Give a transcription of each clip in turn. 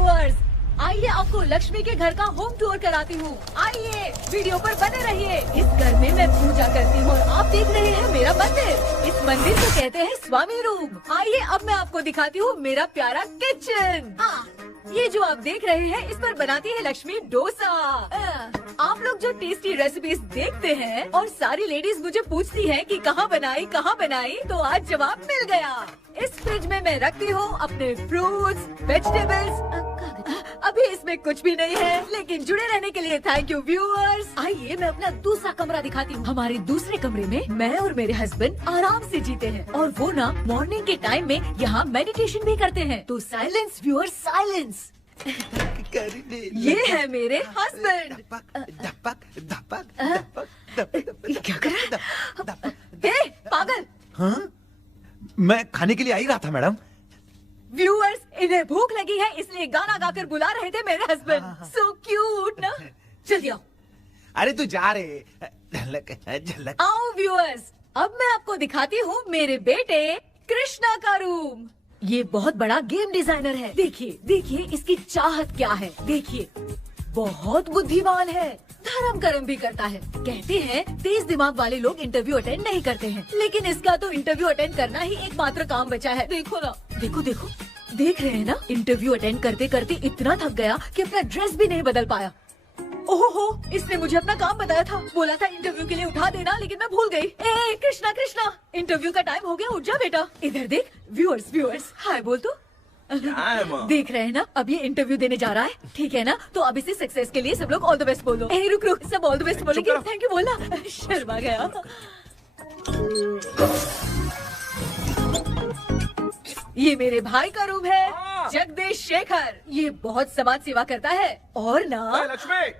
Viewers, आइए आपको लक्ष्मी के घर का होम टूर कराती हूँ। आइए वीडियो पर बने रहिए। इस घर में मैं पूजा करती हूँ और आप देख रहे हैं मेरा मंदिर। इस मंदिर को कहते हैं स्वामी रूम। आइए अब मैं आपको दिखाती हूँ मेरा प्यारा किचन। ये जो आप देख रहे हैं इस पर बनाती है लक्ष्मी डोसा। आप लोग जो टेस्टी रेसिपीज देखते हैं और सारी लेडीज मुझे पूछती हैं कि कहाँ बनाई, तो आज जवाब मिल गया। इस फ्रिज में मैं रखती हूँ अपने फ्रूट्स, वेजिटेबल्स। अभी इसमें कुछ भी नहीं है, लेकिन जुड़े रहने के लिए थैंक यू व्यूअर्स। आइए मैं अपना दूसरा कमरा दिखाती हूँ। हमारे दूसरे कमरे में मैं और मेरे हस्बैंड आराम से जीते हैं और वो ना मॉर्निंग के टाइम में यहाँ मेडिटेशन भी करते हैं। तो साइलेंस व्यूअर्स, साइलेंस। ये है मेरे हस्बैंड। क्या कर रहा है? पागल। हाँ? मैं खाने के लिए आ ही रहा था मैडम। व्यूअर्स, इन्हें भूख लगी है इसलिए गाना गाकर बुला रहे थे मेरे हस्बैंड। सो क्यूट ना। जल्दी आओ। अरे तू जा रे। झलक। आओ व्यूअर्स, अब मैं आपको दिखाती हूँ मेरे बेटे कृष्णा का रूम। ये बहुत बड़ा गेम डिजाइनर है। देखिए देखिए इसकी चाहत क्या है। देखिए बहुत बुद्धिमान है, धर्म कर्म भी करता है। कहते हैं तेज दिमाग वाले लोग इंटरव्यू अटेंड नहीं करते हैं, लेकिन इसका तो इंटरव्यू अटेंड करना ही एकमात्र काम बचा है। देखो ना, देखो देखो, देख रहे हैं ना। इंटरव्यू अटेंड करते करते इतना थक गया कि अपना ड्रेस भी नहीं बदल पाया। ओहो, इसने मुझे अपना काम बताया था। बोला था इंटरव्यू के लिए उठा देना, लेकिन मैं भूल गई। ए कृष्णा कृष्णा, इंटरव्यू का टाइम हो गया, उठ जा बेटा। इधर देख। व्यूअर्स हाय बोल तो। देख रहे हैं ना, अब ये इंटरव्यू देने जा रहा है, ठीक है ना। तो अब इसे सक्सेस के लिए सब लोग ऑल द बेस्ट बोलो। ए रुक रुक, सब ऑल द बेस्ट बोलेंगे। थैंक यू बोलना। शर्मा गया। ये मेरे भाई का रूम है, जगदीश शेखर। ये बहुत समाज सेवा करता है और ना लक्ष्मी।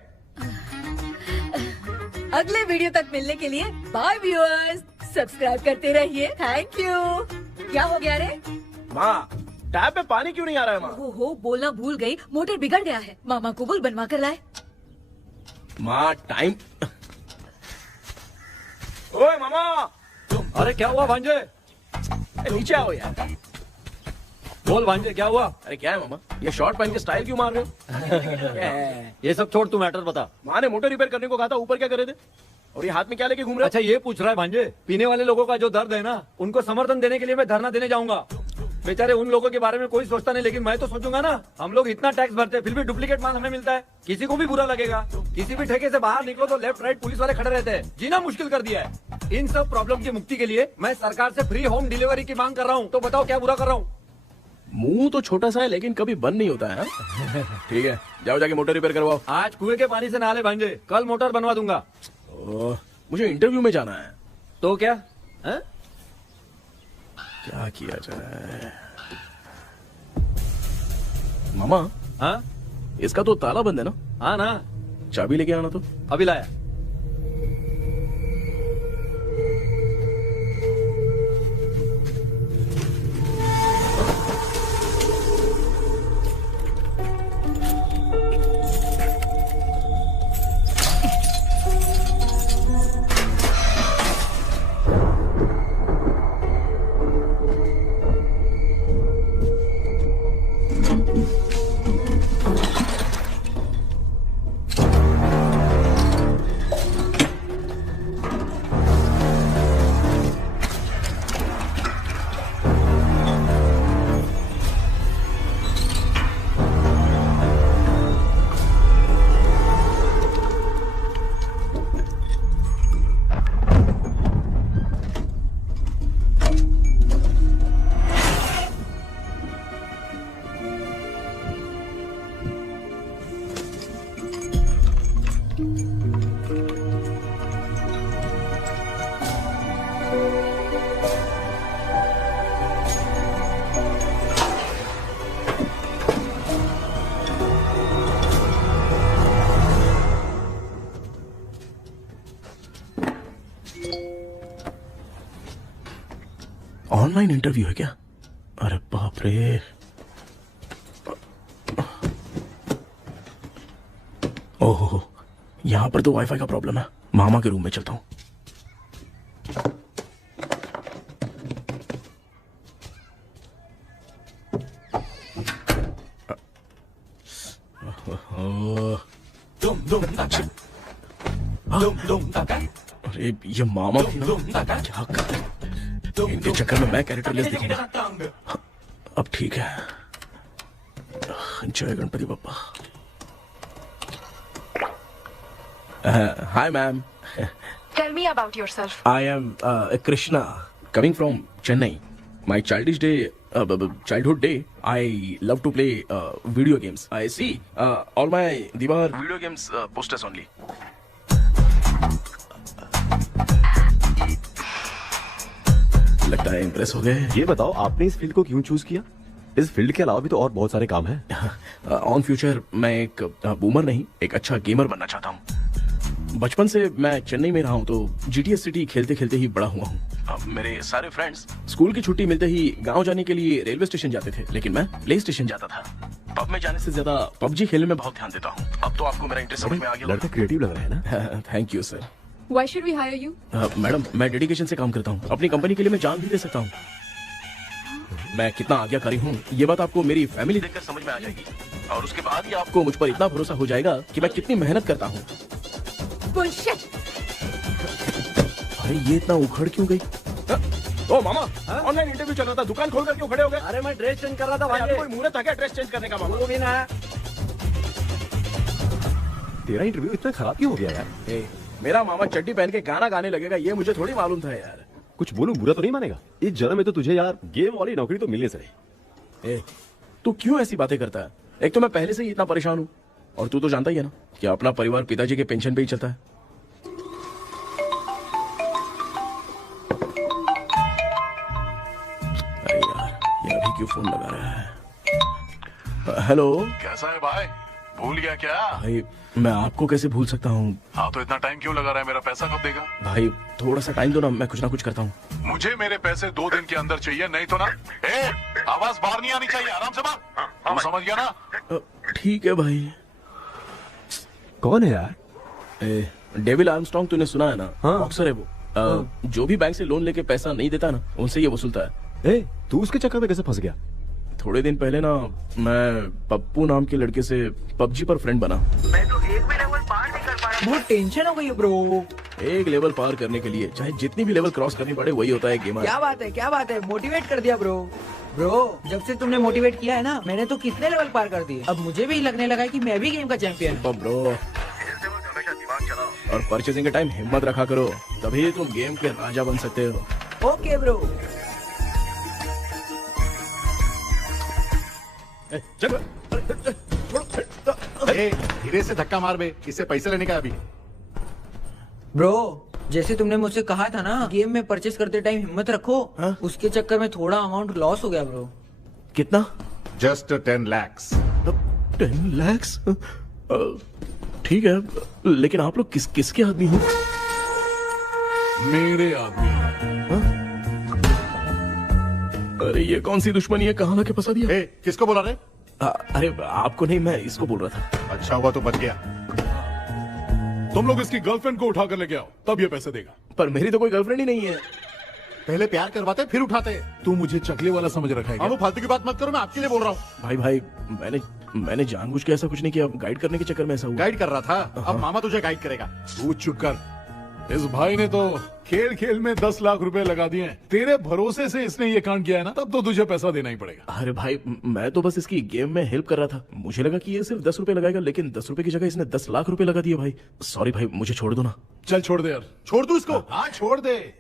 अगले वीडियो तक मिलने के लिए बाय व्यूअर्स। सब्सक्राइब करते रहिए। Thank you. क्या हो गया रे? माँ, टैप में पानी क्यों नहीं आ रहा है माँ? हो बोलना भूल गई, मोटर बिगड़ गया है। मामा को बोल बनवा कर लाए। माँ टाइम। ओए मामा। अरे क्या हुआ भांजे? नीचे आओ यार। बोल भांजे क्या हुआ? अरे क्या है मामा, ये शॉर्ट पहन के स्टाइल क्यों मार रहे हो? ये सब छोड़, तू मैटर बता। माँ ने मोटर रिपेयर करने को कहा था, ऊपर क्या करे थे? और ये हाथ में क्या लेके घूम रहे हो? अच्छा ये पूछ रहा है भांजे, पीने वाले लोगों का जो दर्द है ना, उनको समर्थन देने के लिए मैं धरना देने जाऊंगा। बेचारे उन लोगों के बारे में कोई सोचता नहीं, लेकिन मैं तो सोचूंगा ना। हम लोग इतना टैक्स भरते हैं, फिर भी डुप्लीकेट माल हमें मिलता है। किसी को भी बुरा लगेगा। किसी भी ठेके से बाहर निकलो तो लेफ्ट राइट पुलिस वाले खड़े रहते हैं। जीना मुश्किल कर दिया है। इन सब प्रॉब्लम की मुक्ति के लिए मैं सरकार से फ्री होम डिलीवरी की मांग कर रहा हूँ। तो बताओ क्या बुरा कर रहा हूँ? मुंह तो छोटा सा है लेकिन कभी बंद नहीं होता है। ठीक है, जाओ जाके मोटर रिपेयर करवाओ। आज कुएं के पानी से नहा ले भांजे, कल मोटर बनवा दूंगा। मुझे इंटरव्यू में जाना है। तो क्या है? क्या किया जाए? मामा। हाँ इसका तो ताला बंद है ना? हाँ ना। चाबी लेके आना तो। अभी लाया। ऑनलाइन इंटरव्यू है क्या? अरे बाप रे। ओहो, यहाँ पर तो वाईफाई का प्रॉब्लम है। मामा के रूम में चलता हूँ। अरे ये मामा भी ना क्या कर, इनके चक्कर में मैं कैरेक्टरलेस दिखूंगा। अब ठीक है। जय Ganpati Bappa. Hi ma'am. Tell me about yourself. I am Krishna, coming from Chennai. My childhood day, I love to play video games. I see all my Diwar video games posters only. लगता है impress हो गए। ये बताओ आपने इस field को क्यों चूज किया? इस फील्ड के अलावा भी तो और बहुत सारे काम हैं। ऑन फ्यूचर मैं एक बूमर नहीं, एक अच्छा गेमर बनना चाहता हूँ। बचपन से मैं चेन्नई में रहा हूँ तो जीटीएस सिटी खेलते खेलते ही बड़ा हुआ हूँ। मेरे सारे फ्रेंड्स स्कूल की छुट्टी मिलते ही गांव जाने के लिए रेलवे स्टेशन जाते थे, लेकिन मैं प्ले स्टेशन जाता था। पब में जाने से ज्यादा पबजी खेलने में बहुत ध्यान देता हूँ। अब तो आपको मेरा इंटरेस्ट समझ में आ गया। लड़का क्रिएटिव लग रहा है ना। Thank you sir. Why should we hire you? Madam मैं डेडिकेशन से काम करता हूँ, अपनी कंपनी के लिए मैं जान भी दे सकता हूँ। मैं कितना आज्ञाकारी हूँ ये बात आपको मेरी फैमिली देखकर समझ में आ जाएगी, और उसके बाद ही आपको मुझ पर इतना भरोसा हो जाएगा कि मैं कितनी मेहनत करता हूँ। Bullshit! अरे ये इतना उखड़ क्यों गई? ओ मामा, ऑनलाइन इंटरव्यू चल रहा था, दुकान खोलकर क्यों खड़े हो गए? अरे मैं ड्रेस चेंज कर रहा था भाई। कोई मुहूर्त था क्या ड्रेस चेंज करने का मामा? वो भी ना। तेरा इंटरव्यू इतना खराब क्यों हो गया यार? ए, मेरा मामा चड्डी पहन के गाना गाने लगेगा ये मुझे थोड़ी मालूम था यार। कुछ बोलूं बुरा तो नहीं मानेगा? इस जन्म में तो तुझे यार गेम वाली नौकरी तो मिलने से रही। ए, तू क्यों ऐसी बातें करता है? एक तो मैं पहले से ही इतना परेशान हूँ, और तू तो जानता ही है ना कि अपना परिवार पिताजी के पेंशन पे ही चलता है। अरे यार ये अभी क्यों फोन लगा रहा है? हेलो कैसा है भाई? भूल गया क्या? भाई, मैं आपको कैसे भूल सकता हूँ? हाँ तो इतना टाइम क्यों लगा रहा है? मेरा पैसा कब देगा? भाई थोड़ा सा टाइम दो ना, मैं कुछ ना कुछ करता हूँ। मुझे मेरे पैसे 2 दिन के अंदर चाहिए, नहीं तो ना आवाज बाहर नहीं आनी चाहिए। आराम से बात, तू समझ गया ना? ठीक है भाई। कौन है यार? डेविल आर्मस्ट्रॉन्ग तूने सुना है ना? हाँ। बॉक्सर है वो। जो भी बैंक से लोन लेके पैसा नहीं देता ना, उनसे ये वसूलता है। तू उसके चक्कर में कैसे फंस गया? थोड़े दिन पहले ना मैं पप्पू नाम के लड़के से पबजी पर फ्रेंड बना। मैं तो एक भी लेवल पार नहीं कर पा रहा। बहुत टेंशन हो गई है ब्रो। एक लेवल पार करने के लिए चाहे जितनी भी लेवल क्रॉस करनी पड़े, वही होता है गेमर। क्या बात है, मोटिवेट कर दिया ब्रो। जब से तुमने मोटिवेट किया है ना, मैंने तो कितने लेवल पार कर दिए। अब मुझे भी लगने लगा है कि मैं भी गेम का चैंपियन हूँ। ब्रो, और परचेजिंग के टाइम हिम्मत रखा करो, तभी तुम गेम के राजा बन सकते हो। Okay bro. धीरे से धक्का मार बे, इससे पैसे लेने का अभी। ब्रो जैसे तुमने मुझसे कहा था ना, गेम में परचेस करते टाइम हिम्मत रखो। हाँ? उसके चक्कर में थोड़ा अमाउंट लॉस हो गया ब्रो। कितना? Just 10 lakhs। 10 lakhs? ठीक है, लेकिन आप लोग किसके आदमी हो? मेरे आदमी। अरे ये कौन सी दुश्मनी है, कहाँ लाके फंसा दिया? किसको बोला रे? अरे आपको नहीं, मैं इसको बोल रहा था। अच्छा हुआ तो बच गया। तुम लोग इसकी गर्लफ्रेंड को उठा कर लेके आओ, तब ये पैसे देगा। पर मेरी तो कोई गर्लफ्रेंड ही नहीं है। पहले प्यार करवाते फिर उठाते। तू मुझे चकले वाला समझ रखा है क्या? वो फालतू की बात मत करो, मैं आपके लिए बोल रहा हूँ। भाई मैंने जानबूझ के ऐसा कुछ नहीं किया, गाइड करने के चक्कर में ऐसा हुआ। गाइड कर रहा था, अब मामा तुझे गाइड करेगा। तू चुप कर। इस भाई ने तो खेल खेल में 10 लाख रुपए लगा दिए हैं। तेरे भरोसे से इसने ये कांड किया है ना, तब तो तुझे पैसा देना ही पड़ेगा। अरे भाई, मैं तो बस इसकी गेम में हेल्प कर रहा था। मुझे लगा कि ये सिर्फ 10 रुपए लगाएगा, लेकिन 10 रुपए की जगह इसने 10 लाख रुपए लगा दिए। भाई सॉरी भाई, मुझे छोड़ दो ना। चल छोड़ दे यार। छोड़ दू इसको? हाँ छोड़ दे,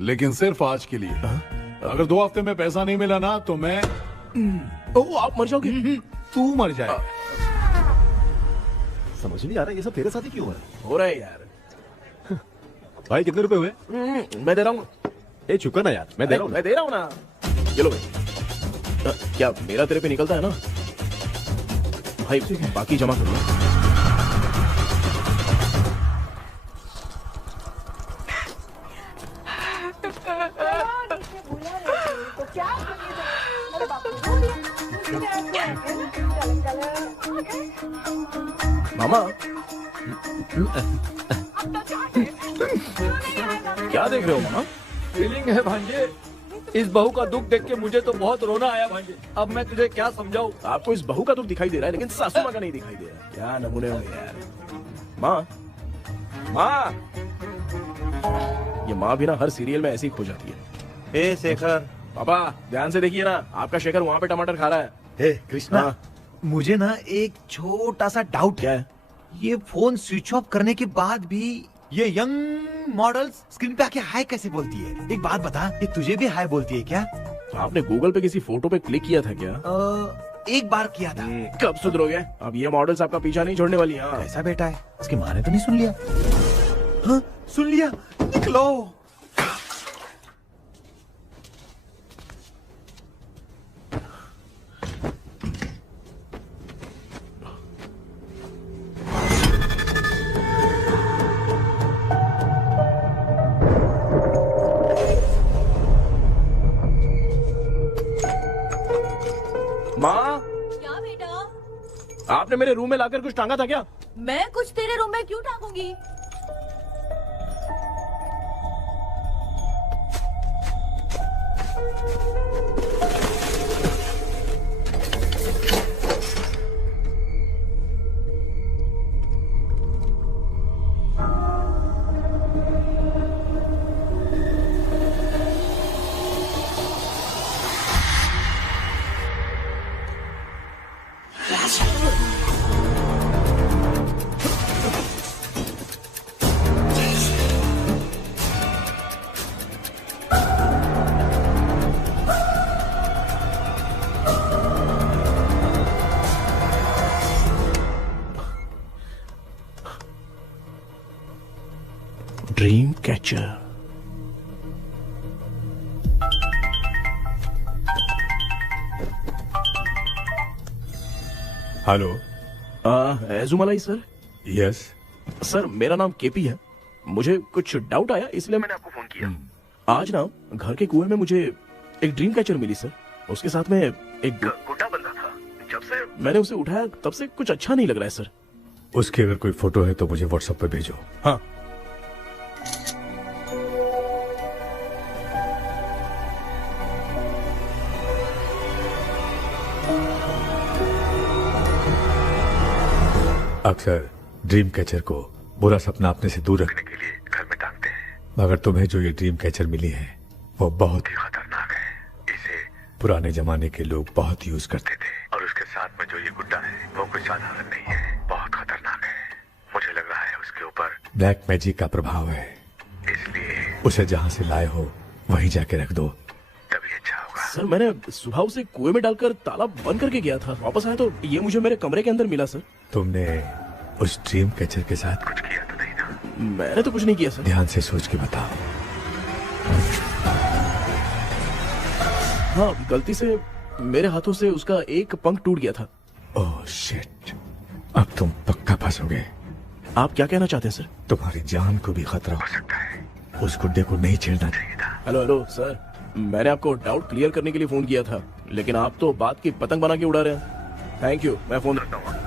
लेकिन सिर्फ आज के लिए। अगर 2 हफ्ते में पैसा नहीं मिला ना तो मैं आप मर जाओगे। तू मर जाए। समझ नहीं आ रहा ये सब तेरे साथ ही क्यों हो रहा है यार? भाई कितने रुपए हुए? मैं दे रहा हूँ। चुका ना यार, मैं दे रहा हूँ ना। ये लो भाई। क्या मेरा तेरे पे निकलता है ना भाई? बाकी जमा कर लो। मामा क्या देख रहे हो मामा? फीलिंग है भांजे। इस बहू का दुख देख के मुझे तो बहुत रोना आया भाई। अब मैं तुझे क्या समझाऊं। आपको इस बहू का दुख दिखाई दे रहा है लेकिन सासू माँ का नहीं दिखाई दे रहा है। क्या नमूने होंगे यार। माँ, माँ, ये माँ भी ना हर सीरियल में ऐसी ही खो जाती है। ए शेखर। पापा ध्यान से देखिए ना, आपका शेखर वहाँ पे टमाटर खा रहा है। हे कृष्णा, हाँ। मुझे ना एक छोटा सा डाउट क्या है। है? ये फोन स्विच ऑफ करने के बाद भी ये यंग मॉडल्स स्क्रीन पे आके हाय कैसे बोलती है? एक बात बता, ये तुझे भी हाय बोलती है क्या? आपने गूगल पे किसी फोटो पे क्लिक किया था क्या? एक बार किया था। कब सुधरोगे? अब ये मॉडल्स आपका पीछा नहीं छोड़ने वाली। हाँ। कैसा बेटा है? इसकी माँ ने तो नहीं सुन लिया? हाँ, सुन लिया। निकलो। माँ, क्या बेटा? आपने मेरे रूम में लाकर कुछ टांगा था क्या? मैं कुछ तेरे रूम में क्यों टांगूंगी? Dream catcher. Hello. Ezhumalai sir. Yes. Sir मेरा नाम केपी है। मुझे कुछ डाउट आया इसलिए मैंने आपको फोन किया। आज ना घर के कुएं में मुझे एक ड्रीम कैचर मिली सर। उसके साथ में एक गुड्डा बंधा था। जब से मैंने उसे उठाया तब से कुछ अच्छा नहीं लग रहा है सर। उसकी अगर कोई फोटो है तो मुझे व्हाट्सएप पे भेजो। हाँ। अक्सर ड्रीम कैचर को बुरा सपना अपने से दूर रखने के लिए घर में टांगते हैं, मगर तुम्हें जो ये ड्रीम कैचर मिली है वो बहुत ही खतरनाक है। इसे पुराने जमाने के लोग बहुत यूज करते थे और उसके साथ में जो ये गुड्डा है वो कोई साधारण नहीं है, बहुत खतरनाक है। मुझे लग रहा है उसके ऊपर ब्लैक मैजिक का प्रभाव है, इसलिए उसे जहाँ से लाए हो वहीं जाके रख दो, तभी अच्छा होगा। सर मैंने सुबह उसे कुएं में डालकर ताला बंद करके गया था। वापस आया तो ये मुझे मेरे कमरे के अंदर मिला सर। तुमने उस ड्रीम कैचर के साथ कुछ किया तो नहीं ना? मैंने तो कुछ नहीं किया सर। ध्यान से सोच के बताओ। हाँ, गलती से मेरे हाथों से उसका एक पंख टूट गया था। ओह शिट, अब तुम पक्का फंसोगे। आप क्या कहना चाहते हैं सर? तुम्हारी जान को भी खतरा हो सकता है। उस गुड्डे को नहीं छेड़ना चाहिए था। हेलो हेलो सर, मैंने आपको डाउट क्लियर करने के लिए फोन किया था, लेकिन आप तो बात की पतंग बना के उड़ा रहे हैं। थैंक यू, मैं फोन रखता हूँ।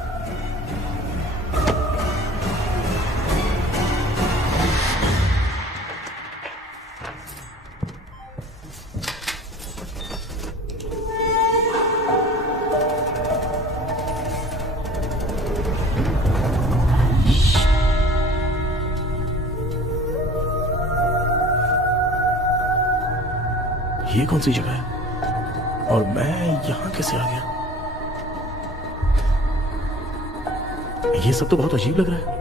ये कौन सी जगह है और मैं यहाँ कैसे आ गया? ये सब तो बहुत अजीब लग रहा है।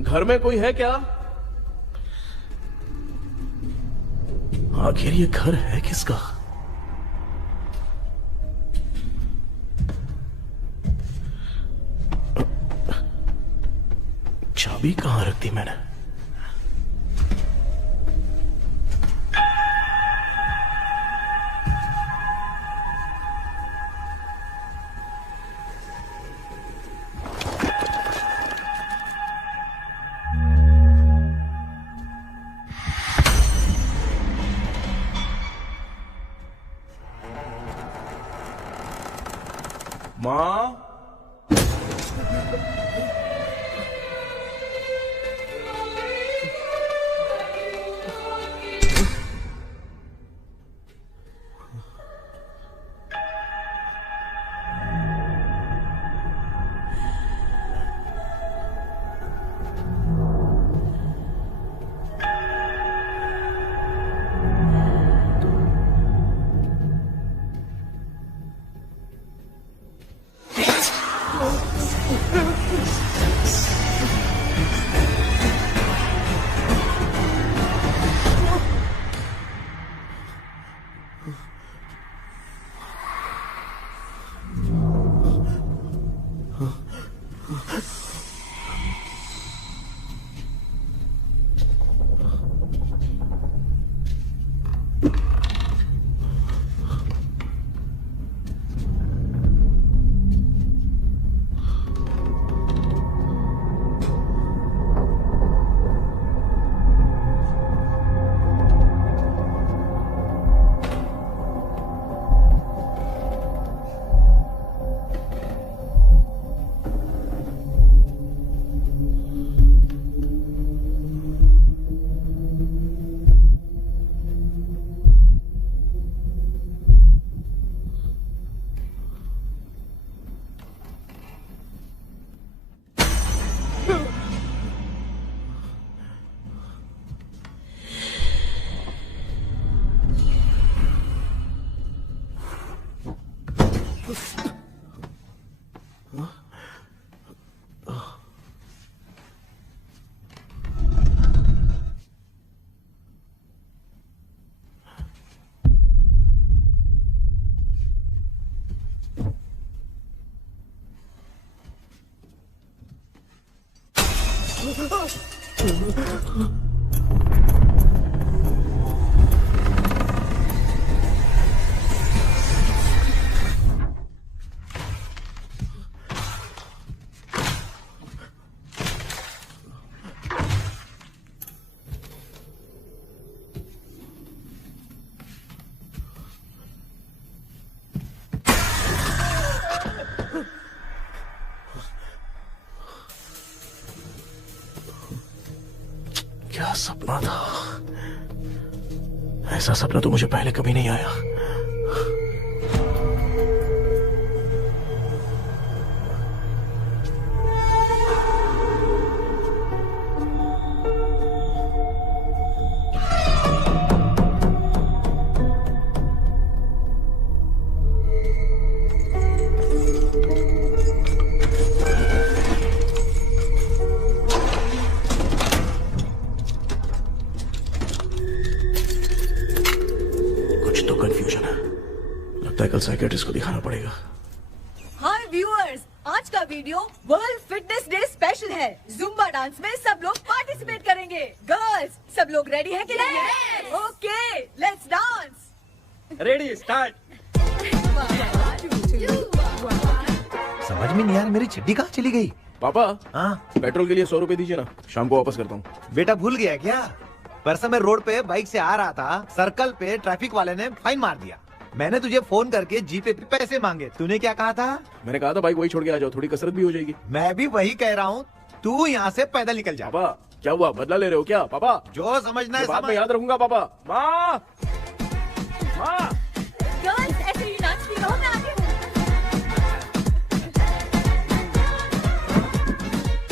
घर में कोई है क्या? आखिर ये घर है किसका? चाबी कहां रख दी मैंने? माँ। क्या सपना था? ऐसा सपना तो मुझे पहले कभी नहीं आया। कंफ्यूजन है, लगता है कल साइकियाट्रिस्ट को दिखाना पड़ेगा। हाय व्यूअर्स, आज का video world fitness day special है। जुम्बा डांस में सब लोग पार्टिसिपेट करेंगे। गर्ल्स, सब लोग रेडी हैं कि नहीं? Okay, let's dance. Ready, start. समझ में नहीं यार, मेरी चड्डी कहाँ चली गई? पापा, हाँ पेट्रोल के लिए 100 रुपए दीजिए ना, शाम को वापस करता हूँ। बेटा भूल गया क्या? परसों मैं रोड पे बाइक से आ रहा था, सर्कल पे ट्रैफिक वाले ने फाइन मार दिया। मैंने तुझे फोन करके जीपे पे पैसे मांगे, तूने क्या कहा था? मैंने कहा था बाइक वही छोड़ के आ जाओ, थोड़ी कसरत भी हो जाएगी। मैं भी वही कह रहा हूँ, तू यहाँ से पैदल निकल जा। पापा क्या हुआ, बदला ले रहे हो क्या? पापा जो समझना है बाद में समझ। याद रखूंगा। पापा, माँ, माँ। गर्ल्स, ऐसे ही नाचती रहो, मैं आती हूँ।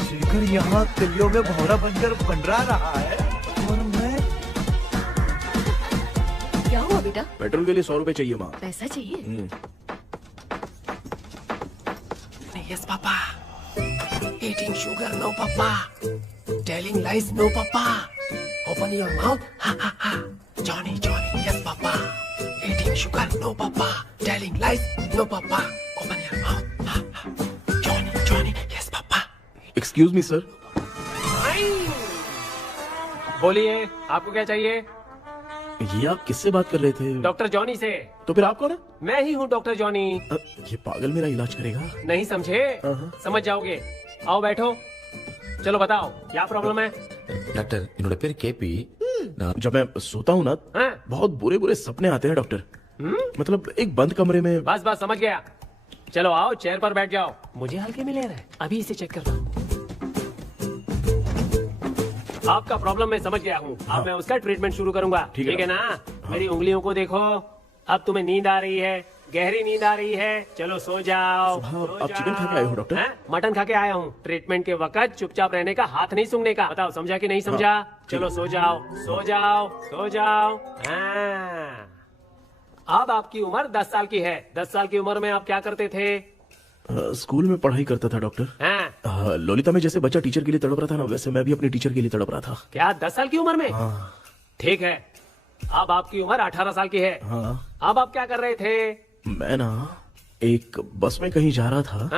शेखर यहाँ तिलियों में भौरा बनकर बंडरा रहा है और मैं। क्या हुआ बेटा? पेट्रोल के लिए 100 रुपए चाहिए माँ। पैसा चाहिए? Yes, Papa. Eating sugar, no, Papa. Telling lies, no, Papa. Open your mouth, ha ha ha. Johnny, Johnny, yes, Papa. Eating sugar, no, Papa. Telling lies, no, Papa. Open your mouth, ha ha. Johnny, Johnny, yes, Papa. Excuse me sir. बोलिए, आपको क्या चाहिए? ये आप किससे बात कर रहे थे? डॉक्टर जॉनी से। तो फिर आप कौन है? मैं ही हूँ डॉक्टर जॉनी। ये पागल मेरा इलाज करेगा? नहीं समझे? समझ जाओगे। आओ बैठो। चलो बताओ क्या प्रॉब्लम है? डॉक्टर इन्होंने पेर केपी जब मैं सोता हूँ ना, बहुत बुरे बुरे सपने आते हैं डॉक्टर। मतलब एक बंद कमरे में। बस बस समझ गया। चलो आओ, चेयर पर बैठ जाओ। मुझे हल्के में ले रहा है, अभी इसे चेक करता हूँ। आपका प्रॉब्लम मैं समझ गया हूँ। अब मैं उसका ट्रीटमेंट शुरू करूंगा, ठीक है ना? मेरी उंगलियों को देखो। अब तुम्हें नींद आ रही है, गहरी नींद आ रही है। चलो सो जाओ। आप चिकन खा के आए हो डॉक्टर? मटन खा के आया हूँ। ट्रीटमेंट के वक्त चुपचाप रहने का, हाथ नहीं सूंघने का। बताओ समझा कि नहीं समझा? चलो सो जाओ, सो जाओ, सो जाओ। हाँ। अब आपकी उम्र 10 साल की है। 10 साल की उम्र में आप क्या करते थे? स्कूल में पढ़ाई करता था डॉक्टर। ललिता में जैसे बच्चा टीचर के लिए तड़प रहा था ना, वैसे मैं भी अपने टीचर के लिए तड़प रहा था। क्या 10 साल की उम्र में? ठीक है, अब आपकी उम्र 18 साल की है। अब आप क्या कर रहे थे? मैं ना एक बस में कहीं जा रहा था,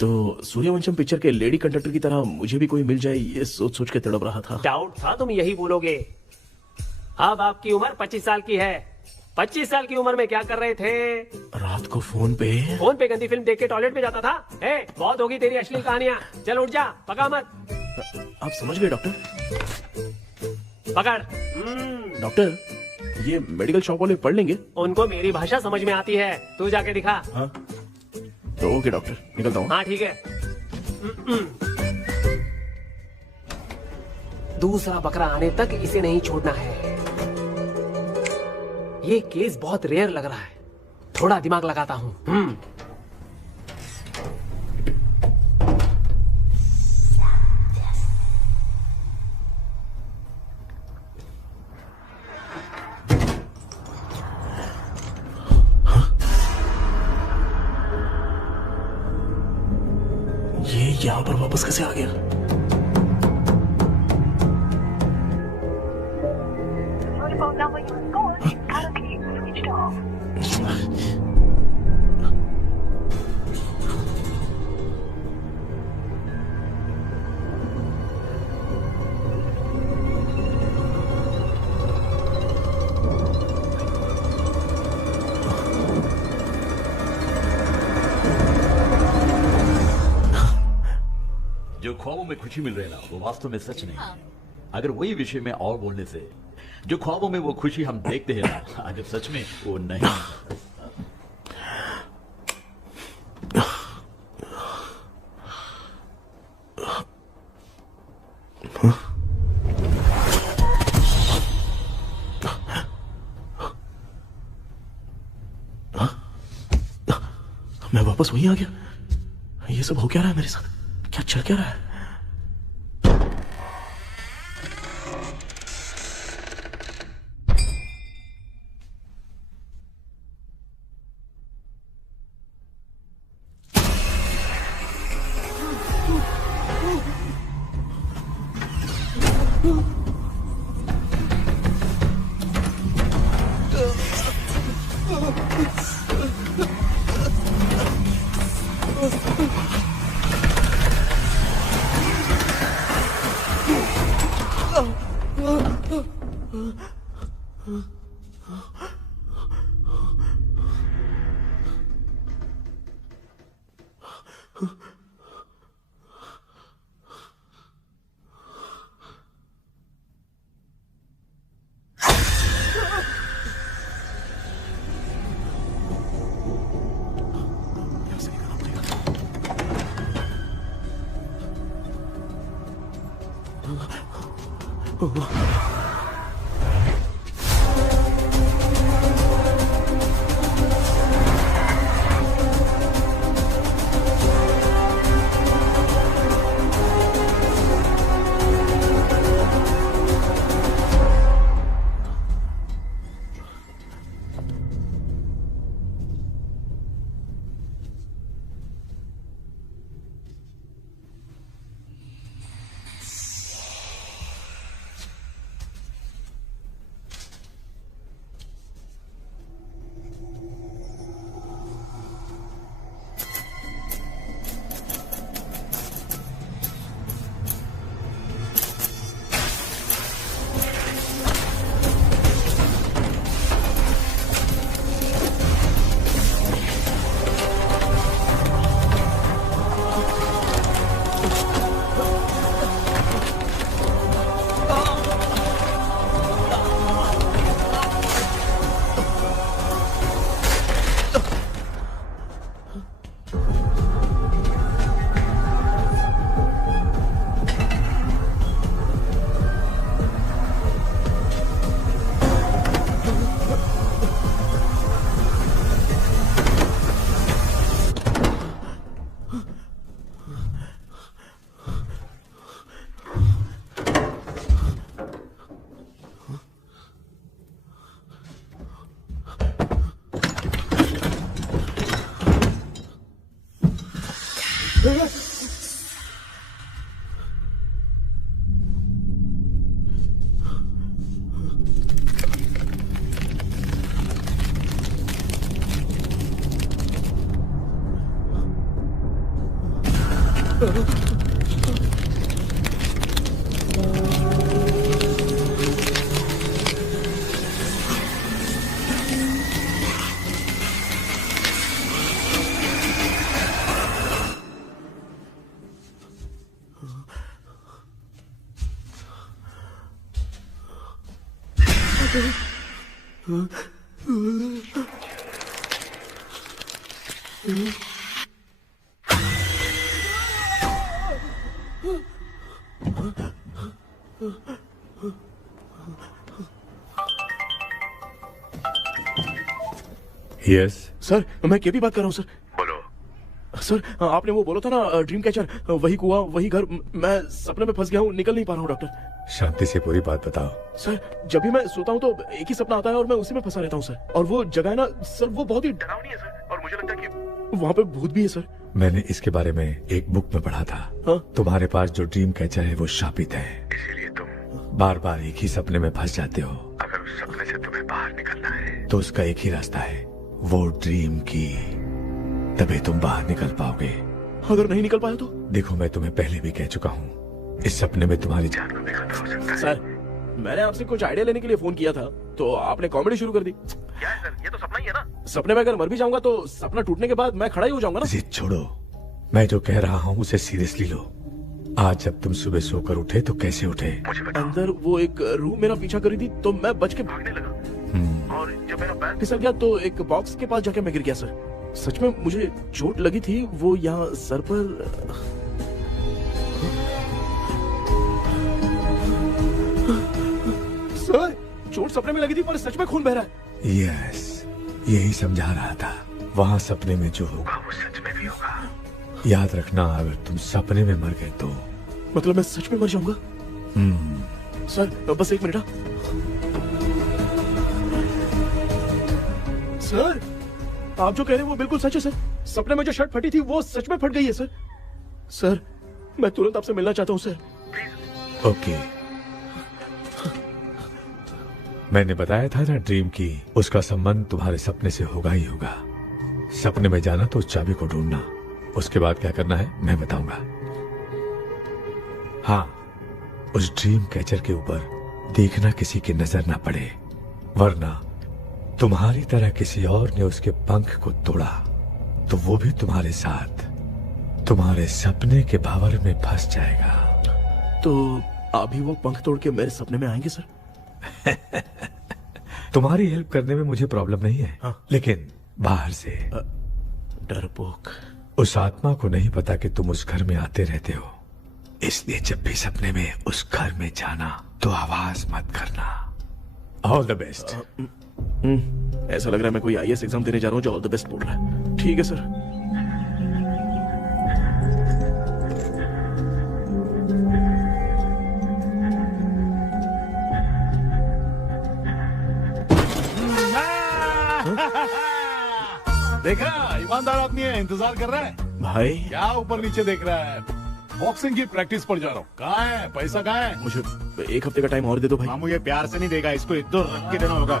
तो सूर्यवंशम पिक्चर के लेडी कंडक्टर की तरह मुझे भी कोई मिल जाए, ये सोच सोच के तड़प रहा था। डाउट था तुम यही बोलोगे। अब आपकी उम्र 25 साल की है। 25 साल की उम्र में क्या कर रहे थे? रात को फोन पे गंदी फिल्म देख के टॉयलेट में जाता था। बहुत होगी तेरी अश्लील कहानियां। चल उठ जा, पका मत। आप समझ गए डॉक्टर? पकड़। डॉक्टर, ये मेडिकल शॉप वाले पढ़ लेंगे? उनको मेरी भाषा समझ में आती है, तू जाके दिखा। तो ओके डॉक्टर, निकलता हूँ। हाँ ठीक है। दूसरा बकरा आने तक इसे नहीं छोड़ना है। ये केस बहुत रेयर लग रहा है, थोड़ा दिमाग लगाता हूँ। ये यहाँ पर वापस कैसे आ गया? जो ख्वाबों में खुशी मिल रही है ना, वो वास्तव में सच नहीं है। अगर वही विषय में और बोलने से, जो ख्वाबों में वो खुशी हम देखते हैं ना, अगर सच में वो नहीं। मैं वापस वहीं आ गया। ये सब हो क्या रहा है मेरे साथ? क्या चल क्या रहा है? यस सर मैं केपी बात कर रहा हूँ सर। बोलो सर, आपने वो बोला था ना ड्रीम कैचर, वही कुआं वही घर, मैं सपने में फंस गया हूँ, निकल नहीं पा रहा हूँ डॉक्टर। शांति से पूरी बात बताओ। सर जब भी मैं सोता हूँ तो एक ही सपना आता है और मैं उसी में फंसा रहता हूँ सर। और वो जगह है ना सर, वो बहुत ही डरावनी है सर, और मुझे लगता है कि वहाँ पे भूत भी है सर। मैंने इसके बारे में एक बुक में पढ़ा था। हाँ? तुम्हारे पास जो ड्रीम कैचर है वो शापित है, इसीलिए तुम बार बार एक ही सपने में फंस जाते हो। अगर उस सपने से तुम्हें बाहर निकलना है तो उसका एक ही रास्ता है, वो ड्रीम की, तभी तुम बाहर निकल पाओगे। अगर नहीं निकल पाया तो? देखो मैं तुम्हें पहले भी कह चुका हूँ, इस सपने में तुम्हारी जान को भी खतरा हो सकता है। सर मैंने आपसे कुछ आइडिया लेने के लिए फोन किया था तो आपने कॉमेडी शुरू कर दी। क्या है सर, ये तो सपना ही है ना। सपने में अगर मर भी जाऊंगा तो सपना टूटने के बाद मैं खड़ा ही हो जाऊंगा ना। जिद छोड़ो, मैं जो कह रहा हूँ उसे सीरियसली लो। आज जब तुम सुबह सोकर उठे तो कैसे उठे? अंदर वो एक रूह मेरा पीछा करी थी तो मैं बच के भागने लगा, और जब मेरा पैर फिसल गया तो एक बॉक्स के पास जाके मैं गिर गया सर। सच में मुझे चोट लगी थी, वो यहाँ सर पर। सर चोट सपने में लगी थी पर सच में खून बह रहा है। यस, यही समझा रहा था, वहाँ सपने में जो होगा वो सच में भी होगा। याद रखना, अगर तुम सपने में मर गए तो मतलब मैं सच में मर जाऊंगा। सर बस एक मिनट। सर आप जो कह रहे हैं वो बिल्कुल सच है सर। सपने में जो शर्ट फटी थी वो सच में फट गई है सर। सर मैं तुरंत आपसे मिलना चाहता हूँ सर। ओके, मैंने बताया था ना ड्रीम की, उसका संबंध तुम्हारे सपने से होगा ही होगा। सपने में जाना तो उस चाबी को ढूंढना, उसके बाद क्या करना है मैं बताऊंगा। हाँ, उस ड्रीम कैचर के ऊपर देखना किसी की नजर ना पड़े, वरना तुम्हारी तरह किसी और ने उसके पंख को तोड़ा तो वो भी तुम्हारे साथ तुम्हारे सपने के भावर में फंस जाएगा। तो अभी वो पंख तोड़ के मेरे सपने में आएंगे सर? तुम्हारी हेल्प करने में मुझे प्रॉब्लम नहीं है। हाँ। लेकिन बाहर से डरपोक, उस आत्मा को नहीं पता कि तुम उस घर में आते रहते हो, इसलिए जब भी सपने में उस घर में जाना तो आवाज मत करना। All the best. ऐसा लग रहा है मैं कोई आईएएस एग्जाम देने जा रहा हूँ जो ऑल द बेस्ट बोल रहा है। ठीक है सर। देखा, ईमानदार आदमी है, इंतजार कर रहा है। भाई क्या ऊपर नीचे देख रहा है? बॉक्सिंग की प्रैक्टिस पर जा रहा हूँ। कहाँ है पैसा, कहाँ है? मुझे एक हफ्ते का टाइम और दे दो भाई। मामू ये प्यार से नहीं देगा, इसको एक दो रख के देना होगा।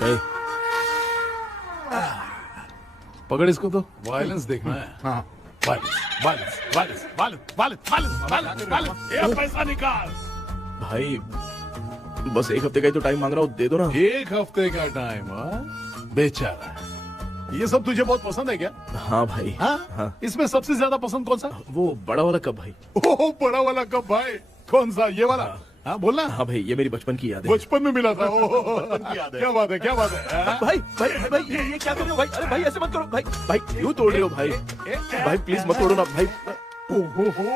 पकड़ इसको, तो वायलेंस देखना है। हाँ, violence violence violence violence violence violence violence, ये पैसा निकाल। भाई बस एक हफ्ते का ही तो टाइम मांग रहा हूँ, दे दो ना। एक हफ्ते का टाइम? बेचारा, ये सब तुझे बहुत पसंद है क्या? हाँ भाई। हाँ? इसमें सबसे ज्यादा पसंद कौन सा? वो बड़ा वाला कप भाई। ओह बड़ा वाला कप भाई, कौन सा? ये वाला? हाँ बोलना। हाँ भाई, ये मेरी बचपन की याद है। बचपन में मिला था। क्या बात है, क्या बात है। भाई भाई भाई ये क्या कर रहे हो भाई? अरे भाई ऐसे मत करो भाई। भाई क्यों तोड़ रहे हो भाई? भाई प्लीज मत तोड़ो ना भाई। ओहो,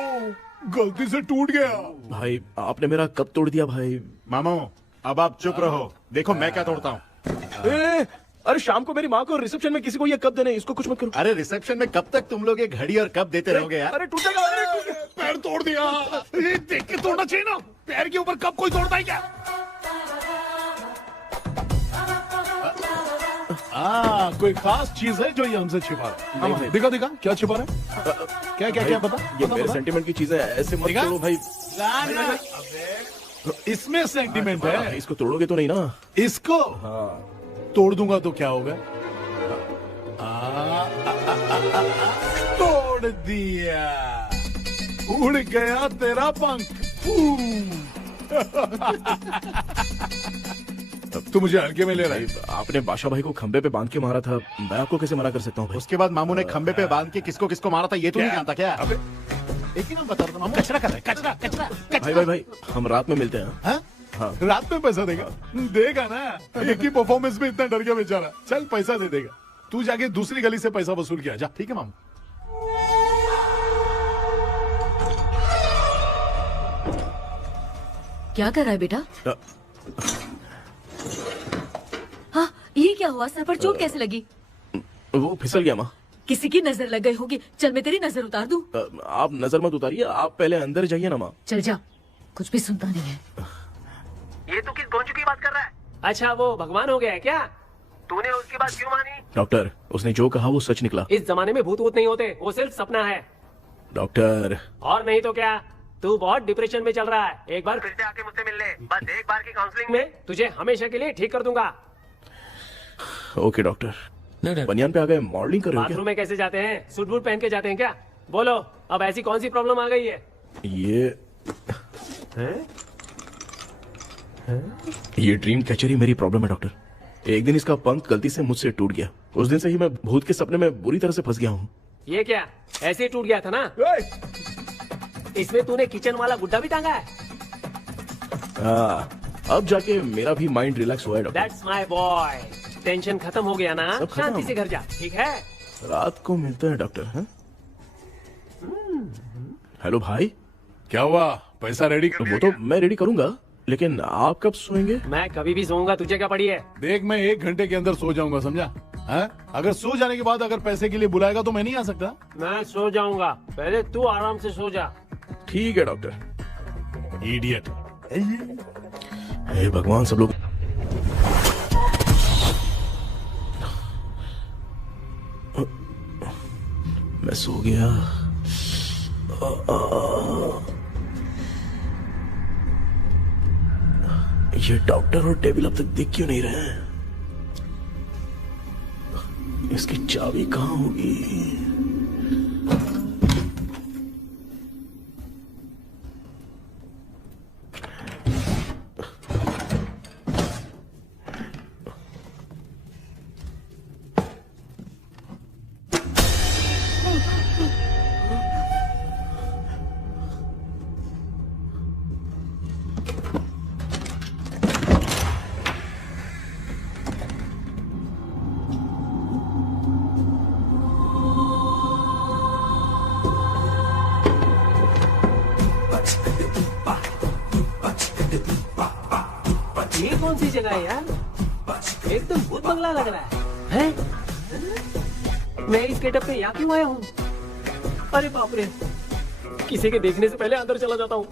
गलती से टूट गया। भाई आपने मेरा कप तोड़ दिया भाई। मामू अब आप चुप रहो, देखो मैं क्या तोड़ता हूँ। अरे शाम को मेरी माँ को रिसेप्शन में किसी को ये कप देने, इसको कुछ मत करो। अरे रिसेप्शन में कब तक तुम लोग ये घड़ी और कप देते रहोगे यार? अरे टूटेगा, अरे टूट गया। पैर तोड़ दिया। ये देख के तोड़ना चाहिए ना, पैर के ऊपर कप कोई तोड़ता है क्या? कोई खास चीज है जो ये हमसे छिपा रहा है? दिखा दिखा, क्या छिपा रहा है? क्या क्या क्या बता? ये मेरे सेंटिमेंट की चीज है, ऐसे मत तोड़ो भाई। इसमें सेंटिमेंट है। इसको तोड़ोगे तो नहीं ना? इसको तोड़ दूंगा तो क्या होगा? तोड़ दिया। उड़ गया तेरा पंख। तू मुझे हल्के में ले रहा है। आपने बादशाह भाई को खंबे पे बांध के मारा था, मैं आपको कैसे मना कर सकता हूँ भाई? उसके बाद मामू ने खंबे पे बांध के किसको किसको मारा था ये तो नहीं जानता क्या? अबे एक ही नाम बता रहा था मामू। कचरा कर रहा है, कचरा कचरा भाई भाई भाई, हम रात में मिलते हैं। हाँ? हाँ। रात में पैसा देगा? देगा ना, एक ही परफॉर्मेंस में इतना डर गया बेचारा। चल पैसा दे देगा, तू जाके दूसरी गली से पैसा वसूल किया जा। ठीक है मामू। क्या कर रहा है बेटा? हाँ, ये क्या हुआ? सर पर चोट कैसे लगी? वो फिसल गया माँ। किसी की नजर लग गई होगी। चल मैं तेरी नजर उतार दूं। आप नजर मत उतारिए, आप पहले अंदर जाइए ना माँ। चल जा, कुछ भी सुनता नहीं है। ये तू किस गोंचू की बात कर रहा है? अच्छा वो भगवान हो गया है क्या? तूने उसकी बात क्यों मानी? डॉक्टर, उसने जो कहा वो सच निकला। इस जमाने में भूत वूत नहीं होते, वो सिर्फ सपना है। डॉक्टर। और नहीं तो क्या, तू बहुत डिप्रेशन में चल रहा है। एक बार फिर से आके मुझसे मिल ले, बस एक बार की काउंसलिंग में तुझे हमेशा के लिए ठीक कर दूंगा। Okay doctor. बनियान पे आ गए, मॉडलिंग कर रहे हो बाथरूम में कैसे जाते हैं? सूट बूट पहन के जाते हैं क्या? बोलो, अब ऐसी कौन सी प्रॉब्लम आ गई है? ये ड्रीम कैचर ही मेरी प्रॉब्लम है डॉक्टर। एक दिन इसका पंख गलती से मुझसे टूट गया। उस दिन से ही मैं भूत के सपने में बुरी तरह से फंस गया हूँ। ये क्या ऐसे ही टूट गया था ना? इसमें तूने किचन वाला गुड्डा भी टांगा है? अब जाके मेरा भी माइंड रिलैक्स हुआ है doctor. That's my boy. Tension खत्म हो गया ना? शांति से घर जा, ठीक है? रात को मिलते हैं डॉक्टर। हाँ? हेलो भाई, क्या हुआ? पैसा रेडी कर? वो तो मैं रेडी करूंगा, लेकिन आप कब सोएंगे? मैं कभी भी सोऊंगा, तुझे क्या पड़ी है? देख, मैं 1 घंटे के अंदर सो जाऊंगा, समझा? अगर सो जाने के बाद अगर पैसे के लिए बुलाएगा तो मैं नहीं आ सकता। मैं सो जाऊंगा, पहले तू आराम से सो जा। ठीक है डॉक्टर। इडियट। हे भगवान, सब लोग मैं सो गया। ये डॉक्टर और टेबल अब तक दिख क्यों नहीं रहे हैं? इसकी चाबी कहाँ होगी? ये कौन सी जगह है यार? एकदम भूत बंगला लग रहा है। मैं इस गेटअप पे यहाँ क्यों आया हूँ? अरे बाप रे, किसी के देखने से पहले अंदर चला जाता हूँ।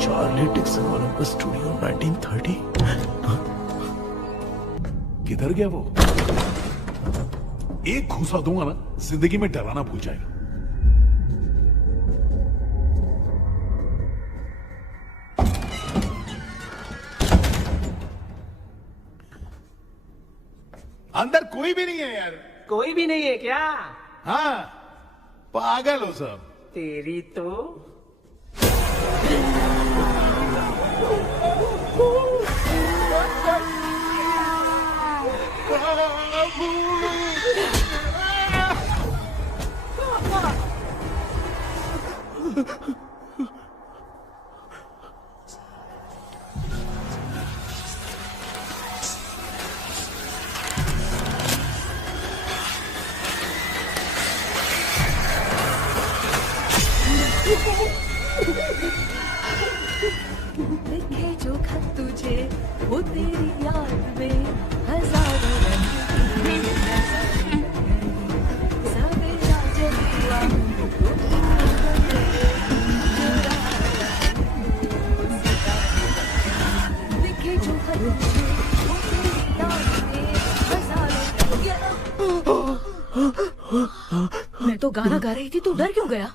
Charlie Dixon Olympus studio 1930। किधर गया वो? एक घूसा दूंगा ना, जिंदगी में डराना भूल जाएगा। अंदर कोई भी नहीं है यार। कोई भी नहीं है क्या? हाँ, पागल हो सब। तेरी तो लिखे जो खत तुझे वो तेरी याद में हजारों रंग की सवेरा जब हुआ लिखे जो खत तुझे वो तेरी याद में हजारों मैं तो गाना गा रही थी, तू डर क्यों गया?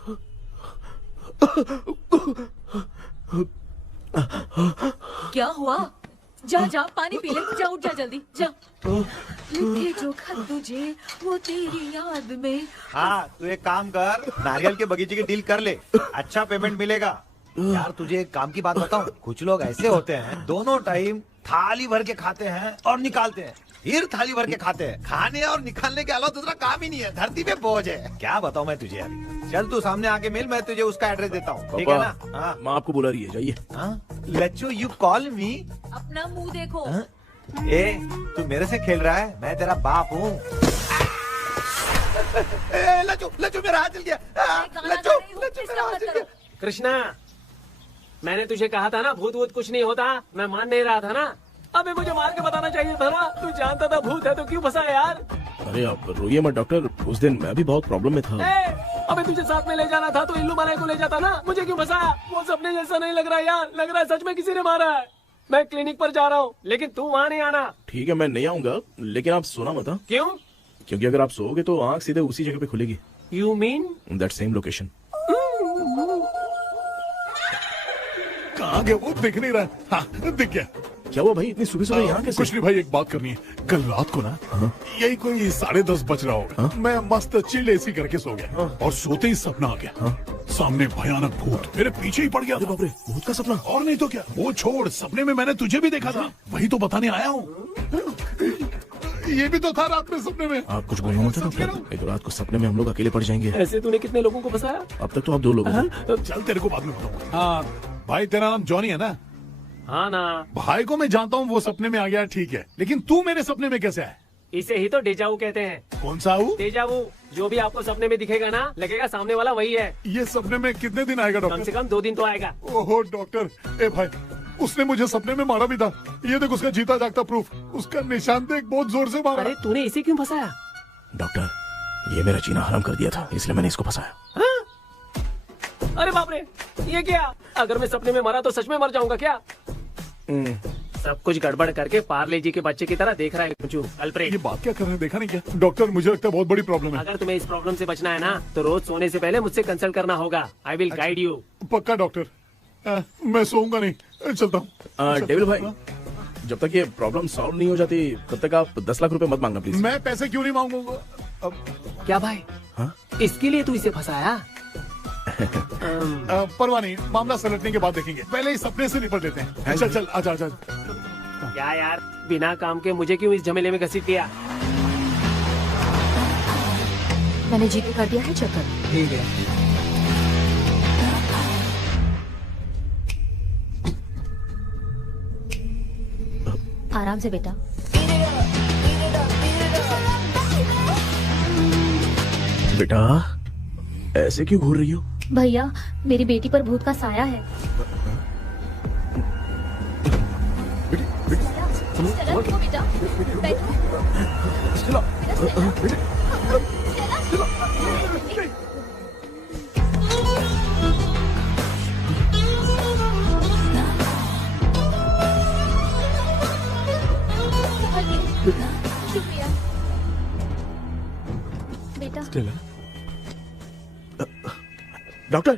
क्या हुआ? जा जा पानी पी ले, जा उठ जा जल्दी जा। लिखे जो खत तुझे वो तेरी याद में। हाँ तू एक काम कर, नारियल के बगीचे की डील कर ले, अच्छा पेमेंट मिलेगा। यार तुझे एक काम की बात बताऊं, कुछ लोग ऐसे होते हैं दोनों टाइम थाली भर के खाते हैं और निकालते हैं, फिर थाली भर के खाते हैं। खाने और निकालने के अलावा दूसरा काम ही नहीं है, धरती पे बोझ है। क्या बताऊं मैं तुझे अभी। चल तू सामने आके मिल, मैं तुझे उसका एड्रेस देता हूँ, ठीक है ना? हाँ माँ आपको बुला रही है, जाइए। लच्चू यू कॉल मी। अपना मुंह देखो। ए तू मेरे से खेल रहा है, मैं तेरा बाप हूँ। लच्चू लच्चू मेरा हाथ जल गया। लच्चू लच्चू मेरा हाथ जल गया। कृष्णा, मैंने तुझे कहा था ना भूत वूत कुछ नहीं होता, मैं मान नहीं रहा था ना। अबे मुझे मार के बताना चाहिए था ना, तू जानता था भूत है तो क्यों फंसा यार। अरे आप रोइए मत डॉक्टर, उस दिन मैं भी बहुत प्रॉब्लम में था। अबे तुझे साथ में ले जाना था तो इल्लू मलाई को ले जाता ना, मुझे क्यों फंसाया? वो सपने जैसा नहीं लग रहा यार, लग रहा है सच में किसी ने मारा है। मैं क्लिनिक पर जा रहा हूँ, लेकिन तू वहाँ नहीं आना। ठीक है मैं नहीं आऊंगा, लेकिन आप सोना मत। क्यों? क्योंकि अगर आप सोओगे तो आंख सीधे उसी जगह पे खुलेगी। You mean that same location. कहाँ गया वो, दिख नहीं रहा। हाँ दिख गया। क्या हुआ भाई, इतनी सुबह सुबह यहाँ कैसे? कुछ नहीं भाई, एक बात करनी है। कल रात को ना यही कोई 10:30 बज रहा होगा, मैं मस्त चिल एसी करके सो गया और सोते ही सपना आ गया। सामने भयानक भूत मेरे पीछे ही पड़ गया। बाप रे, भूत का सपना? और नहीं तो क्या, वो छोड़, सपने में मैंने तुझे भी देखा था, वही तो बताने आया हूँ। ये भी तो था रात में सपने में। आप कुछ बोलना मत डॉक्टर, एक रात को सपने में हम लोग अकेले पड़ जाएंगे। ऐसे तूने कितने लोगों को फंसाया? अब तक तो आप 2 लोग हैं। चल तेरे को बाद में बताऊंगा। हाँ भाई, तेरा नाम जॉनी है ना? हाँ ना। भाई को मैं जानता हूँ, वो सपने में आ गया, ठीक है, लेकिन तू मेरे सपने में कैसे आया? इसे ही तो डेजावू कहते हैं। कौन सा हूँ? डेजावू, जो भी आपको सपने में दिखेगा ना, लगेगा सामने वाला वही है। ये सपने में कितने दिन आएगा डॉक्टर? कम से कम 2 दिन तो आएगा। ओहो डॉक्टर, ए भाई उसने मुझे सपने में मारा भी था, ये देख उसका जीता जागता प्रूफ, उसका निशान देख, बहुत जोर से मारा। अरे तूने इसे क्यों फंसाया? डॉक्टर, ये मेरा जीना हराम कर दिया था, इसलिए मैंने इसको फंसाया। अरे बाप रे, ये क्या? अगर मैं सपने में मरा तो सच में मर जाऊंगा क्या? सब कुछ गड़बड़ करके पार्ले जी के बच्चे की तरह देख रहा है अल्फ्रेड। ये बात क्या कर रहे हैं, देखा नहीं क्या? डॉक्टर मुझे लगता है बहुत बड़ी प्रॉब्लम है। अगर तुम्हें इस प्रॉब्लम से बचना है ना, तो रोज सोने से पहले मुझसे कंसल्ट करना होगा। I will guide you. पक्का डॉक्टर, मैं सोऊंगा नहीं, चलता हूँ। डेविल भाई, जब तक ये प्रॉब्लम सॉल्व नहीं हो जाती तब तक आप 10 लाख रुपए मत मांगना प्लीज। मैं पैसे क्यों नहीं मांगूंगा? क्या भाई? हाँ? इसके लिए तू इसे फंसाया? परवाह नहीं, मामला सलटने के बाद देखेंगे, पहले इस सपने से निपट लेते हैं। चल चल आजा आजा। क्या यार, बिना काम के मुझे क्यों इस झमेले में घसीट दिया? मैंने जीके कर दिया है चक्कर। ठीक है। आराम से बेटा। बेटा ऐसे क्यों घूर रही हो? भैया मेरी बेटी पर भूत का साया है। चलो बेटा, शुक्रिया बेटा। डॉक्टर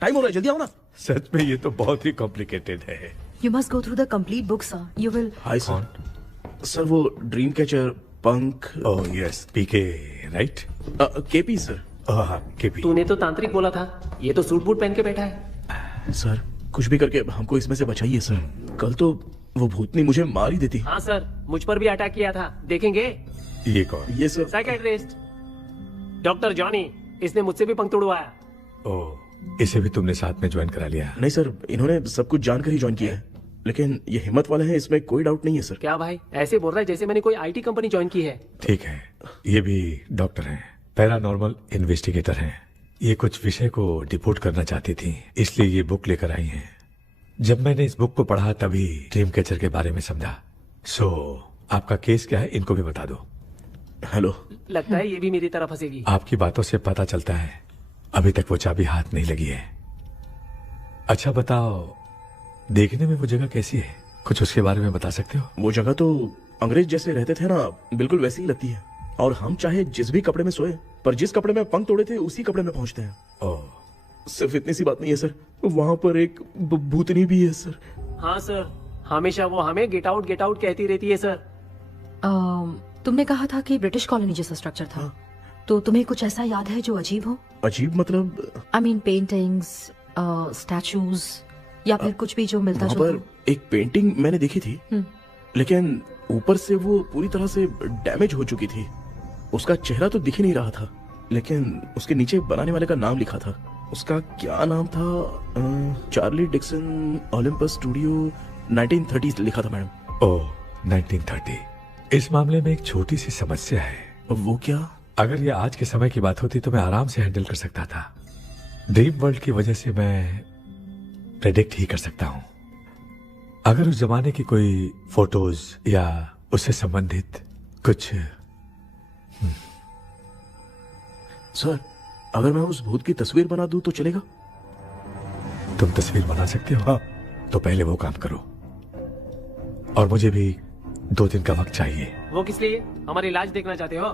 टाइम हो रहा है, जल्दी आओ ना। सच में ये तो बहुत ही कॉम्प्लिकेटेड है। You must go through the complete book, sir. You will. Hi sir. Sir वो ड्रीम कैचर, पंख। ओह यस, पीके राइट? KP sir. केपी। तूने तो तांत्रिक बोला था, ये तो सूट बूट पहन के बैठा है। सर कुछ भी करके हमको इसमें से बचाइए सर, कल तो वो भूतनी मुझे मार ही देती। हाँ सर, मुझ पर भी अटैक किया था, देखेंगे? ये कौन? ये सर साइकियाट्रिस्ट डॉक्टर जॉनी, इसने मुझसे भी पंख तोड़वाया। ओह, इसे भी तुमने साथ में ज्वाइन करा लिया? नहीं सर, इन्होंने सब कुछ जानकर ही ज्वाइन किया है, लेकिन ये हिम्मत वाले हैं, इसमें कोई डाउट नहीं है सर। क्या भाई, ऐसे बोल रहा है जैसे मैंने कोई आईटी कंपनी ज्वाइन की है। ठीक है, ये भी डॉक्टर हैं, पैरानॉर्मल इन्वेस्टिगेटर हैं। ये कुछ विषय को डिपोर्ट करना चाहती थी, इसलिए ये बुक लेकर आई हैं। जब मैंने इस बुक को पढ़ा तभी ड्रीम कैचर के बारे में समझा। सो आपका केस क्या है, इनको भी बता दो। हेलो। लगता है ये भी मेरी तरह फंसेगी। आपकी बातों से पता चलता है अभी तक वो चाबी हाथ नहीं लगी है। अच्छा बताओ, देखने में वो जगह कैसी है, कुछ उसके बारे में बता सकते हो? वो जगह तो अंग्रेज जैसे रहते थे ना, बिल्कुल वैसी ही लगती है। और हम चाहे जिस भी कपड़े में सोए, पर जिस कपड़े में पंख तोड़े थे उसी कपड़े में पहुंचते हैं। ओह, सिर्फ इतनी सी बात नहीं है सर, वहाँ पर एक भूतनी भी है सर। हाँ सर, हमेशा वो हमें गेट आउट कहती रहती है सर। तुमने कहा था कि ब्रिटिश कॉलोनी जैसा स्ट्रक्चर था, तो तुम्हें कुछ ऐसा याद है जो अजीब हो? अजीब मतलब? आई मीन पेंटिंग्स, स्टैचूज या फिर कुछ भी जो मिलता वहाँ जुलता। पर एक पेंटिंग मैंने देखी थी, लेकिन ऊपर से वो पूरी तरह से डैमेज हो चुकी थी। उसका चेहरा तो दिख ही नहीं रहा था, लेकिन उसके नीचे बनाने वाले का नाम लिखा था। उसका क्या नाम था? चार्ली डिक्सन ओलंपस स्टूडियो 1930 लिखा था मैडम। ओह 1930। इस मामले में एक छोटी सी समस्या है। वो क्या? अगर ये आज के समय की बात होती तो मैं आराम से हैंडल कर सकता था। ड्रीम वर्ल्ड की वजह से मैं प्रेडिक्ट ही कर सकता हूँ। अगर उस जमाने की कोई फोटोज या उससे संबंधित कुछ। सर, अगर मैं उस भूत की तस्वीर बना दूं तो चलेगा? तुम तस्वीर बना सकते हो? हाँ। तो पहले वो काम करो, और मुझे भी 2 दिन का वक्त चाहिए। वो किस लिए? हमारी इलाज देखना चाहते हो?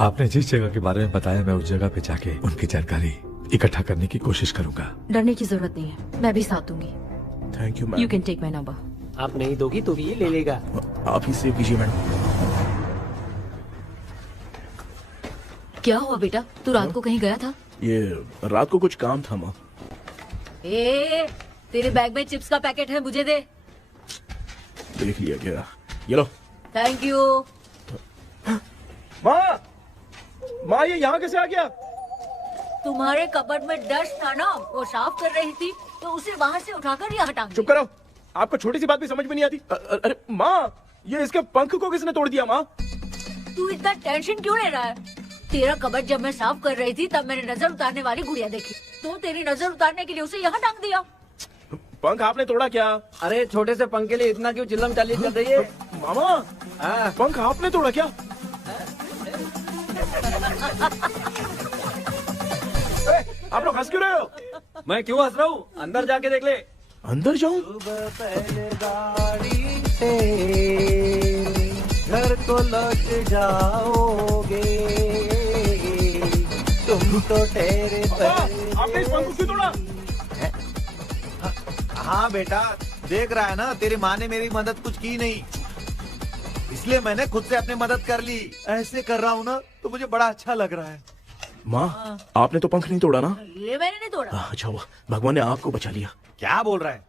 आपने जिस जगह के बारे में बताया, मैं उस जगह पे जाके उनकी जानकारी इकट्ठा करने की कोशिश करूंगा। डरने की जरूरत नहीं है, मैं भी साथ दूंगी। Thank you ma'am. You can take my number. आप नहीं दोगी तो भी ये ले लेगा। आप ही सेव कीजिए मैडम। क्या हुआ बेटा, तू रात को कहीं गया था? ये रात को कुछ काम था माँ। ए, तेरे बैग में चिप्स का पैकेट है, मुझे दे। देख लिया क्या? ये लो। Thank you. माँ, माँ ये यहाँ कैसे आ गया? तुम्हारे कबर्ड में डस्ट था ना, वो साफ कर रही थी तो उसे वहाँ से उठाकर यहाँ टांग चुप करो, आपको छोटी सी बात भी समझ में नहीं आती। अरे माँ, ये इसके पंख को किसने तोड़ दिया? माँ तू इतना टेंशन क्यों ले रहा है? तेरा कबर्ड जब मैं साफ कर रही थी तब मैंने नजर उतारने वाली गुड़िया देखी, तो तेरी नजर उतारने के लिए उसे यहाँ टांग दिया। पंख आपने तोड़ा क्या? अरे छोटे से पंख के लिए इतना क्यों चिल्लम चाली कर रही है? मामा, पंख आपने तोड़ा क्या? आप लोग हंस क्यों रहे हो? मैं क्यों हंस रहा हूँ? अंदर जाके देख ले। अंदर जाऊं? घर को लौट जाओगे तुम तो ठहरे। आपने इस पंख को क्यों तोड़ा? हाँ बेटा, देख रहा है ना, तेरी माँ ने मेरी मदद कुछ की नहीं, इसलिए मैंने खुद से अपनी मदद कर ली। ऐसे कर रहा हूँ ना तो मुझे बड़ा अच्छा लग रहा है। माँ, आपने तो पंख नहीं तोड़ा ना? ये मैंने नहीं तोड़ा। अच्छा हुआ, भगवान ने आपको बचा लिया। क्या बोल रहा है?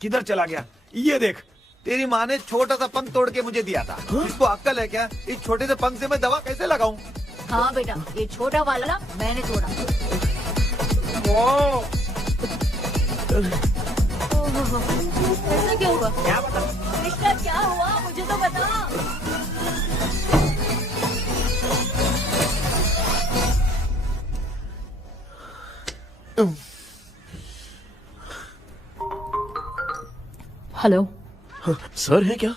किधर चला गया? ये देख, तेरी माँ ने छोटा सा पंख तोड़ के मुझे दिया था। इसको अक्ल है क्या? इस छोटे से पंख से मैं दवा कैसे लगाऊं? हाँ बेटा, ये छोटा वाला मैंने तोड़ा। ऐसा क्या हुआ? क्या बता? रिश्ता क्या हुआ, मुझे तो बता। हेलो सर, है क्या?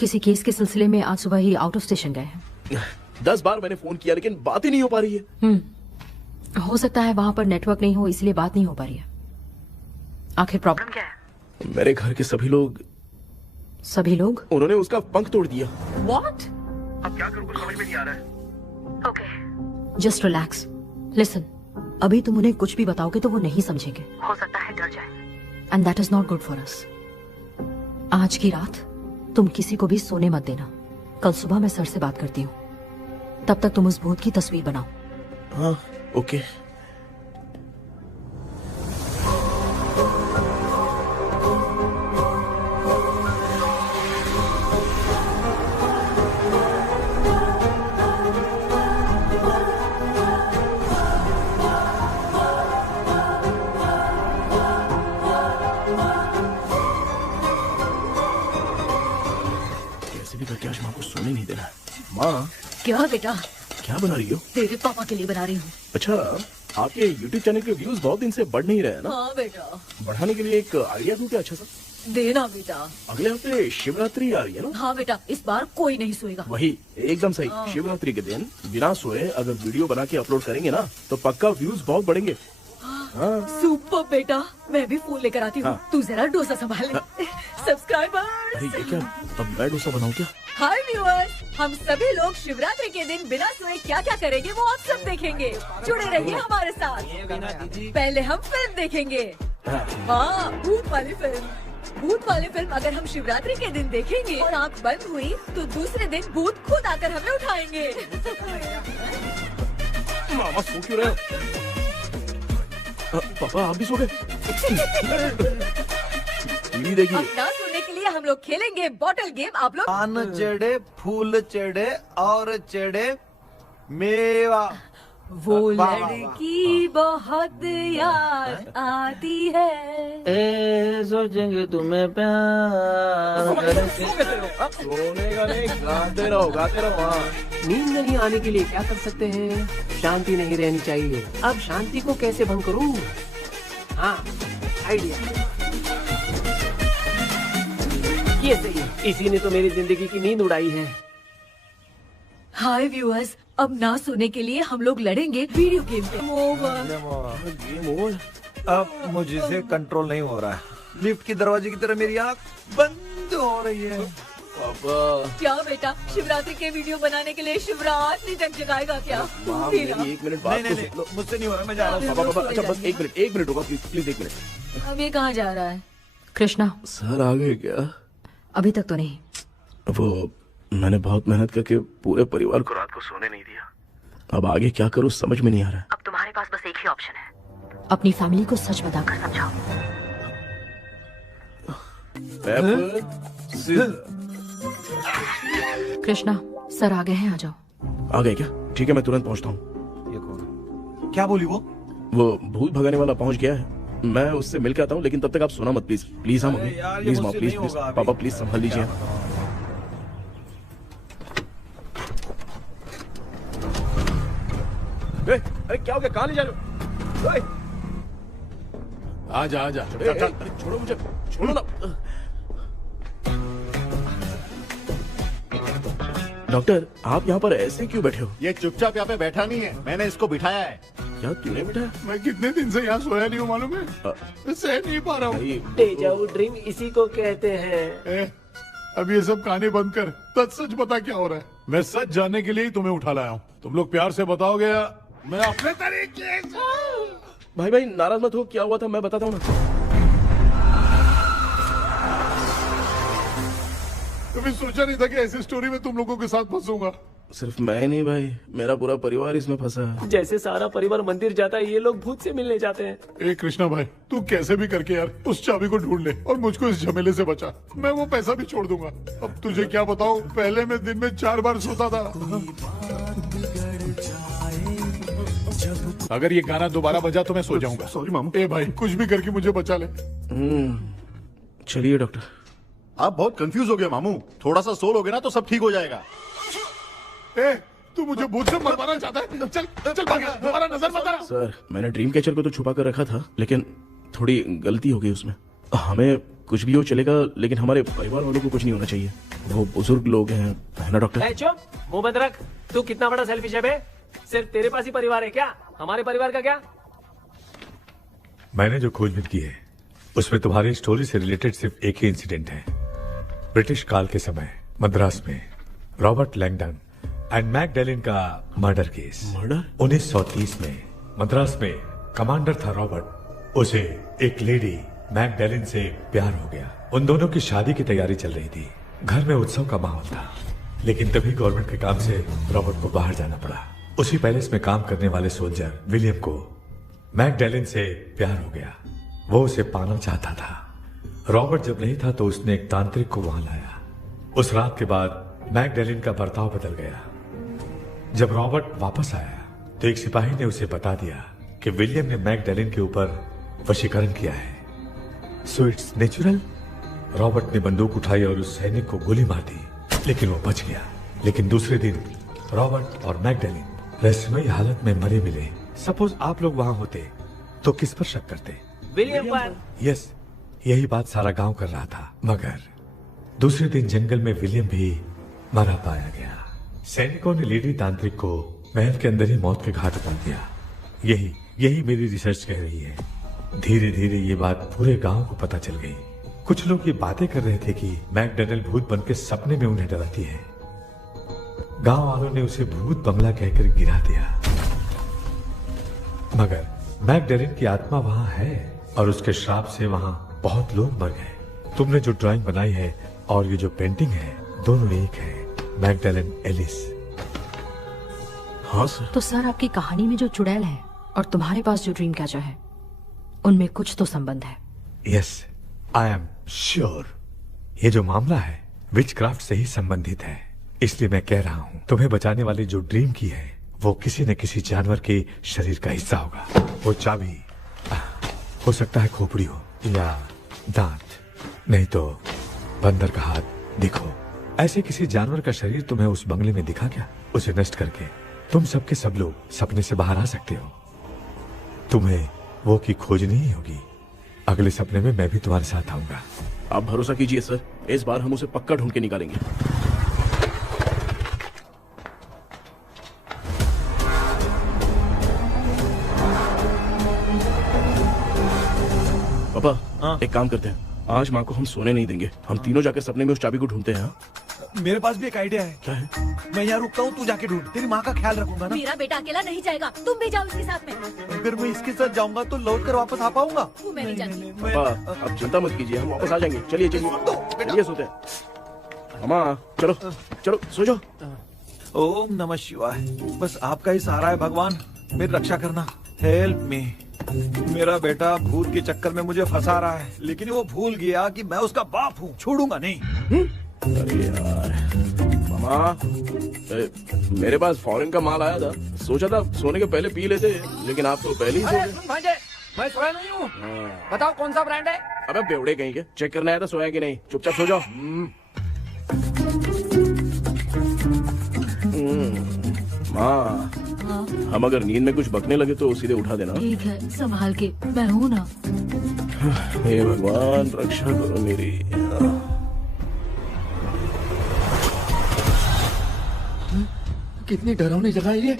किसी केस के सिलसिले में आज सुबह ही आउट ऑफ स्टेशन गए हैं। 10 बार मैंने फोन किया लेकिन बात ही नहीं हो पा रही है। हो सकता है वहाँ पर नेटवर्क नहीं हो, इसलिए बात नहीं हो पा रही है। आखिर प्रॉब्लम क्या है? मेरे घर के सभी लोग उन्होंने उसका पंख तोड़ दिया। What? अब क्या करूँ, कुछ समझ में नहीं आ रहा है। Okay. Just relax. Listen. अभी तुम उन्हें कुछ भी बताओगे तो वो नहीं समझेंगे। हो सकता है डर जाए। And that is not good for us. आज की रात तुम किसी को भी सोने मत देना। कल सुबह मैं सर से बात करती हूँ। तब तक तुम उस भूत की तस्वीर बनाओ। हाँ, ओके। करके आज माँ को सोने नहीं देना। माँ, क्या बेटा? क्या बना रही हो? तेरे पापा के लिए बना रही हूँ। अच्छा, आपके YouTube चैनल के व्यूज बहुत दिन से बढ़ नहीं रहे हैं ना? हाँ बेटा। बढ़ाने के लिए एक आइडिया दूं क्या अच्छा सा? देना बेटा। अगले हफ्ते शिवरात्रि आ रही है ना? हाँ बेटा, इस बार कोई नहीं सोएगा। वही, एकदम सही। शिवरात्रि के दिन बिना सोए अगर वीडियो बना के अपलोड करेंगे ना तो पक्का व्यूज बहुत बढ़ेंगे। सुपर बेटा, मैं भी फोन लेकर आती हूँ। तू जरा डोसा संभाल ले। सब्सक्राइबर्स। अरे ये क्या, अब मैं डोसा बनाऊं क्या? हाय व्यूअर्स, हम सभी लोग शिवरात्रि के दिन बिना सोए क्या क्या करेंगे वो आप सब देखेंगे। जुड़े रहिए हमारे साथ। पहले हम फिल्म देखेंगे। हाँ, भूत वाली फिल्म। भूत वाली फिल्म अगर हम शिवरात्रि के दिन देखेंगे और आँख बंद हुई तो दूसरे दिन भूत खुद आकर हमें उठाएंगे। मामा सो क्यों रहे हो? पापा आप भी सो गए? देखिए अब ना सोने के लिए हम लोग खेलेंगे बॉटल गेम। आप लोग पान चढ़े, फूल चढ़े और चढ़े मेवा। वो लड़की बहुत याद आती है। सोचेंगे तुम्हें प्यार। सोने का नहीं, गाते रहो हाँ। नींद नहीं आने के लिए क्या कर सकते हैं? शांति नहीं रहनी चाहिए। अब शांति को कैसे भंग करूं? हाँ, आइडिया। ये सही है। इसी ने तो मेरी जिंदगी की नींद उड़ाई है। हाय व्यूअर्स, अब ना सोने के लिए हम लोग लड़ेंगे वीडियो गेम पे। अब मुझसे कंट्रोल नहीं हो रहा है। लिफ्ट की दरवाजे की तरह मेरी आँख बंद हो रही है। क्या बेटा, शिवरात्रि के वीडियो बनाने के लिए शिवरात्रि तक जगाएगा क्या? एक मिनट बात तो सुन लो। मुझसे नहीं हो रहा, मैं जा रहा हूँ। पापा अच्छा बस एक मिनट होगा प्लीज 1 मिनट। अब ये कहाँ जा रहा है? कृष्णा, सर आ गए क्या? अभी तक तो नहीं। वो मैंने बहुत मेहनत करके पूरे परिवार को रात को सोने नहीं दिया। अब आगे क्या करूँ समझ में नहीं आ रहा। अब तुम्हारे पास बस एक ही ऑप्शन है, अपनी फैमिली को सच बताकर समझाओ। कृष्णा, सर आ गए हैं, आ जाओ। आ गए क्या? ठीक है, मैं तुरंत पहुंचता हूँ। ये कौन? क्या बोली वो? भूत भगाने वाला पहुंच गया है। मैं उससे मिल के आता हूँ, लेकिन तब तक आप सोना मत प्लीज। प्लीज हाँ मम्मी, प्लीज माँ, प्लीज पापा, प्लीज संभाल लीजिए। अरे क्या हो गया? कहाँ ले जा रहे हो? आजा आजा। छोड़ो मुझे, छोड़ो ना। डॉक्टर, आप यहाँ पर ऐसे क्यों बैठे हो? ये चुपचाप यहाँ पे बैठा नहीं है, मैंने इसको बिठाया है। क्या तूने बिठाया? मैं कितने दिन से यहाँ सोया नहीं हूँ मालूम है। मैं सह नहीं पा रहा हूँ। डेजा वू ड्रीम इसी को कहते हैं। अब ये सब कहानी बंद कर, सच बता क्या हो रहा है। मैं सच जानने के लिए ही तुम्हें उठा लाया हूँ। तुम लोग प्यार से बताओगे, मैं अपने तरीके से। भाई नाराज मत हो, क्या हुआ था मैं बताता हूँ ना। कभी सोचा नहीं था कि ऐसी स्टोरी में तुम लोगों के साथ फंसूंगा। सिर्फ मैं नहीं भाई, मेरा पूरा परिवार इसमें फंसा है। जैसे सारा परिवार मंदिर जाता है, ये लोग भूत से मिलने जाते हैं। ए कृष्णा भाई, तू कैसे भी करके यार उस चाबी को ढूंढ ले और मुझको इस झमेले से बचा। मैं वो पैसा भी छोड़ दूंगा। अब तुझे क्या बताऊं, पहले मैं दिन में 4 बार सोता था। अगर ये गाना दोबारा बजा तो मैं सो जाऊंगा। सॉरी मामू। ए भाई, कुछ भी करके मुझे बचा ले। चलिए डॉक्टर। आप बहुत कंफ्यूज हो गए मामू, थोड़ा सा सो लोगे ना तो सब ठीक हो जाएगा। ए, तू मुझे भूत से मरवाना चाहता है? चल चल भाग, दोबारा नजर मत आना। सर, मैंने ड्रीम कैचर को तो छुपा कर रखा था, लेकिन थोड़ी गलती हो गई उसमें। हमें कुछ भी हो चलेगा, लेकिन हमारे परिवार वालों को कुछ नहीं होना चाहिए। वो बुजुर्ग लोग हैं, है ना डॉक्टर? चुप, मुंह बंद रख। तू कितना बड़ा सेल्फिश है बे? सिर्फ तेरे पास ही परिवार है क्या? हमारे परिवार का क्या? मैंने जो खोजबीन की है उसमें तुम्हारी स्टोरी से रिलेटेड सिर्फ एक ही इंसिडेंट है। ब्रिटिश काल के समय मद्रास में रॉबर्ट लैंगडन एंड मैकडैलिन का मर्डर केस। मर्डर? 1930 में मद्रास में कमांडर था रॉबर्ट, उसे एक लेडी मैकडैलिन से प्यार हो गया। उन दोनों की शादी की तैयारी चल रही थी, घर में उत्सव का माहौल था। लेकिन तभी गवर्नमेंट के काम से रॉबर्ट को बाहर जाना पड़ा। उसी पैलेस में काम करने वाले सोल्जर विलियम को मैकडैलिन से प्यार हो गया। वो उसे पाना चाहता था। रॉबर्ट जब नहीं था तो उसने एक तांत्रिक को वहां लाया। उस रात के बाद मैकडैलिन का बर्ताव बदल गया। जब रॉबर्ट वापस आया तो एक सिपाही ने उसे बता दिया कि विलियम ने मैकडैलिन के ऊपर वशीकरण किया है। So it's natural. रॉबर्ट ने बंदूक उठाई और उस सैनिक को गोली मार दी, लेकिन वो बच गया। लेकिन दूसरे दिन रॉबर्ट और मैकडैलिन रहस्यमयी हालत में मरे मिले। सपोज आप लोग वहां होते तो किस पर शक करते? विलियम पर। यस, यही बात सारा गांव कर रहा था। मगर दूसरे दिन जंगल में विलियम भी मरा पाया गया। सैनिकों ने लेडी तांत्रिक को महल के अंदर ही मौत के घाट उतार दिया। यही मेरी रिसर्च कह रही है। धीरे धीरे ये बात पूरे गांव को पता चल गई। कुछ लोग ये बातें कर रहे थे कि मैकडैलिन भूत बनकर सपने में उन्हें डराती है। गांव वालों ने उसे भूत बंगला कहकर गिरा दिया। मगर मैकडैलिन की आत्मा वहां है और उसके श्राप से वहां बहुत लोग मर गए। तुमने जो ड्राइंग बनाई है और ये जो पेंटिंग है दोनों एक है, मैगडेलेन एलिस। हाँ सर। तो सर आपकी कहानी में जो चुड़ैल है और तुम्हारे पास जो ड्रीम कैचर है उनमें कुछ तो संबंध है। यस, आई एम श्योर ये जो मामला है विचक्राफ्ट से ही संबंधित है। इसलिए मैं कह रहा हूँ तुम्हें बचाने वाली जो ड्रीम की है वो किसी न किसी जानवर के शरीर का हिस्सा होगा। वो चाबी हो सकता है खोपड़ी हो या दांत, नहीं तो बंदर का हाथ। देखो, ऐसे किसी जानवर का शरीर तुम्हें उस बंगले में दिखा क्या? उसे नष्ट करके तुम सबके सब लोग सपने से बाहर आ सकते हो। तुम्हें वो की खोजनी ही होगी। अगले सपने में मैं भी तुम्हारे साथ आऊंगा। आप भरोसा कीजिए सर, इस बार हम उसे पक्का ढूंढ के निकालेंगे। पापा, एक काम करते हैं, आज माँ को हम सोने नहीं देंगे। हम तीनों जाकर सपने में उस चाबी को ढूंढते हैं। मेरे पास भी एक आइडिया है। क्या है? मैं यहाँ रुकता हूँ, तू जाके ढूंढ। तेरी माँ का ख्याल रखूंगा ना। मेरा बेटा अकेला नहीं जाएगा, तुम भी जाओ इसके साथ में। अगर मैं इसके साथ जाऊंगा तो लौट कर वापस आ पाऊंगा? वो मैं नहीं जानती। पापा, अब चिंता मत कीजिए, हम वापस आ जाएंगे। चलिए चलिए सोते हैं। मामा चलो चलो सो जाओ। ओम नमः शिवाय। बस आपका ही सहारा है भगवान, मेरी रक्षा करना। Help me. मेरा बेटा भूत के चक्कर में मुझे फंसा रहा है, लेकिन वो भूल गया कि मैं उसका बाप हूँ। छोड़ूंगा नहीं। अरे यार मामा, मेरे पास फॉरेन का माल आया था, सोचा था सोने के पहले पी लेते, लेकिन आप तो पहले ही सो गए। भांजे, मैं सोया नहीं हूँ। बताओ कौन सा ब्रांड है? अबे बेवड़े कहीं के, चेक करना है तो सोया कि नहीं। चुपचाप सो जाओ। माँ, हम अगर नींद में कुछ बकने लगे तो सीधे उठा देना। ठीक है, संभाल के, मैं हूँ ना। हे भगवान रक्षा करो मेरी। कितनी डरावनी जगह है ये।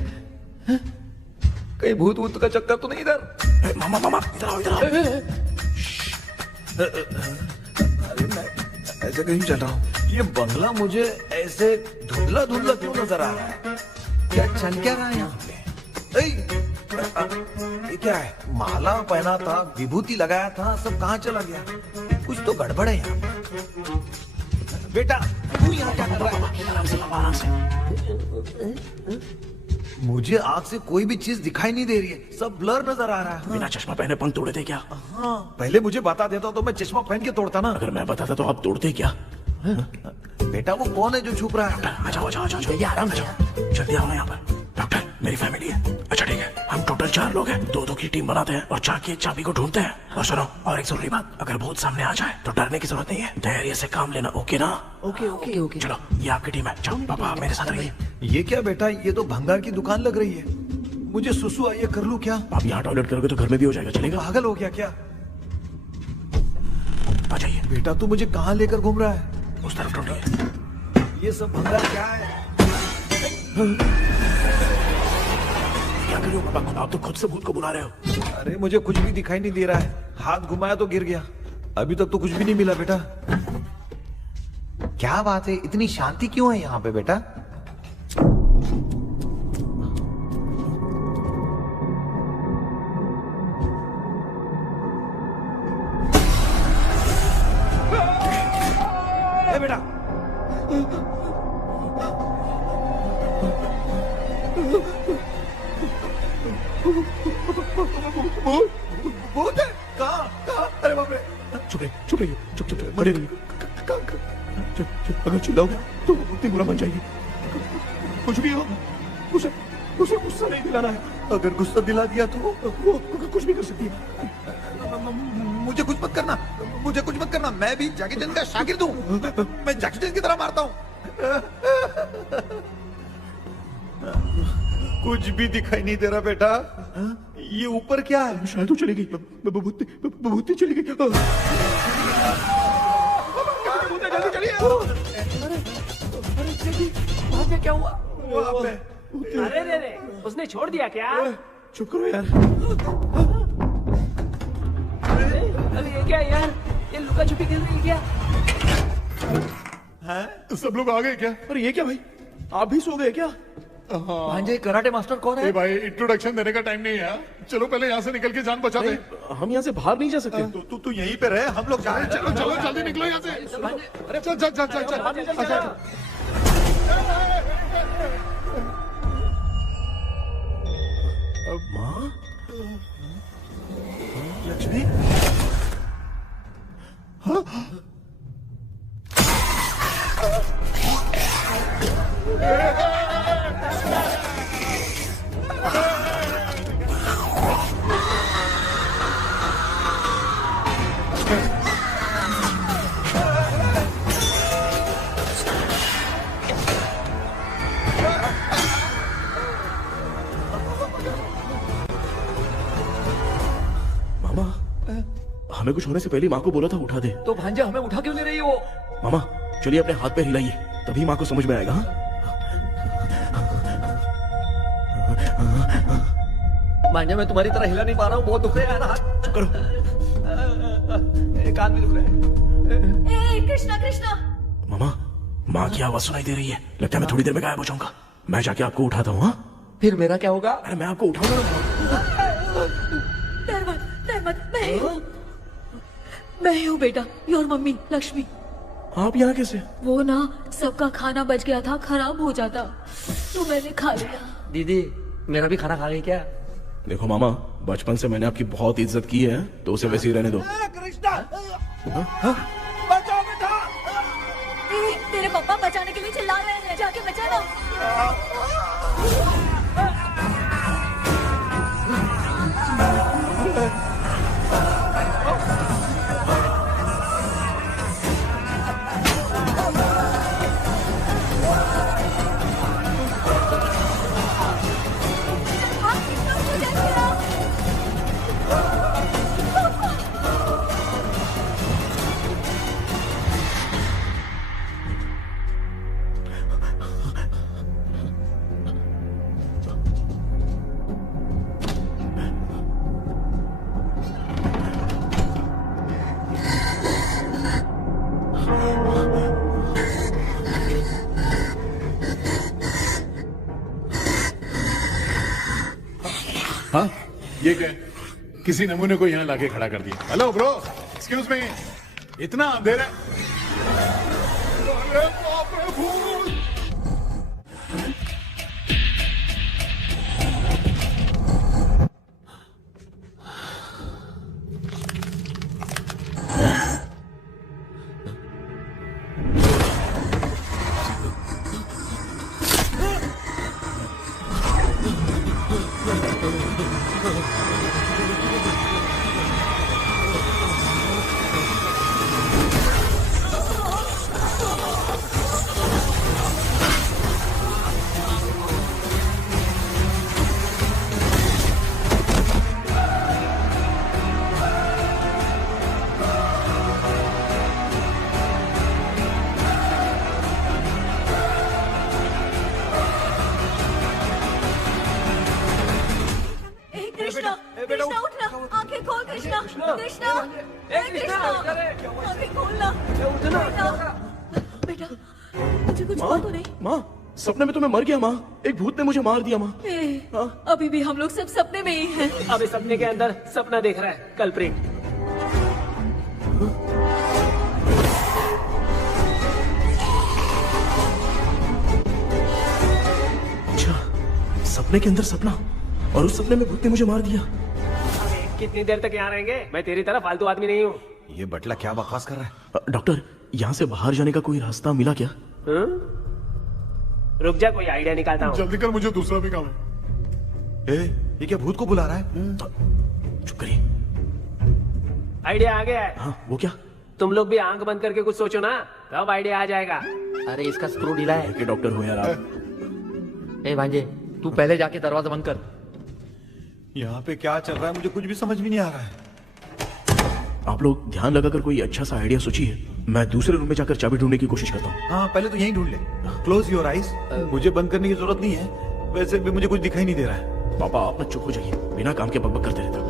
कहीं भूत भूत का चक्कर तो नहीं इधर? मामा मामा इधर आओ, इधर आओ। अरे मैं ऐसे कहीं चल रहा हूँ। ये बंगला मुझे ऐसे धुंधला धुंधला क्यों नजर आ रहा है? क्या चल क्या रहा है यहाँ पे? ये क्या है? माला पहना था, विभूति लगाया था, सब कहाँ चला गया? कुछ तो गड़बड़ है यहाँ पे। बेटा तू यहाँ क्या कर रहा है? मुझे आँख से कोई भी चीज दिखाई नहीं दे रही है, सब ब्लर नजर आ रहा है। बिना चश्मा पहने पंख तोड़े थे क्या? हाँ, पहले मुझे बता देता तो मैं चश्मा पहन के तोड़ता ना। अगर मैं बताता तो आप तोड़ते क्या? बेटा वो कौन है जो छुप रहा है? आ जाओ जाओ जाओ, ये आराम से जल्दी आओ ना यहाँ पर। डॉक्टर, मेरी फैमिली है। अच्छा ठीक है, हम टोटल 4 लोग हैं, 2-2 की टीम बनाते हैं और जाके चाबी को ढूंढते हैं। और सुनो, और एक जरूरी बात, अगर भूत सामने आ जाए तो डरने की जरूरत नहीं है, धैर्य से काम लेना। ओके ना? Okay okay okay. चलो, ये आपकी टीम है। जाओ पापा मेरे साथ रहिए। ये क्या बेटा, ये तो भंगार की दुकान लग रही है। मुझे सुसु आई है, कर लूं क्या? आप यहाँ टॉयलेट करोगे तो घर में भी हो जाएगा, चलेगा? पागल हो गया क्या? आ जाइए। बेटा तू मुझे कहाँ लेकर घूम रहा है? उस तरफ ढूंढिए। ये सब भंगार क्या है? क्या कर रहे हो पापा? आप तो खुद से भूत को बुला रहे हो। अरे मुझे कुछ भी दिखाई नहीं दे रहा है, हाथ घुमाया तो गिर गया। अभी तक तो कुछ भी नहीं मिला बेटा। क्या बात है, इतनी शांति क्यों है यहाँ पे बेटा? बेटा भूत है? कहाँ? अरे बाप रे! चुप रहिए, चुप रहिए, चुप चुप बड़े रहिए। अगर चिल्लाओगे तो इतनी बुरा बन जाएगी। कुछ भी हो, उसे गुस्सा नहीं दिलाना है। अगर गुस्सा दिला दिया तो वो कुछ भी कर सकती है। मुझे कुछ मत करना, मुझे कुछ मत करना। मैं भी जैकी चैन का शागिर्द हूँ, मैं जैकी चैन की तरह मारता हूँ। कुछ भी दिखाई नहीं दे रहा बेटा। ये ऊपर क्या है? शायद वो चली गई, भूती चली गई। जल्दी चलिए। वहाँ पे क्या हुआ? अरे रे रे, उसने छोड़ दिया क्या? चुप करो यार। अरे ये क्या यार, ये लुका छुपी खेल रही है क्या? हैं? सब लोग आ गए क्या? अरे ये क्या भाई, आप भी सो गए क्या? भांजे कराटे मास्टर कौन है? ए भाई इंट्रोडक्शन देने का टाइम नहीं है। चलो पहले यहाँ से निकल के जान बचा दे। हम यहाँ से बाहर नहीं जा सकते। तू यहीं पे रहे, हम लोग जा रहे हैं। चलो चलो जल्दी निकलो यहाँ से। चल चल चल चल चल। माँ? लक्ष्मी? मामा, हमें कुछ होने से पहले माँ को बोला था उठा दे। तो भांजे हमें उठा क्यों ले रही हो? मामा चलिए अपने हाथ पे हिलाइए, तभी माँ को समझ में आएगा। हाँ? भांजे मैं तुम्हारी तरह हिला नहीं पा रहा हूँ, बहुत दुख रहा है ना हाथ। चुप करो। कान भी दुख रहा है। ए कृष्णा कृष्णा। मामा माँ की आवाज सुनाई दे रही है, लगता है मैं थोड़ी देर में गायब हो जाऊंगा। मैं जाके आपको उठाता हूँ। हाँ फिर मेरा क्या होगा? अरे मैं आपको उठाऊंगा। डर मत, मैं ही हूँ बेटा, योर मम्मी लक्ष्मी। आप यहाँ कैसे? वो ना सबका खाना बच गया था, खराब हो जाता तो मैंने खा लिया। दीदी मेरा भी खाना खा गई क्या? देखो मामा, बचपन से मैंने आपकी बहुत इज्जत की है, तो उसे वैसे ही रहने दो। बचाओ बेटा। तेरे पापा बचाने के लिए चिल्ला रहे हैं, जाके बचा लो। हाँ ये क्या? किसी नमूने को यहाँ लाके खड़ा कर दिया। हेलो ब्रो, एक्सक्यूज मी, इतना अंधेरा। अरे बाप रे भूत! कृष्णा उठना, आंखें खोल कृष्णा, कृष्णा, आंखें खोलना। बेटा मुझे कुछ हुआ तो नहीं? माँ सपने में तो मैं मर गया माँ, एक भूत ने मुझे मार दिया माँ। अभी भी हम लोग सब सपने में ही हैं। अभी सपने के अंदर सपना देख रहा है कल्प्रिट। अच्छा सपने के अंदर सपना, और उस सपने में भूत ने मुझे मार दिया। कितनी देर तक यहाँ रहेंगे? मैं तेरी तरह फालतू आदमी नहीं हूँ। ये बटला क्या बकवास कर रहा है? डॉक्टर यहाँ से बाहर जाने का कोई रास्ता मिला क्या? रुक जा, कोई आइडिया निकालता हूँ। जल्दी कर, मुझे दूसरा भी काम है। ये क्या भूत को बुला रहा है? चुप करिए। आइडिया आ गया है। हाँ वो क्या? तुम लोग भी आंख बंद करके कुछ सोचो ना, तब आइडिया आ जाएगा। अरे इसका स्क्रू ढीला है। कि डॉक्टर हो यार आप। ए भांजे तू पहले जाके दरवाजा बंद कर। यहाँ पे क्या चल रहा है मुझे कुछ भी समझ में नहीं आ रहा है। आप लोग ध्यान लगाकर कोई अच्छा सा आइडिया सोचिए, मैं दूसरे रूम में जाकर चाबी ढूंढने की कोशिश करता हूँ। हाँ पहले तो यहीं ढूंढ ले। Close your eyes. मुझे बंद करने की जरूरत नहीं है, वैसे भी मुझे कुछ दिखाई नहीं दे रहा है। पापा आप ना चुप हो जाइए, बिना काम के बकबक करते रहते हो।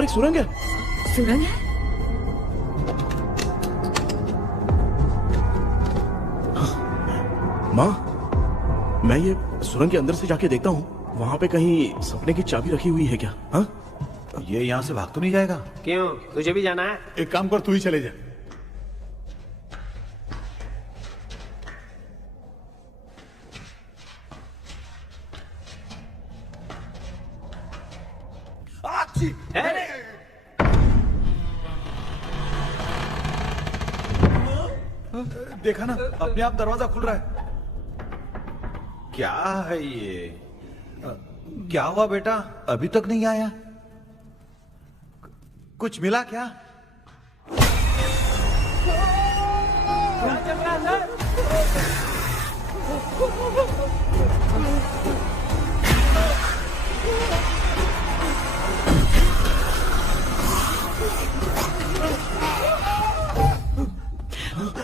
पर एक सुरंग है। सुरंग है? माँ, मैं ये सुरंग के अंदर से जाके देखता हूँ, वहाँ पे कहीं सपने की चाबी रखी हुई है क्या? हाँ? ये यहाँ से भाग तो नहीं जाएगा? क्यों, तुझे भी जाना है? एक काम कर, तू ही चले जा। देखा ना, अपने आप दरवाजा खुल रहा है। क्या है ये? क्या हुआ बेटा, अभी तक नहीं आया? कुछ मिला क्या? क्या चल रहा है सर?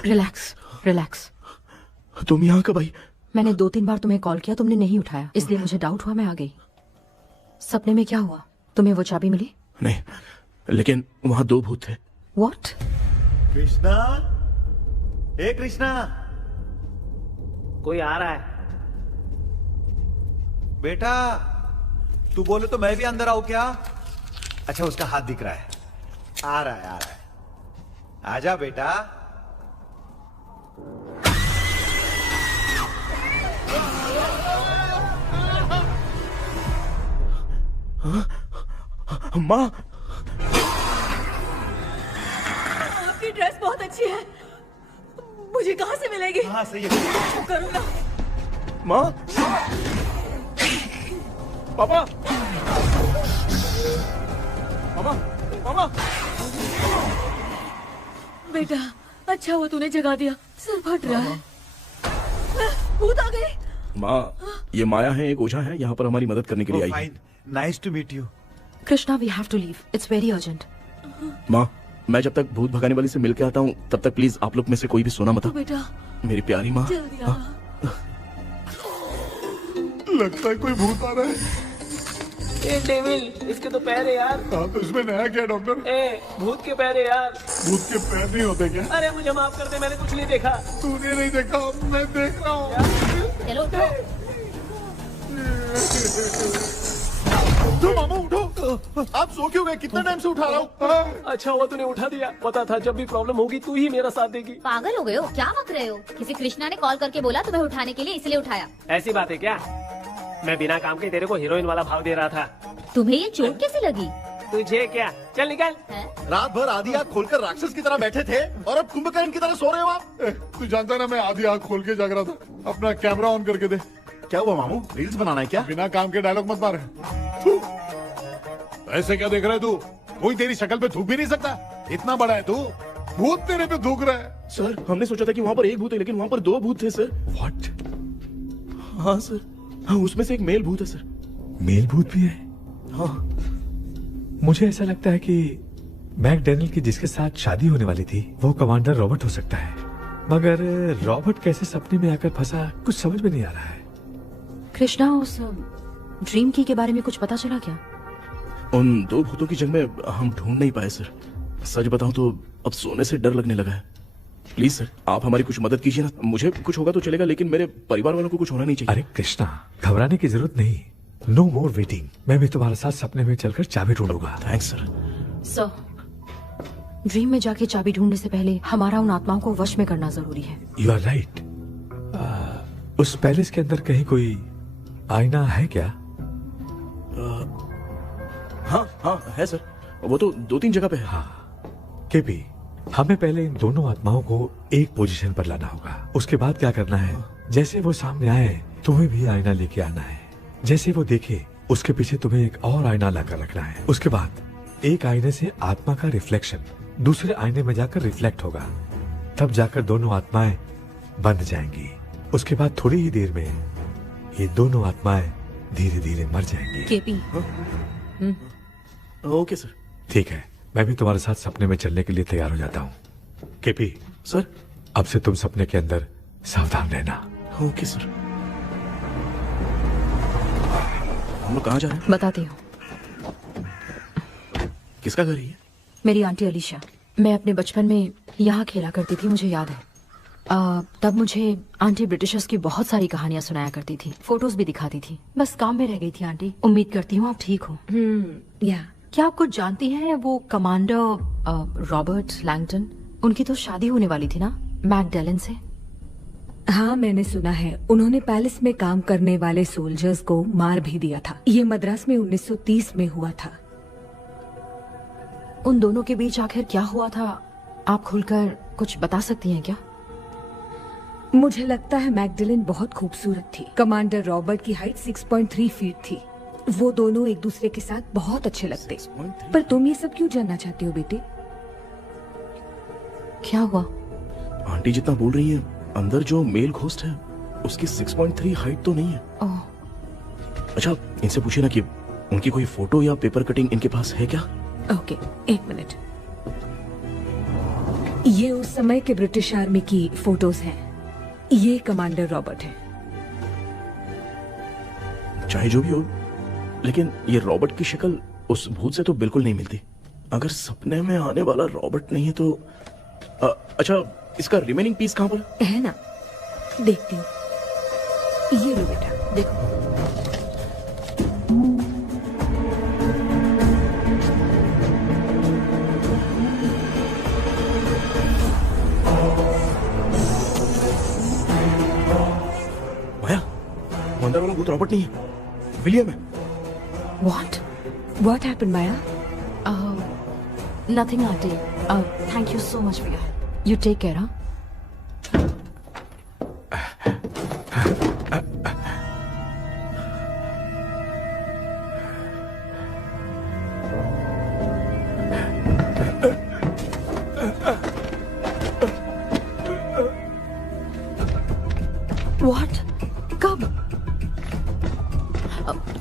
Relax relax. तुम यहाँ कब आई? मैंने 2-3 बार तुम्हें कॉल किया, तुमने नहीं उठाया, इसलिए मुझे डाउट हुआ, मैं आ गई। सपने में क्या हुआ? तुम्हें वो चाबी मिली? नहीं, लेकिन वहाँ 2 भूत थे। व्हाट? कृष्णा, हे कृष्णा। कोई आ रहा है। बेटा, तू बोले तो मैं भी अंदर आऊं क्या? अच्छा, उसका हाथ दिख रहा है। आ रहा है, आ रहा है। आजा बेटा। माँ, आपकी ड्रेस बहुत अच्छी है, मुझे कहाँ से मिलेगी? हाँ सही है। करूँ ना? माँ, पापा, मामा, मामा। बेटा, अच्छा हुआ तूने जगा दिया, सर फट रहा है। भूत आ गए। माँ, ये माया है, एक ओझा है, यहाँ पर हमारी मदद करने के लिए आई है। Nice to meet you. Krishna, we have to leave, it's very urgent. माँ, मैं जब तक भूत भगाने वाली से मिल के आता हूँ, तब तक प्लीज आप लोग में से कोई भी सोना मत। बेटा, मेरी प्यारी माँ। जल्दी आ। लगता है कोई भूत आ रहा है। ए डेविल, इसके तो पैर है यार। हाँ, तो इसमें नया क्या डॉक्टर? ए, भूत के पैर है यार। भूत के पैर नहीं होते क्या? अरे मुझे माफ कर दे, मैंने कुछ नहीं देखा। तूने नहीं देखा, मैं देख रहा हूँ। चलो उठो। उठो मामू, उठो। आप सो क्यों गए? कितना टाइम से उठा रहा हूँ। अच्छा हुआ तूने उठा दिया, पता था जब भी प्रॉब्लम होगी तू ही मेरा साथ देगी। पागल हो गए हो क्या? बक रहे हो? किसी कृष्णा ने कॉल करके बोला तुम्हें उठाने के लिए, इसलिए उठाया। ऐसी बात है क्या? मैं बिना काम के तेरे को हीरोइन वाला भाव दे रहा था। तुम्हें ये चोट कैसे लगी? तुझे क्या? चल निकल। रात भर आधी आँख खोलकर राक्षस की तरह बैठे थे और अब कुंभकर्ण की तरह सो रहे हो आप। तू जानता है ना, मैं आधी आँख खोल के जाग रहा था। अपना कैमरा ऑन करके दे। क्या हुआ मामू, रील्स बनाना है क्या? बिना काम के डायलॉग मत मार। ऐसे क्या देख रहा है तू? कोई तेरी शक्ल पे थूक भी नहीं सकता, इतना बड़ा है तू। भूत तेरे पे थूक रहा है। सर, हमने सोचा था कि वहाँ पर एक भूत है, लेकिन वहाँ पर 2 भूत थे सर। व्हाट? हाँ सर, हाँ, उसमें से एक मेल भूत है सर। मेल भूत भी है? हाँ। मुझे ऐसा लगता है कि मैकडैनियल की जिसके साथ शादी होने वाली थी वो कमांडर रॉबर्ट हो सकता है, मगर रॉबर्ट कैसे सपने में आकर फंसा, कुछ समझ में नहीं आ रहा है। कृष्णा, उस ड्रीम की के बारे में कुछ पता चला क्या? उन 2 भूतों की जंग में हम ढूंढ नहीं पाए सर। सच बताऊं तो अब सोने से डर लगने लगा है। प्लीज सर, आप हमारी कुछ मदद कीजिए ना। मुझे कुछ होगा तो चलेगा, लेकिन मेरे परिवार वालों को कुछ होना नहीं चाहिए। अरे कृष्णा, घबराने की जरूरत नहीं, नो मोर वेटिंग। मैं भी तुम्हारे साथ सपने में चलकर चाबी ढूंढूंगा। Thanks sir. सर, ड्रीम में जाके चाबी ढूंढने से पहले हमारा उन आत्माओं को वश में करना जरूरी है। You are right. उस पैलेस के अंदर कहीं कोई आईना है क्या? हाँ हाँ है सर, वो तो 2-3 जगह पे है। हाँ केपी, हमें पहले इन दोनों आत्माओं को एक पोजीशन पर लाना होगा। उसके बाद क्या करना है, जैसे वो सामने आए तुम्हें भी आईना लेके आना है। जैसे वो देखे उसके पीछे तुम्हें एक और आईना लाकर रखना है। उसके बाद एक आईने से आत्मा का रिफ्लेक्शन दूसरे आईने में जाकर रिफ्लेक्ट होगा, तब जाकर दोनों आत्माएं बंध जाएंगी। उसके बाद थोड़ी ही देर में ये दोनों आत्माएं धीरे धीरे मर जाएंगी। KP, okay sir. ठीक है, मैं भी तुम्हारे साथ सपने में चलने के लिए तैयार हो जाता हूँ। केपी सर, अब से तुम सपने के अंदर सावधान रहना। Okay sir. हम लोग कहाँ जा रहे हैं? बताती हूँ। किसका घर है ये? मेरी आंटी अलीशा। मैं अपने बचपन में यहाँ खेला करती थी, मुझे याद है। तब मुझे आंटी ब्रिटिशर्स की बहुत सारी कहानियां सुनाया करती थी, फोटोज भी दिखाती थी। बस काम में रह गई थी आंटी। उम्मीद करती हूँ आप ठीक हो। या क्या आप कुछ जानती हैं वो कमांडर रॉबर्ट लैंगटन? उनकी तो शादी होने वाली थी ना मैकडेलन से। हाँ, मैंने सुना है उन्होंने पैलेस में काम करने वाले सोल्जर्स को मार भी दिया था। ये मद्रास में 1930 में हुआ था। उन दोनों के बीच आखिर क्या हुआ था, आप खुलकर कुछ बता सकती हैं क्या? मुझे लगता है मैकडेलन बहुत खूबसूरत थी। कमांडर रॉबर्ट की हाइट 6.3 फीट थी। वो दोनों एक दूसरे के साथ बहुत अच्छे लगते। पर तुम ये सब क्यों जानना चाहती हो बेटे? क्या हुआ? आंटी जितना बोल रही है, अंदर जो मेल घोस्ट है उसकी 6.3 हाइट तो नहीं है। अच्छा, इनसे पूछिए ना कि उनकी कोई फोटो या पेपर कटिंग इनके पास है क्या? ओके, एक मिनट। ये उस समय के ब्रिटिश आर्मी की फोटोज हैं। ये कमांडर रॉबर्ट है। चाहे जो भी हो, लेकिन ये रॉबर्ट की शक्ल उस भूत से तो बिल्कुल नहीं मिलती। अगर सपने में आने वाला रॉबर्ट नहीं है तो अच्छा, इसका रिमेनिंग पीस कहाँ पर है? ना, देखती हूँ। ये लो बेटा, देखो। माया, अंदर वाला भूत रॉबर्ट नहीं है, विलियम है। What happened, Maya? Nothing, auntie. Thank you so much for your help. You take care, huh? What? कब?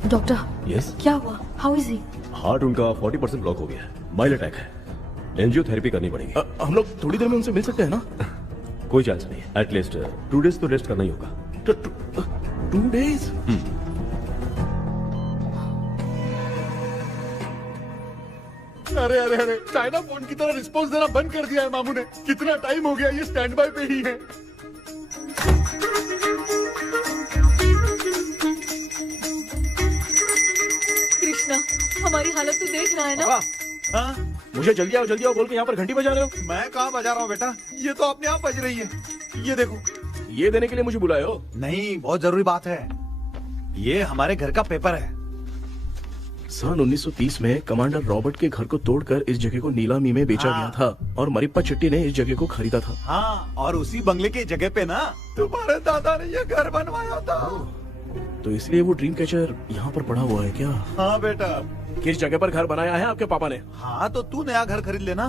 डॉक्टर, यस, क्या हुआ? How is he? हार्ट उनका 40% ब्लॉक हो गया है। माइल्ड अटैक है। एंजियोथेरेपी करनी पड़ेगी। हम लोग थोड़ी देर में उनसे मिल सकते हैं ना? कोई चांस नहीं। एटलीस्ट 2 डेज तो रेस्ट करना ही होगा। 2 डेज? अरे अरे अरे, चाइना फोन की तरह रिस्पॉन्स देना बंद कर दिया है मामू ने। कितना टाइम हो गया, ये स्टैंड बाय पे ही है। कृष्णा, हमारी हालत तो देख रहा है ना। हाँ? मुझे जल्दी आओ बोल के यहाँ पर घंटी बजा रहे हो। मैं कहाँ बजा रहा हूँ बेटा, ये तो अपने आप बज रही है। ये देखो। ये देने के लिए मुझे बुलाए हो? नहीं, बहुत जरूरी बात है। ये हमारे घर का पेपर है। सन 1930 में कमांडर रॉबर्ट के घर को तोड़कर इस जगह को नीलामी में बेचा गया था और मरिप्पा चिट्टी ने इस जगह को खरीदा था। हाँ, और उसी बंगले की जगह पे ना तुम्हारे दादा ने ये घर बनवाया था। तो इसलिए वो ड्रीम कैचर यहाँ पर पड़ा हुआ है क्या? हाँ बेटा। किस जगह पर घर बनाया है आपके पापा ने? हाँ, तो तू नया घर खरीद लेना।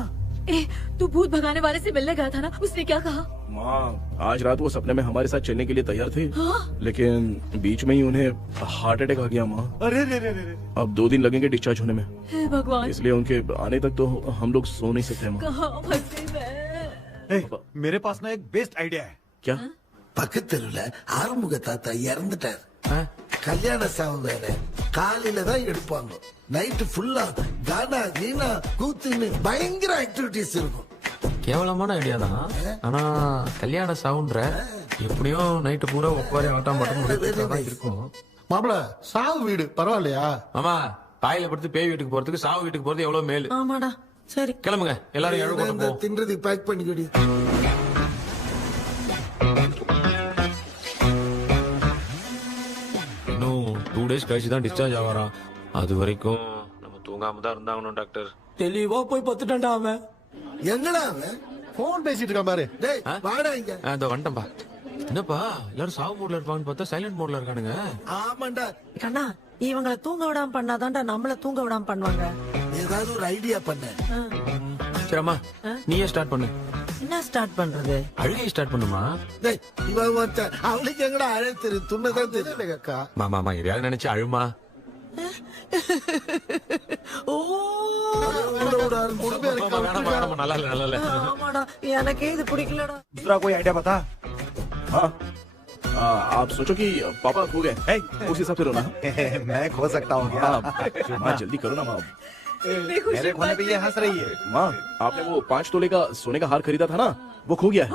तू भूत भगाने वाले से मिलने गया था ना, उसने क्या कहा? माँ, आज रात वो सपने में हमारे साथ चलने के लिए तैयार थे। हाँ? लेकिन बीच में ही उन्हें हार्ट अटैक आ गया माँ। अरे रे रे रे। अब 2 दिन लगेंगे डिस्चार्ज होने में। हे भगवान। इसलिए उनके आने तक तो हम लोग सो नहीं सकते माँ। कहाँ फंसे मैं? मेरे पास ना एक बेस्ट आइडिया है। क्या? பக்கத்தெருவுல ஆறுமுக தாத்தா இறந்துட்டார். கல்யாண சாவு வேற. காலையில தான் எடுப்பாங்க. நைட் ஃபுல்லா கானா கீனா கூத்துன்னு பயங்கர ஆக்டிவிட்டிஸ் இருக்கும். கேவலமான ஐடியா தான். ஆனா கல்யாண சாவுன்ற எப்படியும் நைட்டு பூரா ஒப்பாரி ஆட்டம் மட்டும் இருக்கும். மாப்பிள, சாவு வீடு பரவாயில்லையா? மாமா, பாயில படுத்து பேய் வீட்டுக்கு போறதுக்கு சாவு வீட்டுக்கு போறது எவ்வளவு மேலு. ஆமாடா. சரி, கிளம்புங்க, எல்லாரும் எழு கொண்டு போ. தின்றதுக்கு பேக் பண்ணிக்கடி. இன்னும் 2 டேஸ் கழிச்சு தான் டிஸ்சார்ஜ் ஆவாராம். அது வரைக்கும் நம்ம தூங்காம தான் இருந்தாகணும் டாக்டர். தெளிவா போய் பத்துட்டான்டா அவன். எங்கடா அவன்? போன் பேசிட்டு இருக்கான் பாரு. டேய், வாடா இங்க. இதோ வந்துட்டேன்பா. என்னப்பா எல்லாரும் சாவு மோட்ல இருப்பாங்கன்னு பார்த்தா சைலண்ட் மோட்ல இருக்கானுங்க. ஆமாண்டா. கண்ணா, இவங்களை தூங்க விடாம பண்ணாதான்டா நம்மள தூங்க விடாம பண்ணுவாங்க. ஏதாவது ஒரு ஐடியா பண்ணு. சரிம்மா, நீயே ஸ்டார்ட் பண்ணு. என்ன ஸ்டார்ட் பண்றது? அழுகை ஸ்டார்ட் பண்ணுமா? டேய், இவன் ஒருத்தன் அவளுக்கு எங்கடா அழகு தெரியும்? துண்ணதான் தெரியல அக்கா. மாமா எதையாவது நினைச்சு அழுமா. நல்லா இல்ல. ஆமாடா, எனக்கே இது பிடிக்கலடா. दूसरा कोई आइडिया बता। हाँ, आप सोचो कि पापा खो गए, उस हिसाब से रोना। मैं खो सकता हूँ क्या? माँ जल्दी करो ना माँ। मेरे खोने पे ये हंस रही है। माँ, आपने वो 5 तोले का सोने का हार खरीदा था ना, वो खो गया है।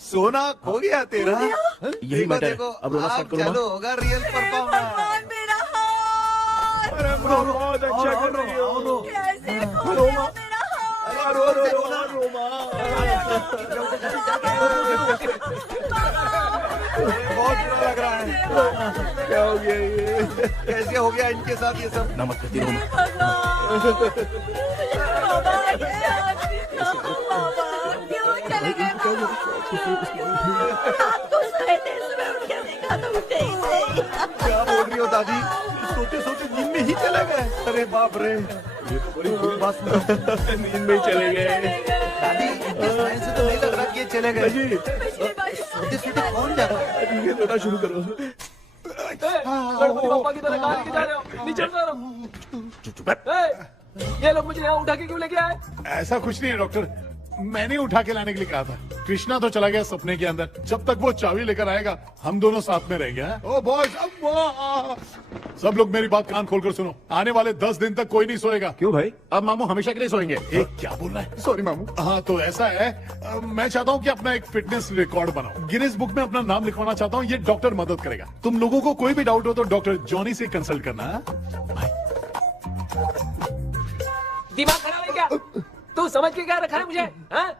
सोना खो गया तेरा? यही मैटर है। अब रोना स्टार्ट करो। चलो होगा रियल परफॉर्मेंस। बहुत अच्छा कर रही हो। बहुत बुरा लग रहा है। क्या हो गया ये? कैसे हो गया इनके साथ ये सब? ना मत करती रो। क्या बोल रही हो दादी? सोते सोते नींद में ही चले गए? अरे बाप रे, ये तो बड़ी बुरी बात सुना। नींद में ही चले गए। दादी इस लाइन से तो नहीं लग रहा कि ये चले गए। जी सोते सोते कौन जाता है? ठीक है, रोना शुरू करो। पापा की तरह कहाँ लेके जा रहे हो? नीचे उतारो। ये लोग मुझे यहाँ उठा के क्यों लेके आए? ऐसा कुछ नहीं है डॉक्टर, मैंने उठा के लाने के लिए कहा था। कृष्णा तो चला गया सपने के अंदर, जब तक वो चाबी लेकर आएगा हम दोनों साथ में रहेंगे। ओ बॉयज, सब लोग मेरी बात कान खोलकर सुनो, आने वाले 10 दिन तक कोई नहीं सोएगा। क्यों भाई? अब मामू हमेशा के लिए सोएंगे। एक क्या बोल रहा है? सॉरी मामू। हाँ तो ऐसा है, मैं चाहता हूँ कि अपना एक फिटनेस रिकॉर्ड बनाओ, गिनीज बुक में अपना नाम लिखवाना चाहता हूँ। ये डॉक्टर मदद करेगा। तुम लोगों को कोई भी डाउट हो तो डॉक्टर जॉनी से कंसल्ट करना। दिमाग खराब है क्या? तू समझ के क्या रखा है मुझे? हाँ?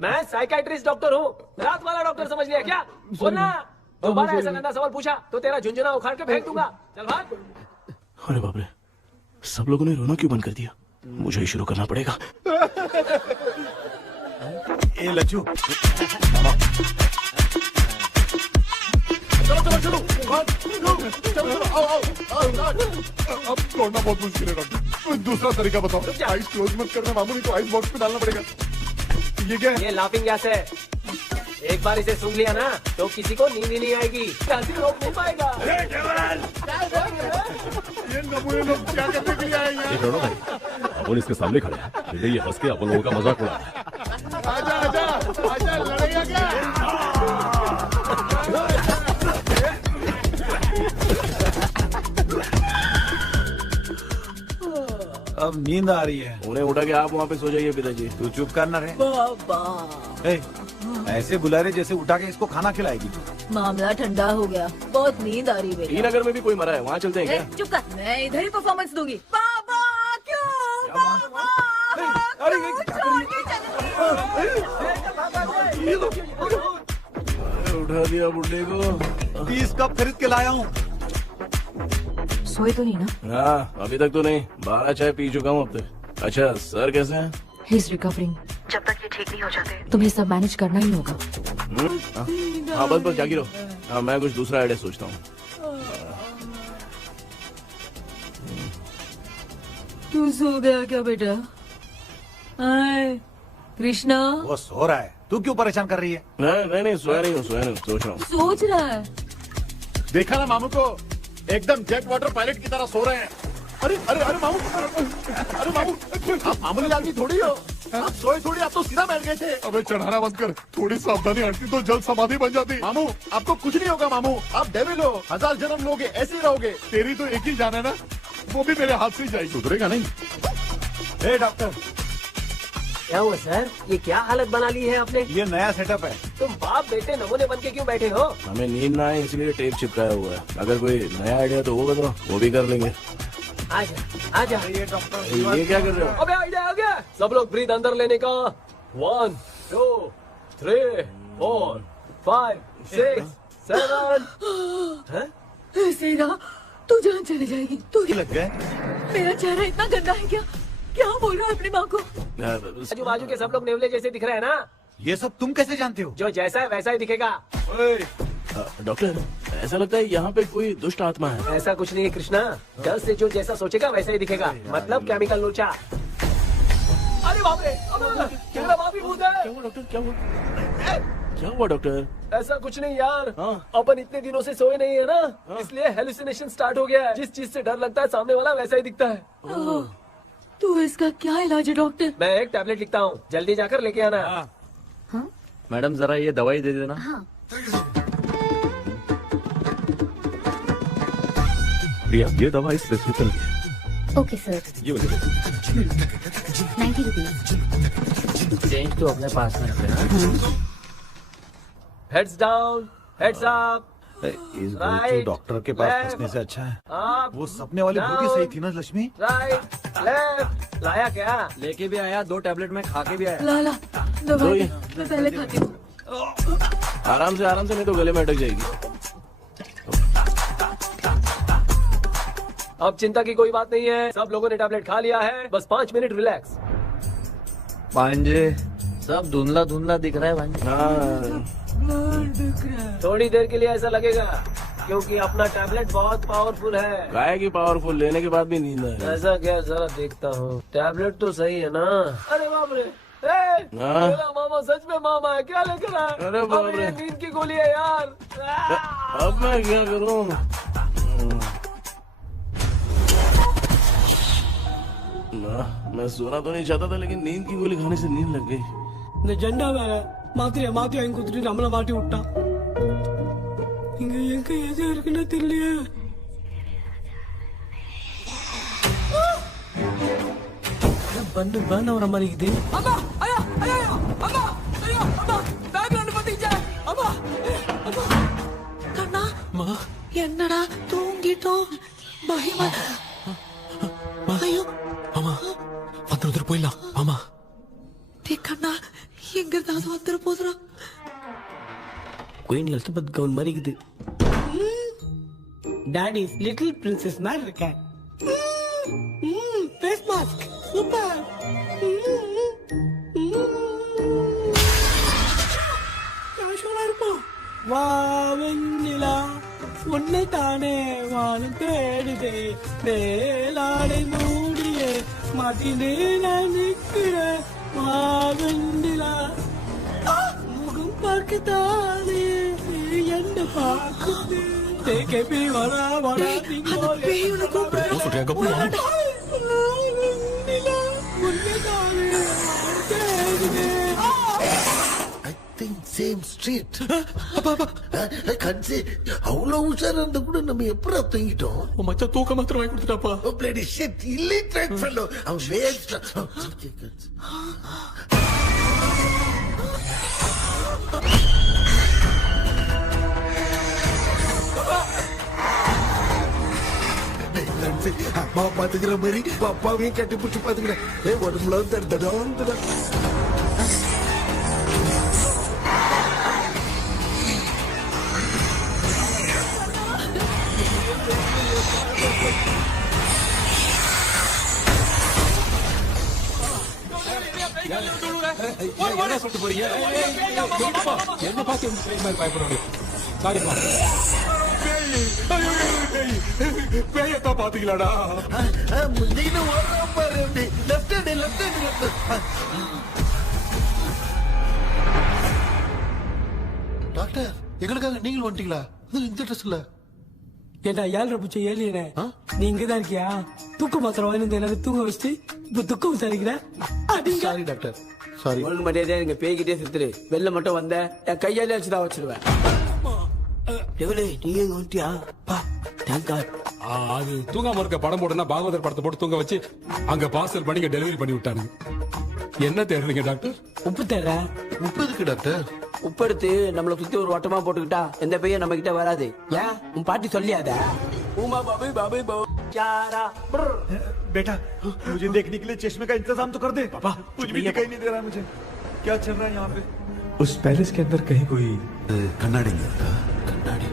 मैं साइकाइट्रिस्ट डॉक्टर हूँ, रात वाला डॉक्टर समझ लिया क्या? बोलना, दोबारा ऐसा गंदा सवाल पूछा तो तेरा झुंझुना उखाड़ के फेंक दूंगा। चल भाग। अरे बाप रे, सब लोगों ने रोना क्यों बंद कर दिया? मुझे ही शुरू करना पड़ेगा। ए लज्जू, चलो अब छोड़ना बहुत मुश्किल है डॉक्टर, दूसरा तरीका बताओ। आइस क्लोज मत करना मामू, नहीं तो आइस बॉक्स में डालना पड़ेगा। ये क्या है? ये लाफिंग गैस है। एक बार इसे सूंघ लिया ना तो किसी को नींद ही नहीं आएगी, हंसी रोक नहीं पाएगा। ये नमूने लोग क्या करने के लिए आए हैं? देख रहे हो ना भाई, अपन इसके सामने खड़े हैं, फिर ये हंस के अपन लोगों का मजाक उड़ा रहा है। आजा आजा आजा, लड़ेगा क्या? अब नींद आ रही है। उन्हें उठा के आप वहाँ पे सो जाइए पिताजी। तू चुप करना रे। ऐसे बुला रहे जैसे उठा के इसको खाना खिलाएगी। मामला ठंडा हो गया, बहुत नींद आ रही है। श्रीनगर में भी कोई मरा है, वहाँ चलते हैं क्या? चुप कर, मैं इधर ही परफॉर्मेंस दूंगी। बाबा क्यों? बाबा उठा दिया बुड्ढे को। 20 कप खरीद के लाया हूँ। सोए तो नहीं ना? हाँ, अभी तक तो नहीं, 12 चाय पी चुका हूँ अब तक। अच्छा, सर कैसे हैं? He is recovering. जब तक ये ठीक नहीं हो जाते तुम्हें सब मैनेज करना ही होगा। हाँ बस जागी रहो। हाँ, मैं कुछ दूसरा आइडिया सोचता हूँ। तू सो गया क्या बेटा? कृष्णा वो सो रहा है, तू क्यों परेशान कर रही है? नहीं सोया नहीं हूँ, सोच रहा हूँ। सोच रहा है। देखा ना मामू को, एकदम जेट वाटर पायलट की तरह सो रहे हैं। अरे अरे अरे मामू, अरे मामू, आप मामूली आदमी थोड़ी हो, आप सोए थोड़ी, आप तो सीधा बैठ गए थे। अबे चढ़ाना बंद कर, थोड़ी सावधानी हटती तो जल्द समाधि बन जाती। मामू आपको कुछ नहीं होगा मामू, आप डेविल हो, 1000 जन्म लोगे ऐसे ही रहोगे। तेरी तो एक ही जान है ना, वो भी मेरे हाथ से ही जाएगी। सुधरेगा नहीं। ए डॉक्टर, क्या हुआ सर? ये क्या हालत बना ली है आपने? ये नया सेटअप है। तुम बाप बेटे नमूने बन के क्यों बैठे हो? हमें नींद ना आए इसलिए टेप चिपकाया हुआ है। अगर कोई नया आइडिया तो वो बताओ, वो भी कर लेंगे। आजा आजा। ये डॉक्टर, ये क्या कर रहे हो? अबे आइडिया आ गया। सब लोग ब्रीथ अंदर लेने का। 1 2 3 4 5 6 7। सेना, तू जान चली जाएगी। तू लग गए? मेरा चेहरा इतना गंदा है क्या? क्या बोल रहा है अपनी माँ को? आजू बाजू के सब लोग नेवले जैसे दिख रहे हैं ना। ये सब तुम कैसे जानते हो? जो जैसा है वैसा ही दिखेगा। डॉक्टर, ऐसा लगता है यहाँ पे कोई दुष्ट आत्मा है। ऐसा कुछ नहीं है कृष्णा, डर से जो जैसा सोचेगा वैसा ही दिखेगा, मतलब केमिकल लोचा। अरे बाप रे, मेरा बाप ही भूत है। क्या हुआ डॉक्टर, क्या हुआ? क्या हुआ डॉक्टर? ऐसा कुछ नहीं यार, अपन इतने दिनों से सोए नहीं है ना, इसलिए हेलुसिनेशन स्टार्ट हो गया है। जिस चीज से डर लगता है सामने वाला वैसा ही दिखता है। तो इसका क्या इलाज है डॉक्टर? मैं एक टैबलेट लिखता हूँ, जल्दी जाकर लेके आना। मैडम जरा ये दवाई दे देना। प्रिया, ये दवा इस प्रिस्क्रिप्शन की है, ओके सर। ये वाली 90 रुपीज। चेंज तो अपने पास में रखना। Heads down, heads up. इस भूचू डॉक्टर के पास फंसने से अच्छा है वो सपने वाली बूटी सही थी ना लक्ष्मी। Right left. लाया क्या? लेके भी आया, 2 टैबलेट में खा के भी आया। ला दवाई मैं पहले खाती हूँ। आराम से नहीं तो गले में अटक जाएगी। अब चिंता की कोई बात नहीं है, सब लोगों ने टैबलेट खा लिया है, बस 5 मिनट रिलैक्स। भांजे सब धुंधला धुंधला दिख रहा है भांजे। थोड़ी देर के लिए ऐसा लगेगा क्योंकि अपना टैबलेट बहुत पावरफुल है। गाय की पावरफुल, लेने के बाद भी नींद है। ऐसा क्या? जरा देखता हूँ। टैबलेट तो सही है ना? अरे बाप रे, मेरा मामा सच में मामा है, क्या लेकर आया? अरे बाप रे, नींद की गोली है यार। अब मैं क्या करूँ? मैं सोना तो नहीं चाहता था, लेकिन नींद की गोली खाने से नींद लग गई। நிஜண்டா வேற மாத்திரையா மாத்தி வாங்கி கொடுத்துட்டு நம்மள மாட்டி விட்டா. இங்க எங்க எது இருக்குன்னு தெரியலையே. பண்ண வர மாதிரி இருக்குது. அம்மா ஐயா ஐயா அம்மா ஐயா அம்மா பேக்ரவுண்ட் பத்திச்சே அம்மா அம்மா கண்ணா மா என்னடா தூங்கிட்டோம் பயமா ஐயோ மாமா வந்துரு போயிடலாம் மாமா. கண்ணா எங்க இருந்தாவது வந்துட போதுரா. குயின் எலிசபெத் கவுன் மாதிரி இருக்குது. டாடி லிட்டில் பிரின்சஸ் மாதிரி இருக்கேன். Face mask super. காஷோலா இருப்போம். வா வெண்ணிலா உன்னை தானே வானம் தேடுதே மேலாடை மூடியே மாட்டினே நான் நிற்கிறேன். மாவெண்டிலா முகம் பார்க்கத்தானே என்ன பார்க்குது தேக்கபி வரா வரா பேயுன கூப்பிடுறா சொல்றியா கப்பு மாவெண்டிலா உன்னை தானே தேடுதே. I think same street. I can't say அவ்வளவு உஷாரா இருந்தா கூட நம்ம எப்படா தூங்கிட்டோம்? மச்சான் தூக்க மாத்திரம் வாங்கி கொடுத்துட்டாப்பா. Oh bloody shit, illiterate fellow. I'm waste. அம்மா பாத்துக்கிற மாதிரி அப்பாவையும் கட்டி பிடிச்சி பாத்துக்கிறேன். உடம்புல தடா என்ன சொல்லிட்டு போறீங்க? என்ன பார்த்து பயப்படாது. பேயத்தான் பாத்தீங்களாடா? டாக்டர் எங்களுக்காக நீங்கள் வந்துட்டீங்களா? இந்த ட்ரெஸ்ல ஏண்டா 7 பூச்சி ஏலியனே, நீ இங்கதான் இருக்கியா? தூக்க மாத்திரம் வாங்கி எல்லாரும் தூங்க வச்சுட்டு இப்ப துக்கம் விசாரிக்கிற. Sorry doctor, sorry. ஒழுங்கு மரியாதையா நீங்க பேய்கிட்டே செத்துரு. வெளில மட்டும் வந்த என் கையாலே வச்சுதான் வச்சிருவேன். எவ்வளவு நீங்க எங்க வந்துட்டியா? அது தூங்காம இருக்க படம் போடுனா பாகவதர் படத்தை போட்டு தூங்க வச்சு அங்க பார்சல் பண்ணி டெலிவரி பண்ணி விட்டானுங்க. என்ன தேடுறீங்க டாக்டர்? உப்பு தேடுற. உப்பு இருக்கு டாக்டர். உப்பு எடுத்து நம்மள சுத்தி ஒரு வட்டமா போட்டுக்கிட்டா எந்த பையன் நம்ம கிட்ட வராது. ஏன் உன் பாட்டி சொல்லியாத? உமா பாபு பாபு பாபு चारा बेटा मुझे देखने के लिए चश्मे का इंतजाम तो कर दे। पापा कुछ भी दिखाई नहीं दे रहा है मुझे, क्या चल रहा है यहाँ पे? उस पैलेस के अंदर कहीं कोई கண்ணாடி கண்ணாடி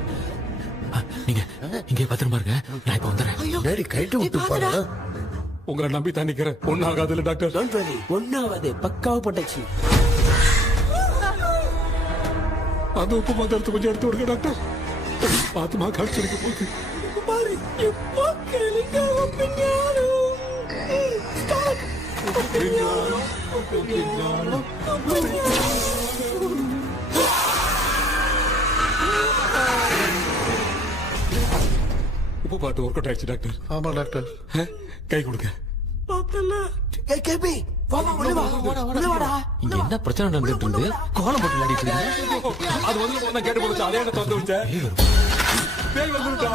நீங்க இங்கே பத்திரமா இருங்க, நான் இப்ப வந்துடுறேன். டேடி கைட்டு விட்டு பாரு. உங்களை நம்பி தான் நிக்கிறேன். ஒன்னாகாதுல டாக்டர்? டோன்ட் வரி, ஒன்னாவது பக்காவா போட்டாச்சு. அந்த உப்பு மாத்திரத்தை கொஞ்சம் எடுத்து விடுங்க டாக்டர். பாத்துமா காய்ச்சலுக்கு போகுது. பாரு இப்போ கேளுங்க. உப்பு பாட்டு ஒர்க் அவுட் ஆயிடுச்சு டாக்டர். ஆமா டாக்டர். கை கொடுங்க. இங்க என்ன பிரச்சனை நடந்துட்டு இருந்து கோலம் போட்டு விளையாடிட்டு இருக்கீங்க? அது வந்து கேட்டு போச்சு. அதே என்ன தந்து விட்டேன். பேய் வந்துட்டா.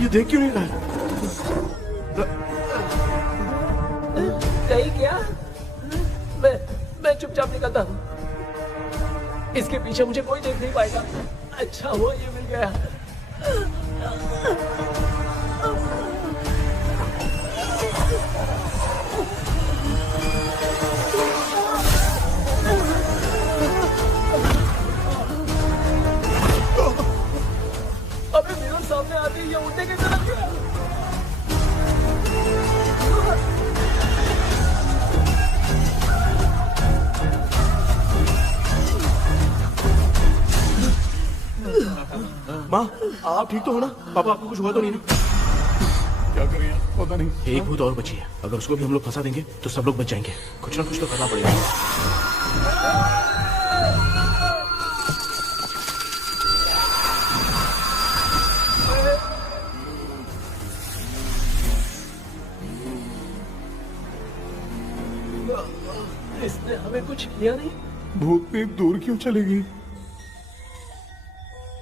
ये देख क्यों नहीं रहा है? नहीं क्या? मैं चुपचाप निकलता हूँ। इसके पीछे मुझे कोई देख नहीं पाएगा। अच्छा हुआ ये मिल गया। अबे मेरे सामने आते ही ये उड़ने की तरफ गया। माँ, आप ठीक तो हो ना? पापा आपको कुछ हुआ तो नहीं ना? क्या करें? पता नहीं। एक भूत और बची है। अगर उसको भी हम लोग फंसा देंगे तो सब लोग बच जाएंगे। कुछ ना कुछ तो करना पड़ेगा। इसने हमें कुछ किया नहीं। भूतनी दूर क्यों चली गई?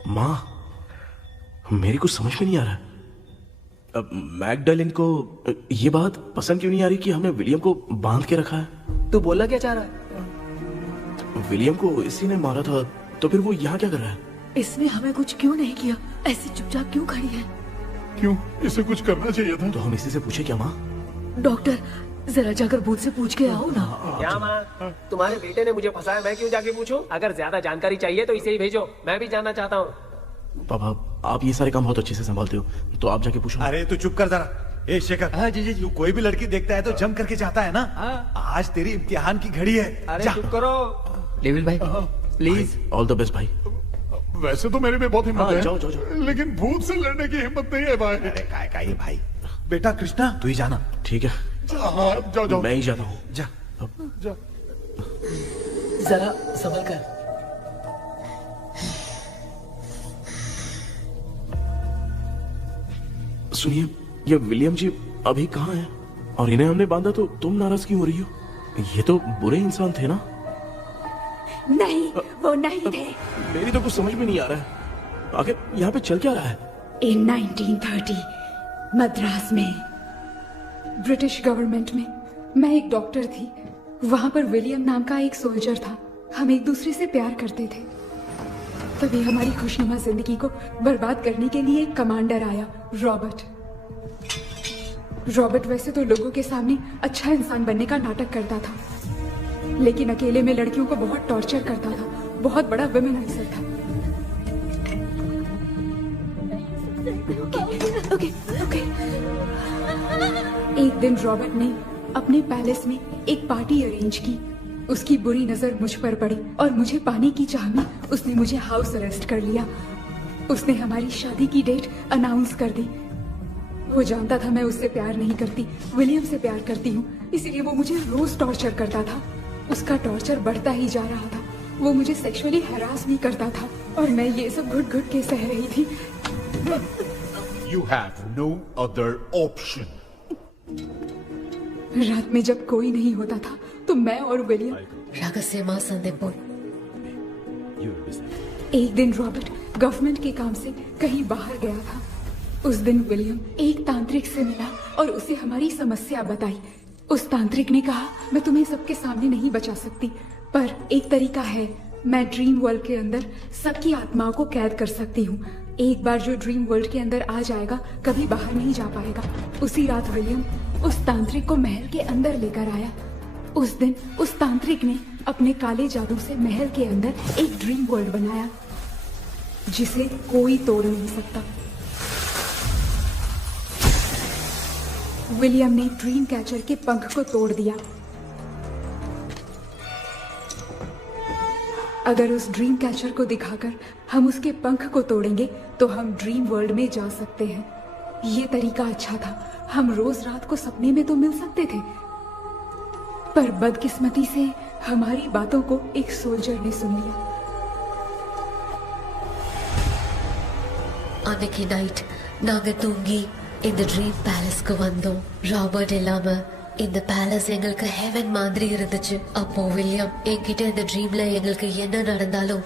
माँ, मेरी कुछ समझ में नहीं आ रहा। अब मैगडालिन को ये बात पसंद क्यों नहीं आ रही कि हमने विलियम को बांध के रखा है? तू बोलना क्या चाह रहा है? विलियम को इसी ने मारा था, तो फिर वो यहाँ क्या कर रहा है? इसने हमें कुछ क्यों नहीं किया? ऐसी चुपचाप क्यों खड़ी है? क्यों? इसे कुछ करना चाहिए था। तो हम इसी से पूछे क्या माँ? डॉक्टर, जरा जाकर भूत से पूछ के आओ ना। क्या माँ? तुम्हारे बेटे ने मुझे फंसाया, मैं क्यों जाके पूछूं? अगर ज्यादा जानकारी चाहिए तो इसे ही भेजो, मैं भी जानना चाहता हूँ। पापा, आप ये सारे काम बहुत अच्छे से संभालते हो, तो आप जाके पूछो। अरे तू चुप कर जरा। ए शेखर, हाँ जी जी जी। तू कोई भी लड़की देखता है तो जम करके जाता है ना? आज तेरी इम्तिहान की घड़ी है। अरे जा। चुप करो। लेविल भाई प्लीज। ऑल द बेस्ट भाई। वैसे तो मेरे में बहुत हिम्मत हाँ, है, जाओ, जाओ, जाओ। लेकिन भूत से लड़ने की हिम्मत नहीं है भाई। अरे काय का ये भाई। बेटा कृष्णा, तू ही जाना। ठीक है, हाँ, जाओ जाओ। मैं ही जाता हूँ। जा। जा। जरा संभल कर। सुनिए, ये विलियम जी अभी कहाँ है? और इन्हें हमने बांधा तो तुम नाराज क्यों हो रही हो? ये तो बुरे इंसान थे ना? नहीं, वो नहीं थे। मेरी तो कुछ समझ में नहीं आ रहा है। आखिर यहाँ पे चल क्या रहा है? इन 1930 मद्रास में ब्रिटिश गवर्नमेंट में मैं एक डॉक्टर थी। वहां पर विलियम नाम का एक सोल्जर था। हम एक दूसरे से प्यार करते थे। तभी हमारी खुशनुमा जिंदगी को बर्बाद करने के लिए एक कमांडर आया, रॉबर्ट। रॉबर्ट वैसे तो लोगों के सामने अच्छा इंसान बनने का नाटक करता था, लेकिन अकेले में लड़कियों को बहुत टॉर्चर करता था। बहुत बड़ा वुमेनाइजर था। ओके। एक दिन रॉबर्ट ने अपने पैलेस में एक पार्टी अरेंज की। उसकी बुरी नजर मुझ पर पड़ी और मुझे पाने की चाह में उसने मुझे हाउस अरेस्ट कर लिया। उसने हमारी शादी की डेट अनाउंस कर दी। वो जानता था मैं उससे प्यार नहीं करती, विलियम से प्यार करती हूँ, इसीलिए वो मुझे रोज टॉर्चर करता था। उसका टॉर्चर बढ़ता ही जा रहा था। वो मुझे सेक्सुअली हैरास भी करता था और मैं ये सब घुट घुट के सह रही थी। You have no other option. रात में जब कोई नहीं होता था तो मैं और विलियम रहस्यमा संदेपुर। एक दिन रॉबर्ट गवर्नमेंट के काम से कहीं बाहर गया था। उस दिन विलियम एक तांत्रिक से मिला और उसे हमारी समस्या बताई। उस तांत्रिक ने कहा, मैं तुम्हें सबके सामने नहीं बचा सकती, पर एक तरीका है। मैं ड्रीम वर्ल्ड के अंदर सबकी आत्माओं को कैद कर सकती हूँ। एक बार जो ड्रीम वर्ल्ड के अंदर आ जाएगा कभी बाहर नहीं जा पाएगा। उसी रात विलियम उस तांत्रिक को महल के अंदर लेकर आया। उस दिन उस तांत्रिक ने अपने काले जादू से महल के अंदर एक ड्रीम वर्ल्ड बनाया जिसे कोई तोड़ नहीं सकता। विलियम ने ड्रीम कैचर के पंख को तोड़ दिया। अगर उस ड्रीम कैचर को दिखाकर हम उसके पंख को तोड़ेंगे तो हम ड्रीम वर्ल्ड में जा सकते हैं। ये तरीका अच्छा था, हम रोज रात को सपने में तो मिल सकते थे, पर बदकिस्मती से हमारी बातों को एक सोल्जर ने सुन लिया। அன்னைக்கு நைட் நாங்க தூங்கி இந்த ட்ரீம் பேலஸ்க்கு வந்தோம். ராபர்ட் இல்லாம இந்த பேலஸ் எங்களுக்கு ஹெவன் மாதிரி இருந்துச்சு. அப்போ வில்லியம் என்கிட்ட இந்த ட்ரீம்ல எங்களுக்கு என்ன நடந்தாலும்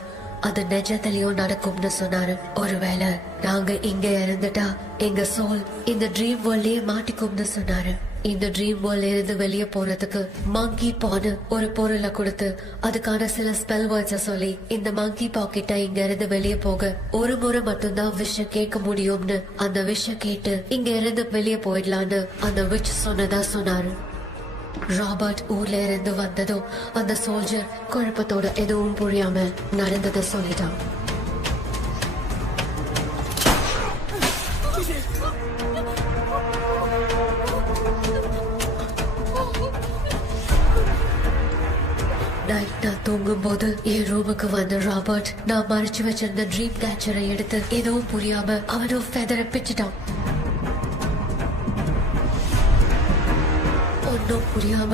அது நிஜத்திலயும் நடக்கும்னு சொன்னாரு. ஒருவேளை நாங்க இங்க இறந்துட்டா எங்க சோல் இந்த ட்ரீம் வேர்ல்ட்லயே மாட்டிக்கும்னு சொன்னாரு. இந்த ட்ரீம் வேர்ல்ட்ல இருந்து வெளியே போறதுக்கு மங்கி பான்னு ஒரு பொருளை கொடுத்து அதுக்கான சில ஸ்பெல் வேர்ட்ஸ சொல்லி இந்த மங்கி பாக்கெட்டை இங்க இருந்து வெளியே போக ஒரு முறை மட்டும்தான் விஷயம் கேட்க முடியும்னு அந்த விஷயம் கேட்டு இங்க இருந்து வெளியே போயிடலான்னு அந்த விச் சொன்னதா சொன்னாரு. ராபர்ட் ஊர்ல இருந்து வந்ததும் அந்த சோல்ஜர் குழப்பத்தோட எதுவும் புரியாம நடந்ததை சொல்லிட்டான். நைட் நான் தூங்கும் போது என் ரூமுக்கு வந்த ராபர்ட் நான் மறைச்சு வச்சிருந்த ட்ரீம் கேச்சரை எடுத்து எதுவும் புரியாம அவனும் ஃபெதரை பிச்சுட்டான். ஒன்னும் புரியாம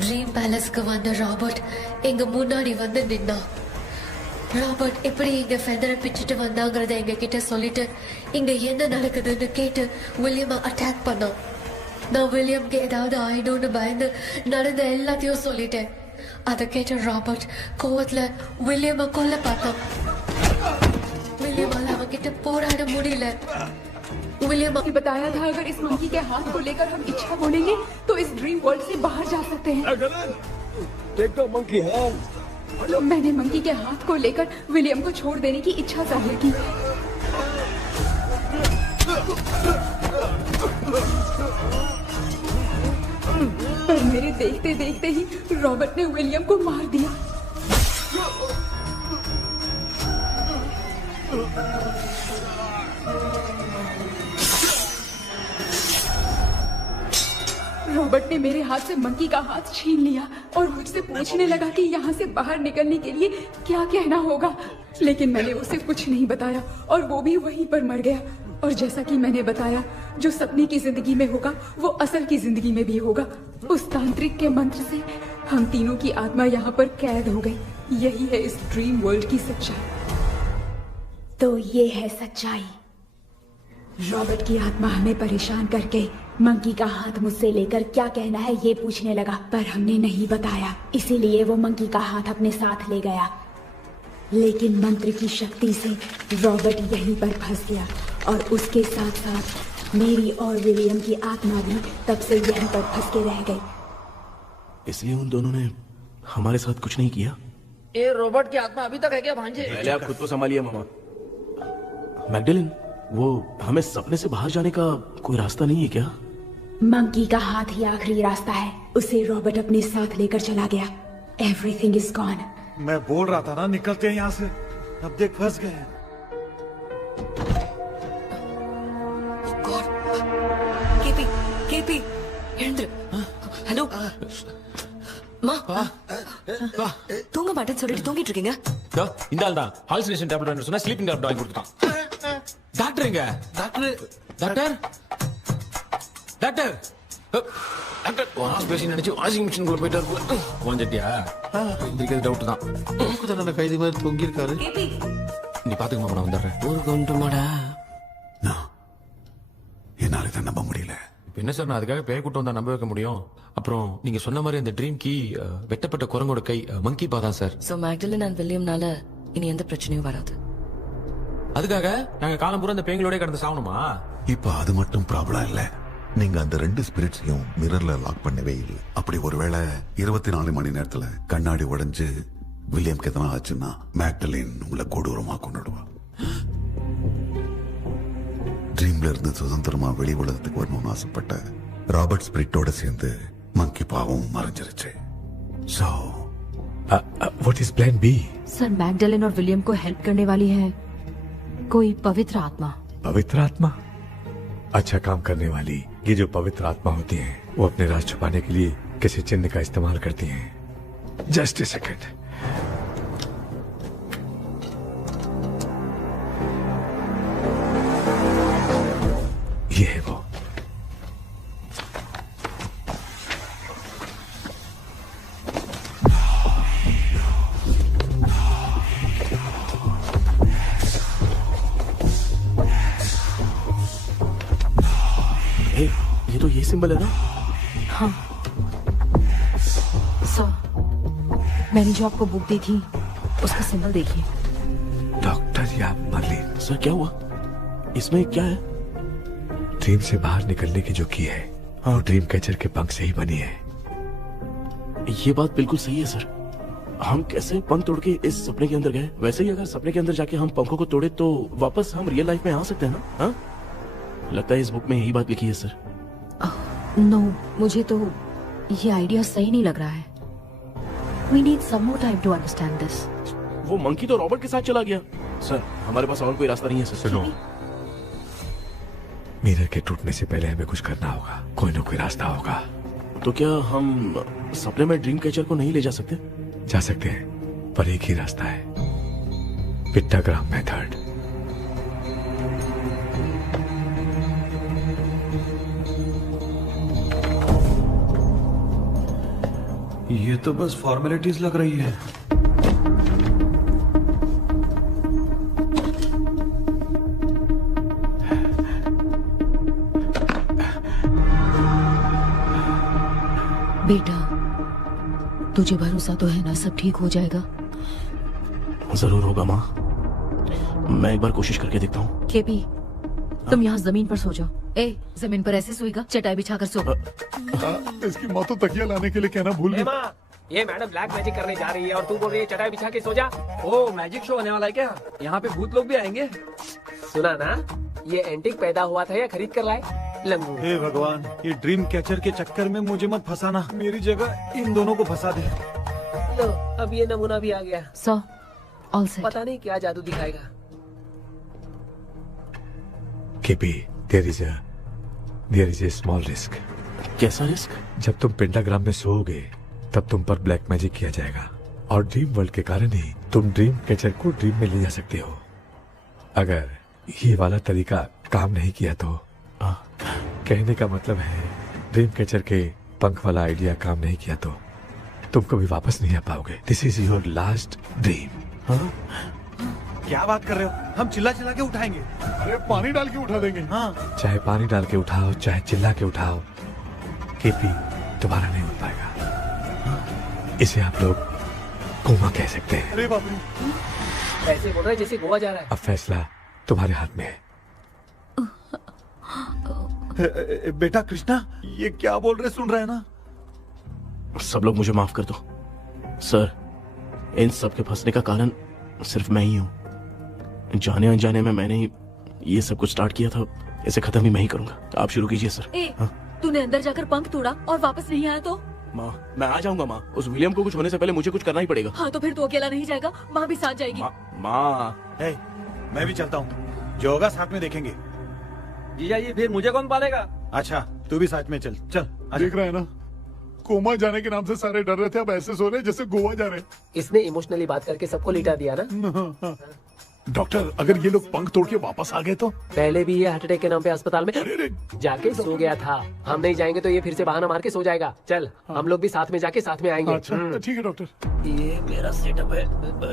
ட்ரீம் பேலஸ்க்கு வந்த ராபர்ட் எங்க முன்னாடி வந்து நின்னான். ராபர்ட் எப்படி இங்க ஃபெதரை பிச்சுட்டு வந்தாங்கறத எங்க கிட்ட சொல்லிட்டு இங்க என்ன நடக்குதுன்னு கேட்டு வில்லியமை அட்டாக் பண்ணான். நான் வில்லியம்க்கு ஏதாவது ஆயிடும்னு பயந்து நடந்த எல்லாத்தையும் சொல்லிட்டேன். அதை கேட்ட ராபர்ட் கோவத்துல வில்லியமை கொல்ல பார்த்தான். विलियम किटे पोराड़ मुड़ीले विलियम ने बताया था अगर इस मंकी के हाथ को लेकर हम इच्छा बोलेंगे तो इस ड्रीम वर्ल्ड से बाहर जा सकते हैं। मैंने मंकी के हाथ को लेकर विलियम को छोड़ देने की इच्छा जाहिर की। पर मेरे देखते देखते ही रॉबर्ट ने विलियम को मार दिया। रॉबर्ट ने मेरे हाथ से मंकी का हाथ छीन लिया और मुझसे पूछने लगा कि यहाँ से बाहर निकलने के लिए क्या कहना होगा, लेकिन मैंने उसे कुछ नहीं बताया और वो भी वहीं पर मर गया। और जैसा कि मैंने बताया, जो सपने की जिंदगी में होगा वो असल की जिंदगी में भी होगा। उस तांत्रिक के मंत्र से हम तीनों की आत्मा यहाँ पर कैद हो गई। यही है इस ड्रीम वर्ल्ड की सच्चाई। तो ये है सच्चाई। रॉबर्ट की आत्मा हमें परेशान करके मंकी का हाथ मुझसे लेकर क्या कहना है ये पूछने लगा, पर हमने नहीं बताया, इसीलिए वो मंकी का हाथ अपने साथ ले गया। लेकिन मंत्र की शक्ति से रॉबर्ट यहीं पर फंस गया और उसके साथ साथ मेरी और विलियम की आत्मा भी तब से यहीं पर फंस के रह गई। इसलिए उन दोनों ने हमारे साथ कुछ नहीं किया। ये रॉबर्ट की आत्मा अभी तक है क्या भांजे? पहले आप खुद को संभालिए मामा। मैगडेलिन, वो हमें सपने से बाहर जाने का कोई रास्ता नहीं है क्या? मंकी का हाथ ही आखिरी रास्ता है। उसे रॉबर्ट अपने साथ लेकर चला गया। Everything is gone. मैं बोल रहा था ना, निकलते हैं यहाँ से। अब देख फंस गए हैं। केपी हेलो மா தூங்க மாட்டேன்னு சொல்லிட்டு தூங்கிட்டு இருக்கீங்க? இந்த ஆள் தான் ஹாலுசினேஷன் டேப்லெட் வேணும் சொன்னா ஸ்லீப்பிங் டேப்லெட் வாங்கி கொடுத்துட்டான். டாக்டர் எங்க? Doctor doctor doctor doctor wash basin நினைச்சு வாஷிங் மிஷின் குள்ள போயிட்டாரு. வாஞ்சிட்டியா? இதுக்கு டவுட் தான். உங்களுக்கு தான் கைதி மாதிரி தொங்கி இருக்காரு. நீ பாத்துக்க மாமா, நான் வந்துடுறேன். ஊருக்கு வந்துமாடா? என்னால இதை நம்ப முடியல. இப்ப என்ன சார், நான் அதுக்காக பேய் கூட்டம் தான் நம்ப வைக்க முடியும்? அப்புறம் நீங்க சொன்ன மாதிரி அந்த ட்ரீம் கீ வெட்டப்பட்ட குரங்கோட கை மங்கி பாதான் சார். சோ மேக்டலின் அண்ட் வில்லியம்னால இனி எந்த பிரச்சனையும் வராது. அதுக்காக நாங்க காலம் பூரா அந்த பேய்களோட கடந்து சாவணுமா? இப்ப அது மட்டும் ப்ராப்ளம் இல்ல, நீங்க அந்த ரெண்டு ஸ்பிரிட்ஸையும் மிரர்ல லாக் பண்ணவே இல்லை. அப்படி ஒருவேளை 24 மணி நேரத்துல கண்ணாடி உடைஞ்சு வில்லியம்க்கு எதனா ஆச்சுன்னா மேக்டலின் உங்களை கொடூரமா கொண்டுடுவா. ட்ரீம்ல இருந்து சுதந்திரமா வெளி உலகத்துக்கு வரணும்னு ஆசைப்பட்ட ராபர்ட் ஸ்பிரிட்டோட சேர்ந்து மங்கி பாவம் மறைஞ்சிருச்சு. So what is plan B? Sir Magdalene और विलियम को हेल्प करने वाली है कोई पवित्र आत्मा। पवित्र आत्मा? अच्छा काम करने वाली ये जो पवित्र आत्मा होती हैं, वो अपने राज छुपाने के लिए किसी चिन्ह का इस्तेमाल करती हैं। Just a second. ये है वो। ये तो ये सिंबल है ना? हाँ। मैंने जो आपको बुक दी थी उसका सिंबल देखिए। डॉक्टर या मर्लिन। सर क्या हुआ? इसमें क्या है? ड्रीम से बाहर निकलने की जो की है वो ड्रीम कैचर के पंख से ही बनी है। ये बात बिल्कुल सही है सर। हम कैसे पंख तोड़ के इस सपने के अंदर गए, वैसे ही अगर सपने के अंदर जाके हम पंखों को तोड़े तो वापस हम रियल लाइफ में आ सकते हैं ना? हाँ? लगता है इस बुक में यही बात लिखी है सर। नो, मुझे तो ये आइडिया सही नहीं लग रहा है। We need some more time to understand this. वो मंकी तो रॉबर्ट के साथ चला गया। सर हमारे पास और कोई रास्ता नहीं है सर। सुनो, मिरर के टूटने से पहले हमें कुछ करना होगा। कोई ना कोई रास्ता होगा। तो क्या हम सपने में ड्रीम कैचर को नहीं ले जा सकते? जा सकते हैं, पर एक ही रास्ता है, पिट्टाग्राम मेथड। ये तो बस फॉर्मेलिटीज लग रही है। बेटा, तुझे भरोसा तो है ना सब ठीक हो जाएगा? जरूर होगा माँ। मैं एक बार कोशिश करके देखता हूँ। केपी, तुम यहाँ जमीन पर सो जाओ। ए, जमीन पर ऐसे सोएगा? चटाई बिछाकर सो। इसकी माँ तो तकिया लाने के लिए कहना भूल गई। ये मैडम ब्लैक मैजिक करने जा रही है और तू बोल रही है चटाई बिछा के सो जा। ओ, मैजिक शो होने वाला है क्या? यहाँ पे भूत लोग भी आएंगे। सुना ना, ये एंटीक पैदा हुआ था या खरीद कर लाए? लंगू। हे भगवान, ये ड्रीम कैचर के चक्कर में मुझे मत फंसाना। मेरी जगह इन दोनों को फंसा दे। लो, अब ये नमूना भी आ गया। सो, ऑल सेट। पता नहीं क्या जादू दिखाएगा। KP, there is a small risk। कैसा रिस्क? जब तुम पेंटाग्राम में सोओगे तब तुम पर ब्लैक मैजिक किया जाएगा और ड्रीम वर्ल्ड के कारण ही तुम ड्रीम कैचर को ड्रीम में ले जा सकते हो। अगर ये वाला तरीका काम नहीं किया तो कहने का मतलब है ड्रीम कैचर के पंख वाला आइडिया काम नहीं किया तो तुम कभी वापस नहीं आ पाओगे। This is your last dream. क्या बात कर रहे हो? हम चिल्ला चिल्ला के उठाएंगे। अरे पानी डाल के उठा देंगे। हाँ। चाहे पानी डाल के उठाओ, चाहे चिल्ला के उठाओ, केपी दोबारा नहीं उठ पाएगा। इसे आप लोग कोमा कह सकते हैं। अरे बाप रे, ऐसे बोल रहा है जैसे गोवा जा रहा है। अब फैसला तुम्हारे हाथ में है। बेटा कृष्णा, ये क्या बोल रहे, सुन रहे हैं ना? सब लोग मुझे माफ कर दो सर। इन सब के फंसने का कारण सिर्फ मैं ही हूँ। जाने अनजाने में मैंने ही ये सब कुछ स्टार्ट किया था। इसे खत्म भी मैं ही करूंगा। आप शुरू कीजिए सर। तूने अंदर जाकर पंख तोड़ा और वापस नहीं आया तो? माँ, मैं आ जाऊंगा माँ। उस विलियम को कुछ होने से पहले मुझे कुछ करना ही पड़ेगा। हाँ, तो फिर तू अकेला नहीं जाएगा, माँ भी साथ जाएगी। माँ, मैं भी चलता हूँ। जो होगा साथ में देखेंगे। जीजा जी, फिर मुझे कौन पालेगा? अच्छा, तू भी साथ में चल। चल देख रहा है ना, कोमा जाने के नाम से सारे डर रहे थे, अब ऐसे सो रहे जैसे गोवा जा रहे। इसने इमोशनली बात करके सबको लिटा दिया ना। डॉक्टर, अगर ये लोग पंख तोड़ के वापस आ गए तो? पहले भी ये हार्ट अटैक के नाम पे अस्पताल में जाके सो गया था। हम नहीं जाएंगे तो ये फिर से बहाना मार के सो जाएगा। चल, हम लोग भी साथ में जाके साथ में आएंगे। अच्छा, ठीक है डॉक्टर। ये मेरा सेटअप है,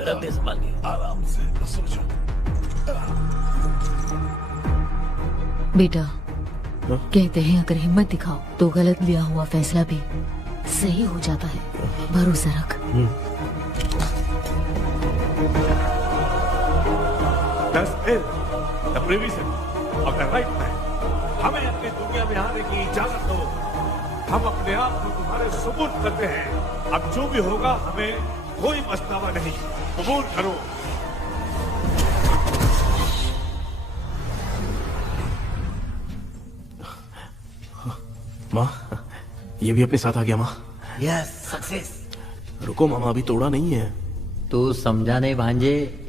रख दे संभाल के। आराम से सो जाओ। बेटा, कहते हैं अगर हिम्मत दिखाओ तो गलत लिया हुआ फैसला भी सही हो जाता है। भरोसा रख। The prevision of the right man। हमें अपनी दुनिया में आने की इजाजत दो। हम अपने आप को तुम्हारे सुपुर्द करते हैं। अब जो भी होगा हमें कोई पछतावा नहीं। कबूल करो। माँ, ये भी अपने साथ आ गया। माँ, यस, सक्सेस। रुको मामा, अभी तोड़ा नहीं है। तू समझा नहीं भांजे।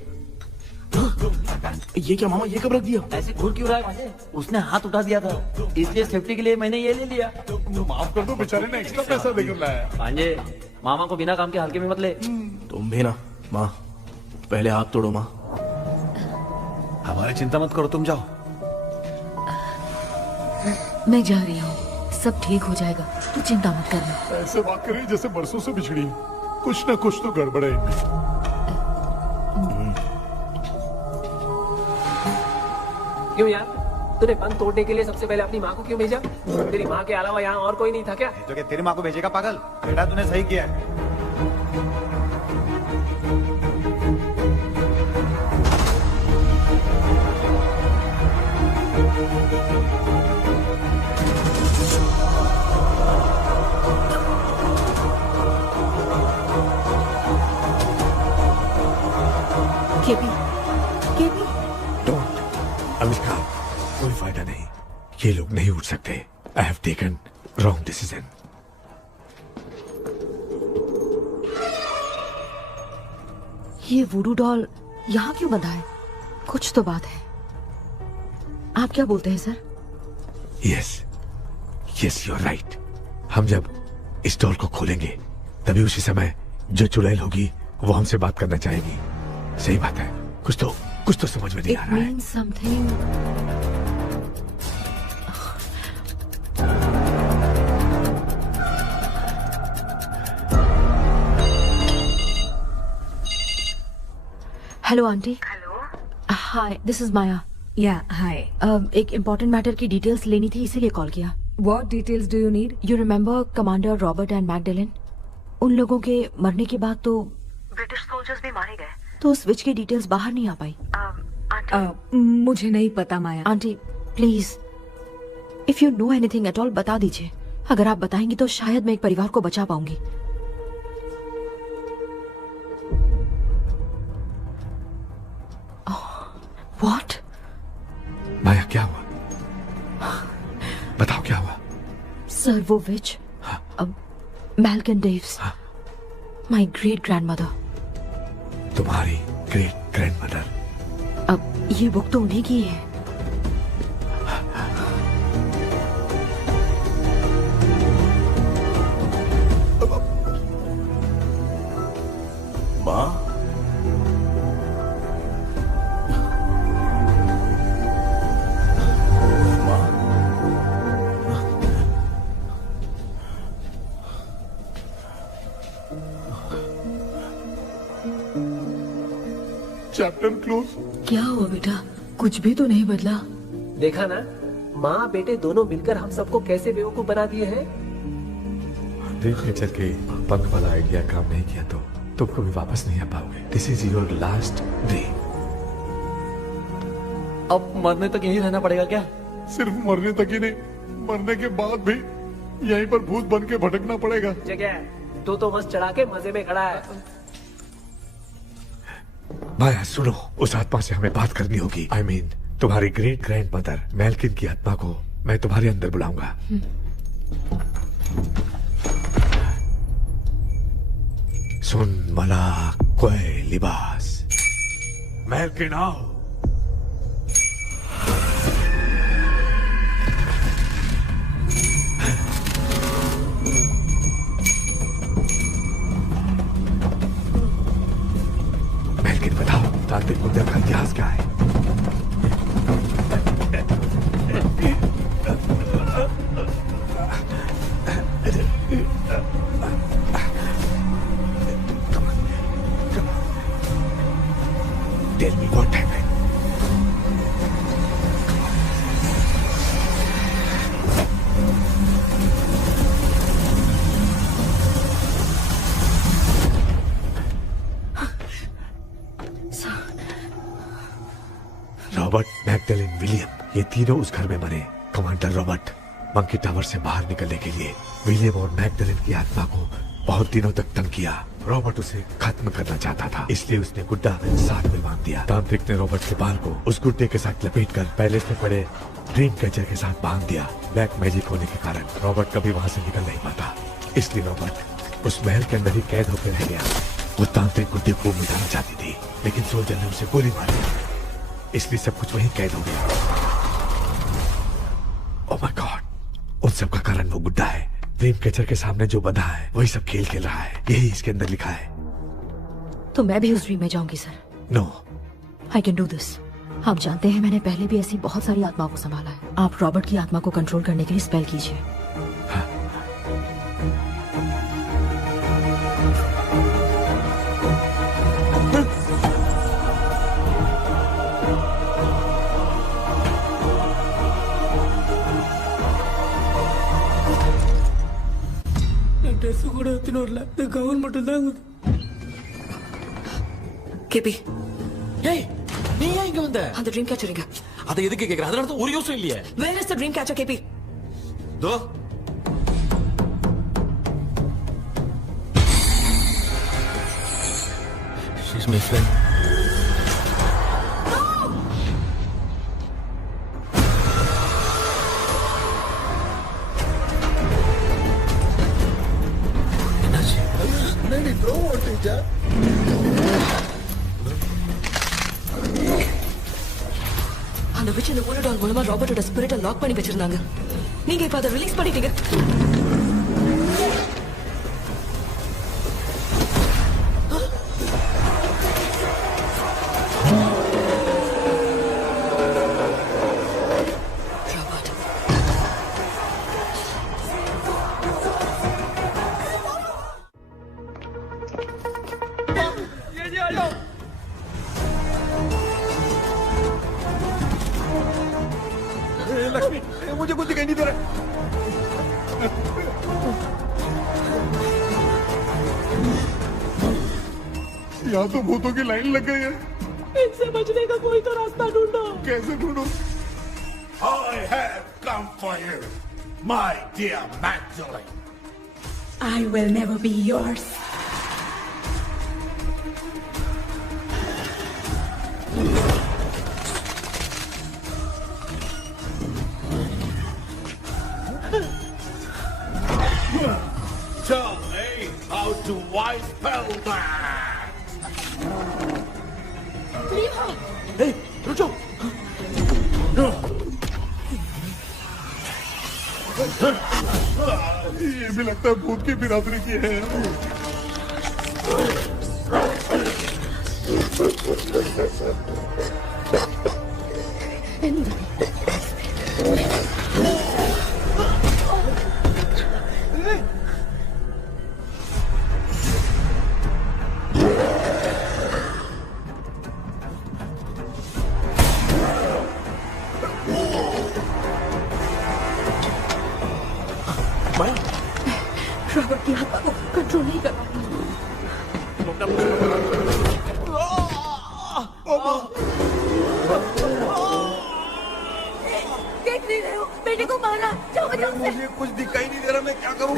ये क्या मामा, ये कब रख दिया? ऐसे घूर क्यों रहा है भांजे? उसने हाथ उठा दिया था, इसलिए सेफ्टी के लिए मैंने ये ले लिया। माफ कर दो, बेचारे ने एक्स्ट्रा पैसा देकर लाया। भांजे, मामा को बिना काम के हल्के में मत ले। तुम भी ना। माँ, पहले हाथ तोड़ो। माँ, हमारी चिंता मत करो, तुम जाओ। मैं जा रही हूँ, सब ठीक हो जाएगा, तू चिंता मत करना। ऐसे बात कर रही जैसे बरसों से बिछड़ी। कुछ ना कुछ तो गड़बड़ है इनमें। क्यों यार, तूने बंद तोड़ने के लिए सबसे पहले अपनी माँ को क्यों भेजा? तेरी माँ के अलावा यहाँ और कोई नहीं था क्या? तो क्या तेरी माँ को भेजेगा पागल? बेटा तूने सही किया है। KP, KP. डोंट, अविष्का, कोई फायदा नहीं। ये लोग नहीं उठ सकते। I have taken wrong decision. ये वुडू डॉल यहाँ क्यों बंधा है? कुछ तो बात है। आप क्या बोलते हैं sir? Yes, yes, you are right. हम जब इस डॉल को खोलेंगे तभी उसी समय जो चुड़ैल होगी वो हमसे बात करना चाहेगी। सही बात है। कुछ तो समझ में नहीं आ रहा है। It means something. Hello aunty. Hello. Hi, this is Maya. Yeah hi. एक इम्पोर्टेंट मैटर की डिटेल्स लेनी थी, इसीलिए कॉल किया। What details do you need? You remember commander Robert and Magdalene? उन लोगों के मरने के बाद तो ब्रिटिश सोल्जर्स भी मारे गए, तो स्विच की डिटेल्स बाहर नहीं आ पाई। मुझे नहीं पता Maya. Aunty please, if you know anything at all बता दीजिए। अगर आप बताएंगी तो शायद मैं एक परिवार को बचा पाऊंगी। व्हाट? माया, क्या हुआ? बताओ क्या हुआ? सर वो विच, मैल्कन डेव्स, माय ग्रेट ग्रैंडमदर। तुम्हारी ग्रेट ग्रैंडमदर? अब ये बुक तो उन्हीं की है। माँ, चैप्टर क्लोज। क्या हुआ बेटा? कुछ भी तो नहीं बदला। देखा ना, माँ बेटे दोनों मिलकर हम सबको कैसे बेवकूफ बना दिए हैं। ड्रीम कैचर के पंख वाला आइडिया काम नहीं किया तो तुम कभी वापस नहीं आ पाओगे। This is your last dream. अब मरने तक यहीं रहना पड़ेगा क्या? सिर्फ मरने तक ही नहीं, मरने के बाद भी यहीं पर भूत बन के भटकना पड़ेगा। जगह तू तो बस चढ़ा के मजे में खड़ा है। माया सुनो, उस आत्मा से हमें बात करनी होगी। I mean, तुम्हारी ग्रेट ग्रैंड मदर मैल्किन की आत्मा को मैं तुम्हारे अंदर बुलाऊंगा। सुन मला कोई लिबास, मैल्किन आओ। मैल्किन बताओ, तांत्रिक मुद्रा का इतिहास क्या है? Tell me what happened. Robert, Magdalene, William, ये तीनों उस घर में मरे। कमांडर रॉबर्ट मंकी टावर से बाहर निकलने के लिए विलियम और मैगडेलिन की आत्मा को बहुत दिनों तक तंग किया। रॉबर्ट उसे खत्म करना चाहता था, इसलिए उसने गुड्डा साथ में बांध दिया। तांत्रिक ने रॉबर्ट के बाल को उस गुड्डे के साथ लपेटकर पैलेस में पड़े ड्रीम कैचर के साथ बांध दिया। ब्लैक मैजिक होने के कारण रॉबर्ट कभी वहां से निकल नहीं पाता, इसलिए रॉबर्ट उस महल के अंदर ही कैद होकर रह गया। वो तांत्रिक गुड्डे को मिटाना चाहती थी, लेकिन सोल्जर ने उसे गोली मारी, इसलिए सब कुछ वहीं कैद हो गया। ओह माय गॉड, उन सब का कारण वो गुड्डा है। ड्रीम कैचर के सामने जो बंधा है वही सब खेल खेल रहा है, यही इसके अंदर लिखा है। तो मैं भी उस ड्रीम में जाऊंगी sir. No, I can do this. आप जानते हैं मैंने पहले भी ऐसी बहुत सारी आत्माओं को संभाला है। आप रॉबर्ट की आत्मा को कंट्रोल करने के लिए स्पेल कीजिए। கேபி ஏய் நீ ஏன் இங்க வந்த அந்த ட்ரீம் கேச்சர் எங்க? அதை எதுக்கு கேக்குற? அதனால ஒரு யோசனை இல்லையே. Where is the dream catcher, கேபி? Though she's my friend. नहीं थ्रो टीचर அந்த விட்ச் இந்த ஊரடால் மூலமா ராபர்ட்டோட ஸ்பிரிட்டை லாக் பண்ணி வச்சிருந்தாங்க. நீங்க இப்ப அதை ரிலீஸ் பண்ணிட்டீங்க. लक्ष्मी मुझे कुछ दिखाई नहीं दे रहा। यहाँ तो भूतों की लाइन लग गई है। इनसे बचने का कोई तो रास्ता ढूंढो। कैसे ढूंढो? I have come for you, my dear Magdalene. I will never be yours. Tell me how to wipe spell that. Hey, रुक जाओ। ये भी लगता है भूत की बिरादरी की है। रॉबर्ट की आत्मा को कंट्रोल नहीं कर पा देख नहीं रहे हो? बेटे को मारा। जाओ बचाओ उसे। मुझे कुछ दिखाई नहीं दे रहा, मैं क्या करूँ?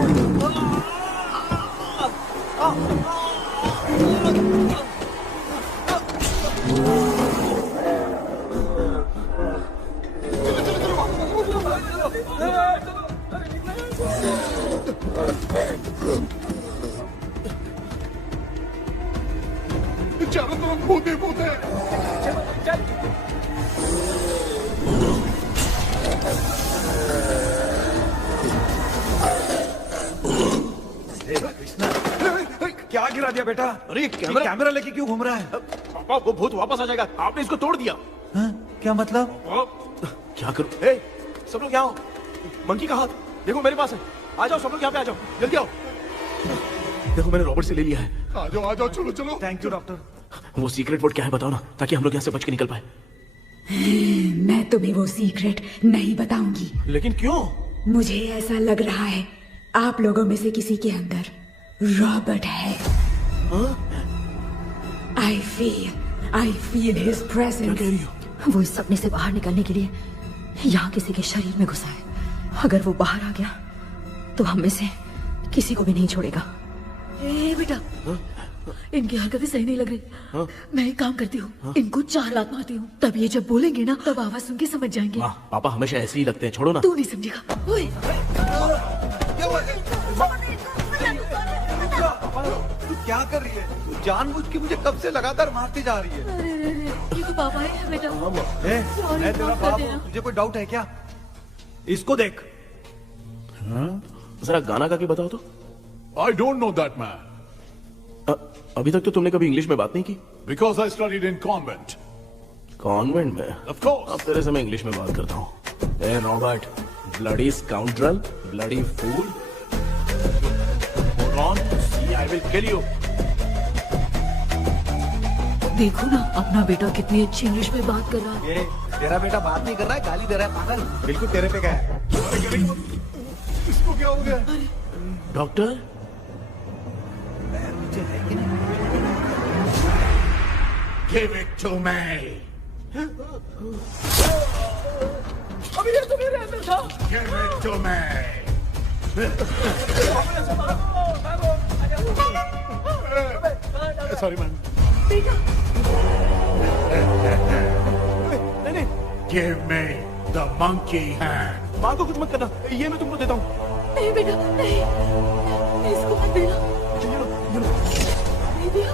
चारों तरफ भूत ही भूत है। क्या गिरा दिया बेटा? अरे कैमरा लेके क्यों घूम रहा है? पापा वो भूत वापस आ जाएगा। आपने इसको तोड़ दिया। क्या मतलब? क्या करूं? ए, सब लोग यहाँ आओ। मंकी का हाथ देखो मेरे पास है। आ जाओ सब लोग यहाँ पे आ जाओ, जल्दी आओ। देखो मैंने रॉबर्ट से ले लिया है। आ जाओ चलो चलो। Thank you doctor. वो सीक्रेट वर्ड क्या है बताओ ना, ताकि हम लोग यहाँ से बच के निकल पाए। मैं तुम्हें वो सीक्रेट नहीं बताऊंगी। लेकिन क्यों? मुझे ऐसा लग रहा है आप लोगों में से किसी के अंदर रॉबर्ट है। I feel his presence. क्या कह रही हो? वो इस सपने से बाहर निकलने के लिए यहाँ किसी के शरीर में घुसा है। अगर वो बाहर आ गया तो हम में से किसी को भी नहीं छोड़ेगा। ए बेटा, इनकी हरकतें सही नहीं लग रही। मैं एक काम करती हूँ, इनको 4 लात मारती हूँ, तब ये जब बोलेंगे ना तब आवाज सुन के समझ जाएंगे। पापा हमेशा ऐसे ही लगते हैं, छोड़ो ना। तू नहीं समझेगा। ओए, तू क्या कर रही है? तू जानबूझ के मुझे कब से लगातार मारती जा रही है। अरे अरे अरे, ये तो पापा है बेटा। मैं तेरा बाप हूँ, तुझे कोई डाउट है क्या? इसको देख। जरा गाना गा के बताओ तो। I don't know that man. अभी तक तो तुमने कभी इंग्लिश में बात नहीं की। Because I studied in convent. Convent में? Of course. अब तेरे से मैं इंग्लिश में बात करता हूँ। ए Robert, bloody scoundrel, bloody fool. Hold on, see, I will kill you. देखो ना अपना बेटा कितनी अच्छी इंग्लिश में बात कर रहा है। ये तेरा बेटा बात नहीं कर रहा है, गाली दे रहा है पागल। बिल्कुल तेरे पे क्या है? इसको क्या हो गया? Doctor? Give it to me. अभी ये तो मेरे अंदर था। Give it to me. Sorry man. नहीं। Give me the monkey hand. माँ को कुछ मत करना, ये मैं तुमको देता हूँ। नहीं बेटा नहीं, इसको मत देना। नहीं दिया।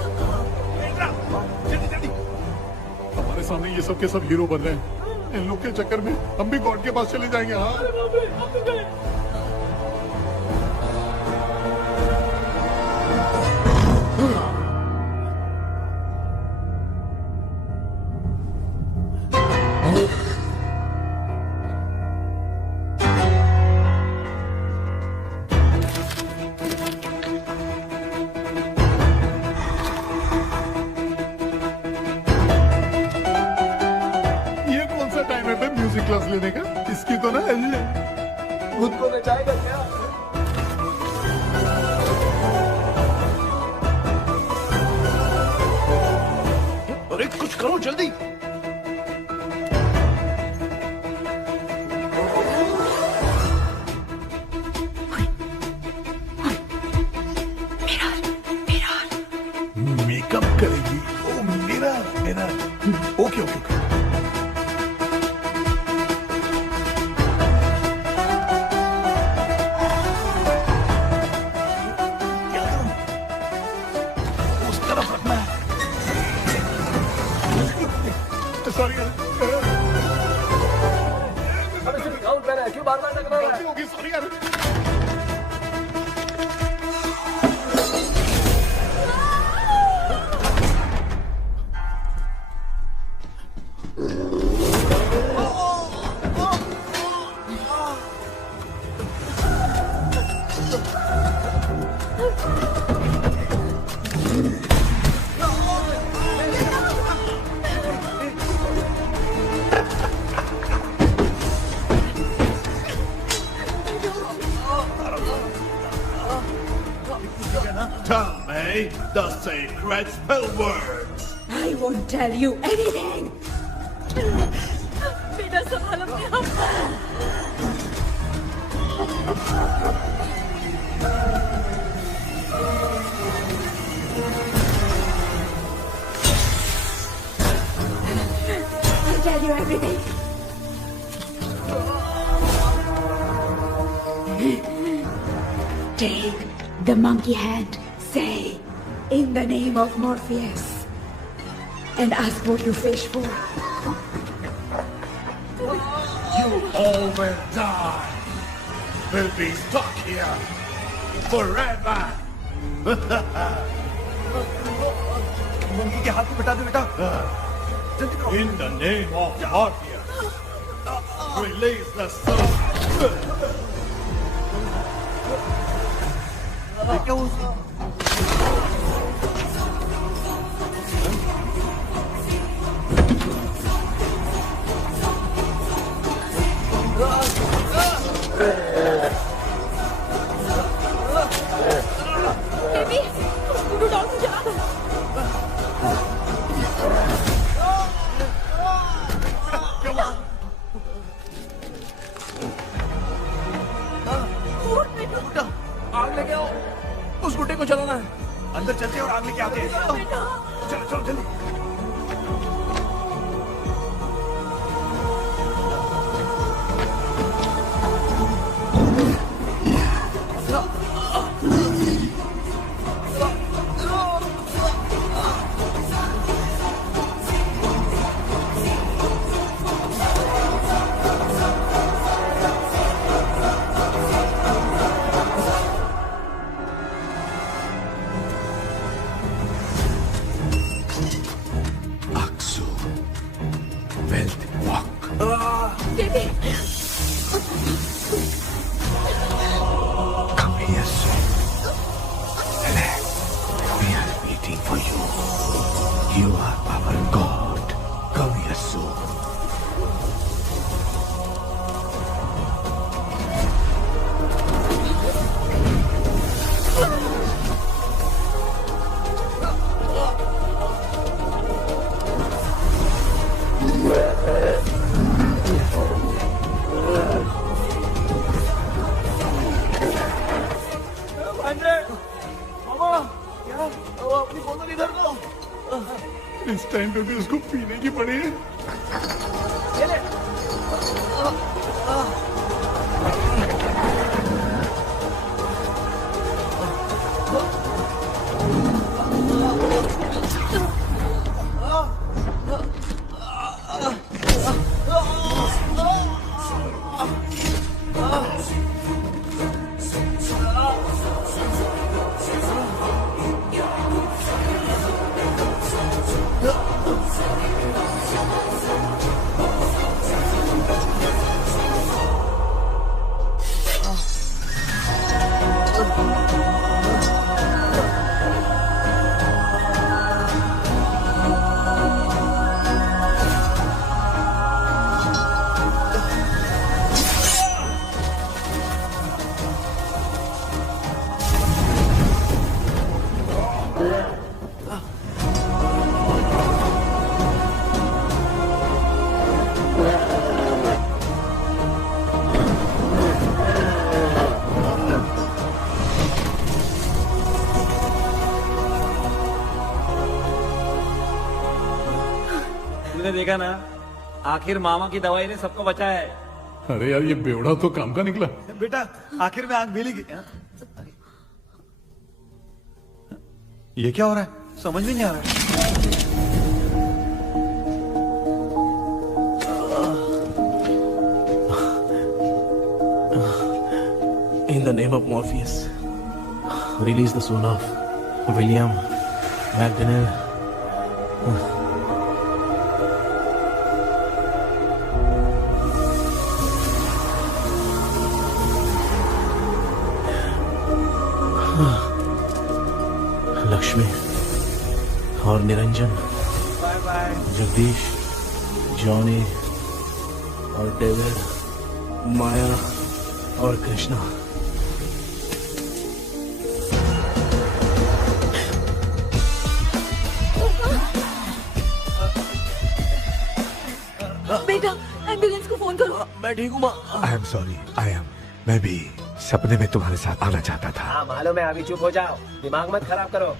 हमारे सामने ये सब के सब हीरो बन रहे हैं। इन लोग के चक्कर में हम भी गॉड के पास चले जाएंगे। हाँ क्लास लेने का, इसकी तो ना खुद को नचाएगा क्या? अरे कुछ करो जल्दी। मेकअप करेगी? ओ मेरा मेरा ओके ओके ओके। सॉरी यार, क्यों बार-बार लग रहा है? होगी सॉरी यार। Tell me the sacred spell words. I won't tell you anything. बेटा संभाल अपने आप। I'll tell you everything. Take the monkey hand. Say, in the name of Morpheus, and ask what you fish for. You all will die. We'll be stuck here forever. Monkey के हाथ में बता दो बेटा। In the name of Morpheus, release the soul. Baby, उसको doll से जला दो। आग लेके आओ, उस गुड्डे को जलाना है। अंदर चलते हैं और आग लेके आते हैं। चलो चलो जल्दी। You are our God, Kami Asur. अपनी बोतल इधर दो। इस टाइम पे भी उसको पीने की पड़ी है। देखा ना, आखिर मामा की दवाई ने सबको बचाया है। अरे यार, ये बेवड़ा तो काम का निकला। बेटा आखिर में आंख मिली गई। ये क्या हो रहा है, समझ में नहीं आ रहा है। In the name of Morpheus, release the soul of William McDonnell. Lakshmi और निरंजन, जगदीश, जॉनी और डेविड, माया और कृष्णा। बेटा एम्बुलेंस को फोन करो। मैं ठीक हूँ माँ। आई एम सॉरी, मैं भी सपने में तुम्हारे साथ आना चाहता था। हाँ मालूम है, अभी चुप हो जाओ, दिमाग मत खराब करो।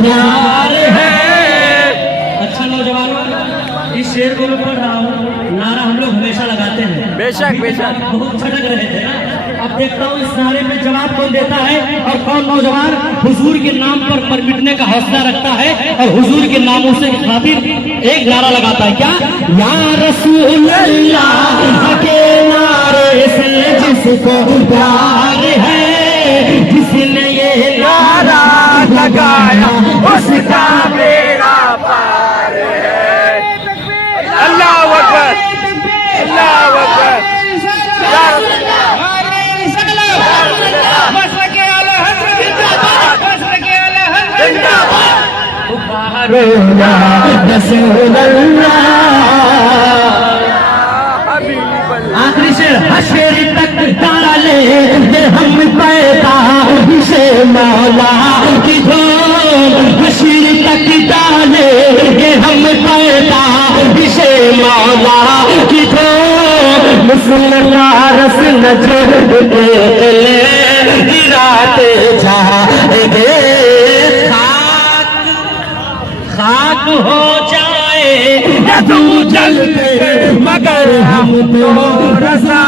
प्यार है। अच्छा नौजवानों, इस शेर को मैं पढ़ रहा हूँ, नारा हम लोग हमेशा लगाते हैं। बेशक बेशक। बहुत भटक रहे थे ना, अब देखता हूँ इस नारे में जवाब कौन देता है और कौन नौजवान हुजूर के नाम पर मर मिटने का हौसला रखता है और हुजूर के नामों से खातिर एक नारा लगाता है। क्या? या रसूल अल्लाह के नारे से जिसको प्यार है, जिसने ये नारा लगाया उसका बेड़ा पार है। अल्लाह अकबर, अल्लाह अकबर। आखिरी शेर, हशर तक डाले हम पैदा से मौला की धूम, हशर तक डाले हम पैदा से मौला की धूम, मुस्लिम रस नजर गिराते जाएंगे, खाक हो जाए या तू जल के, मगर हम तो रज़ा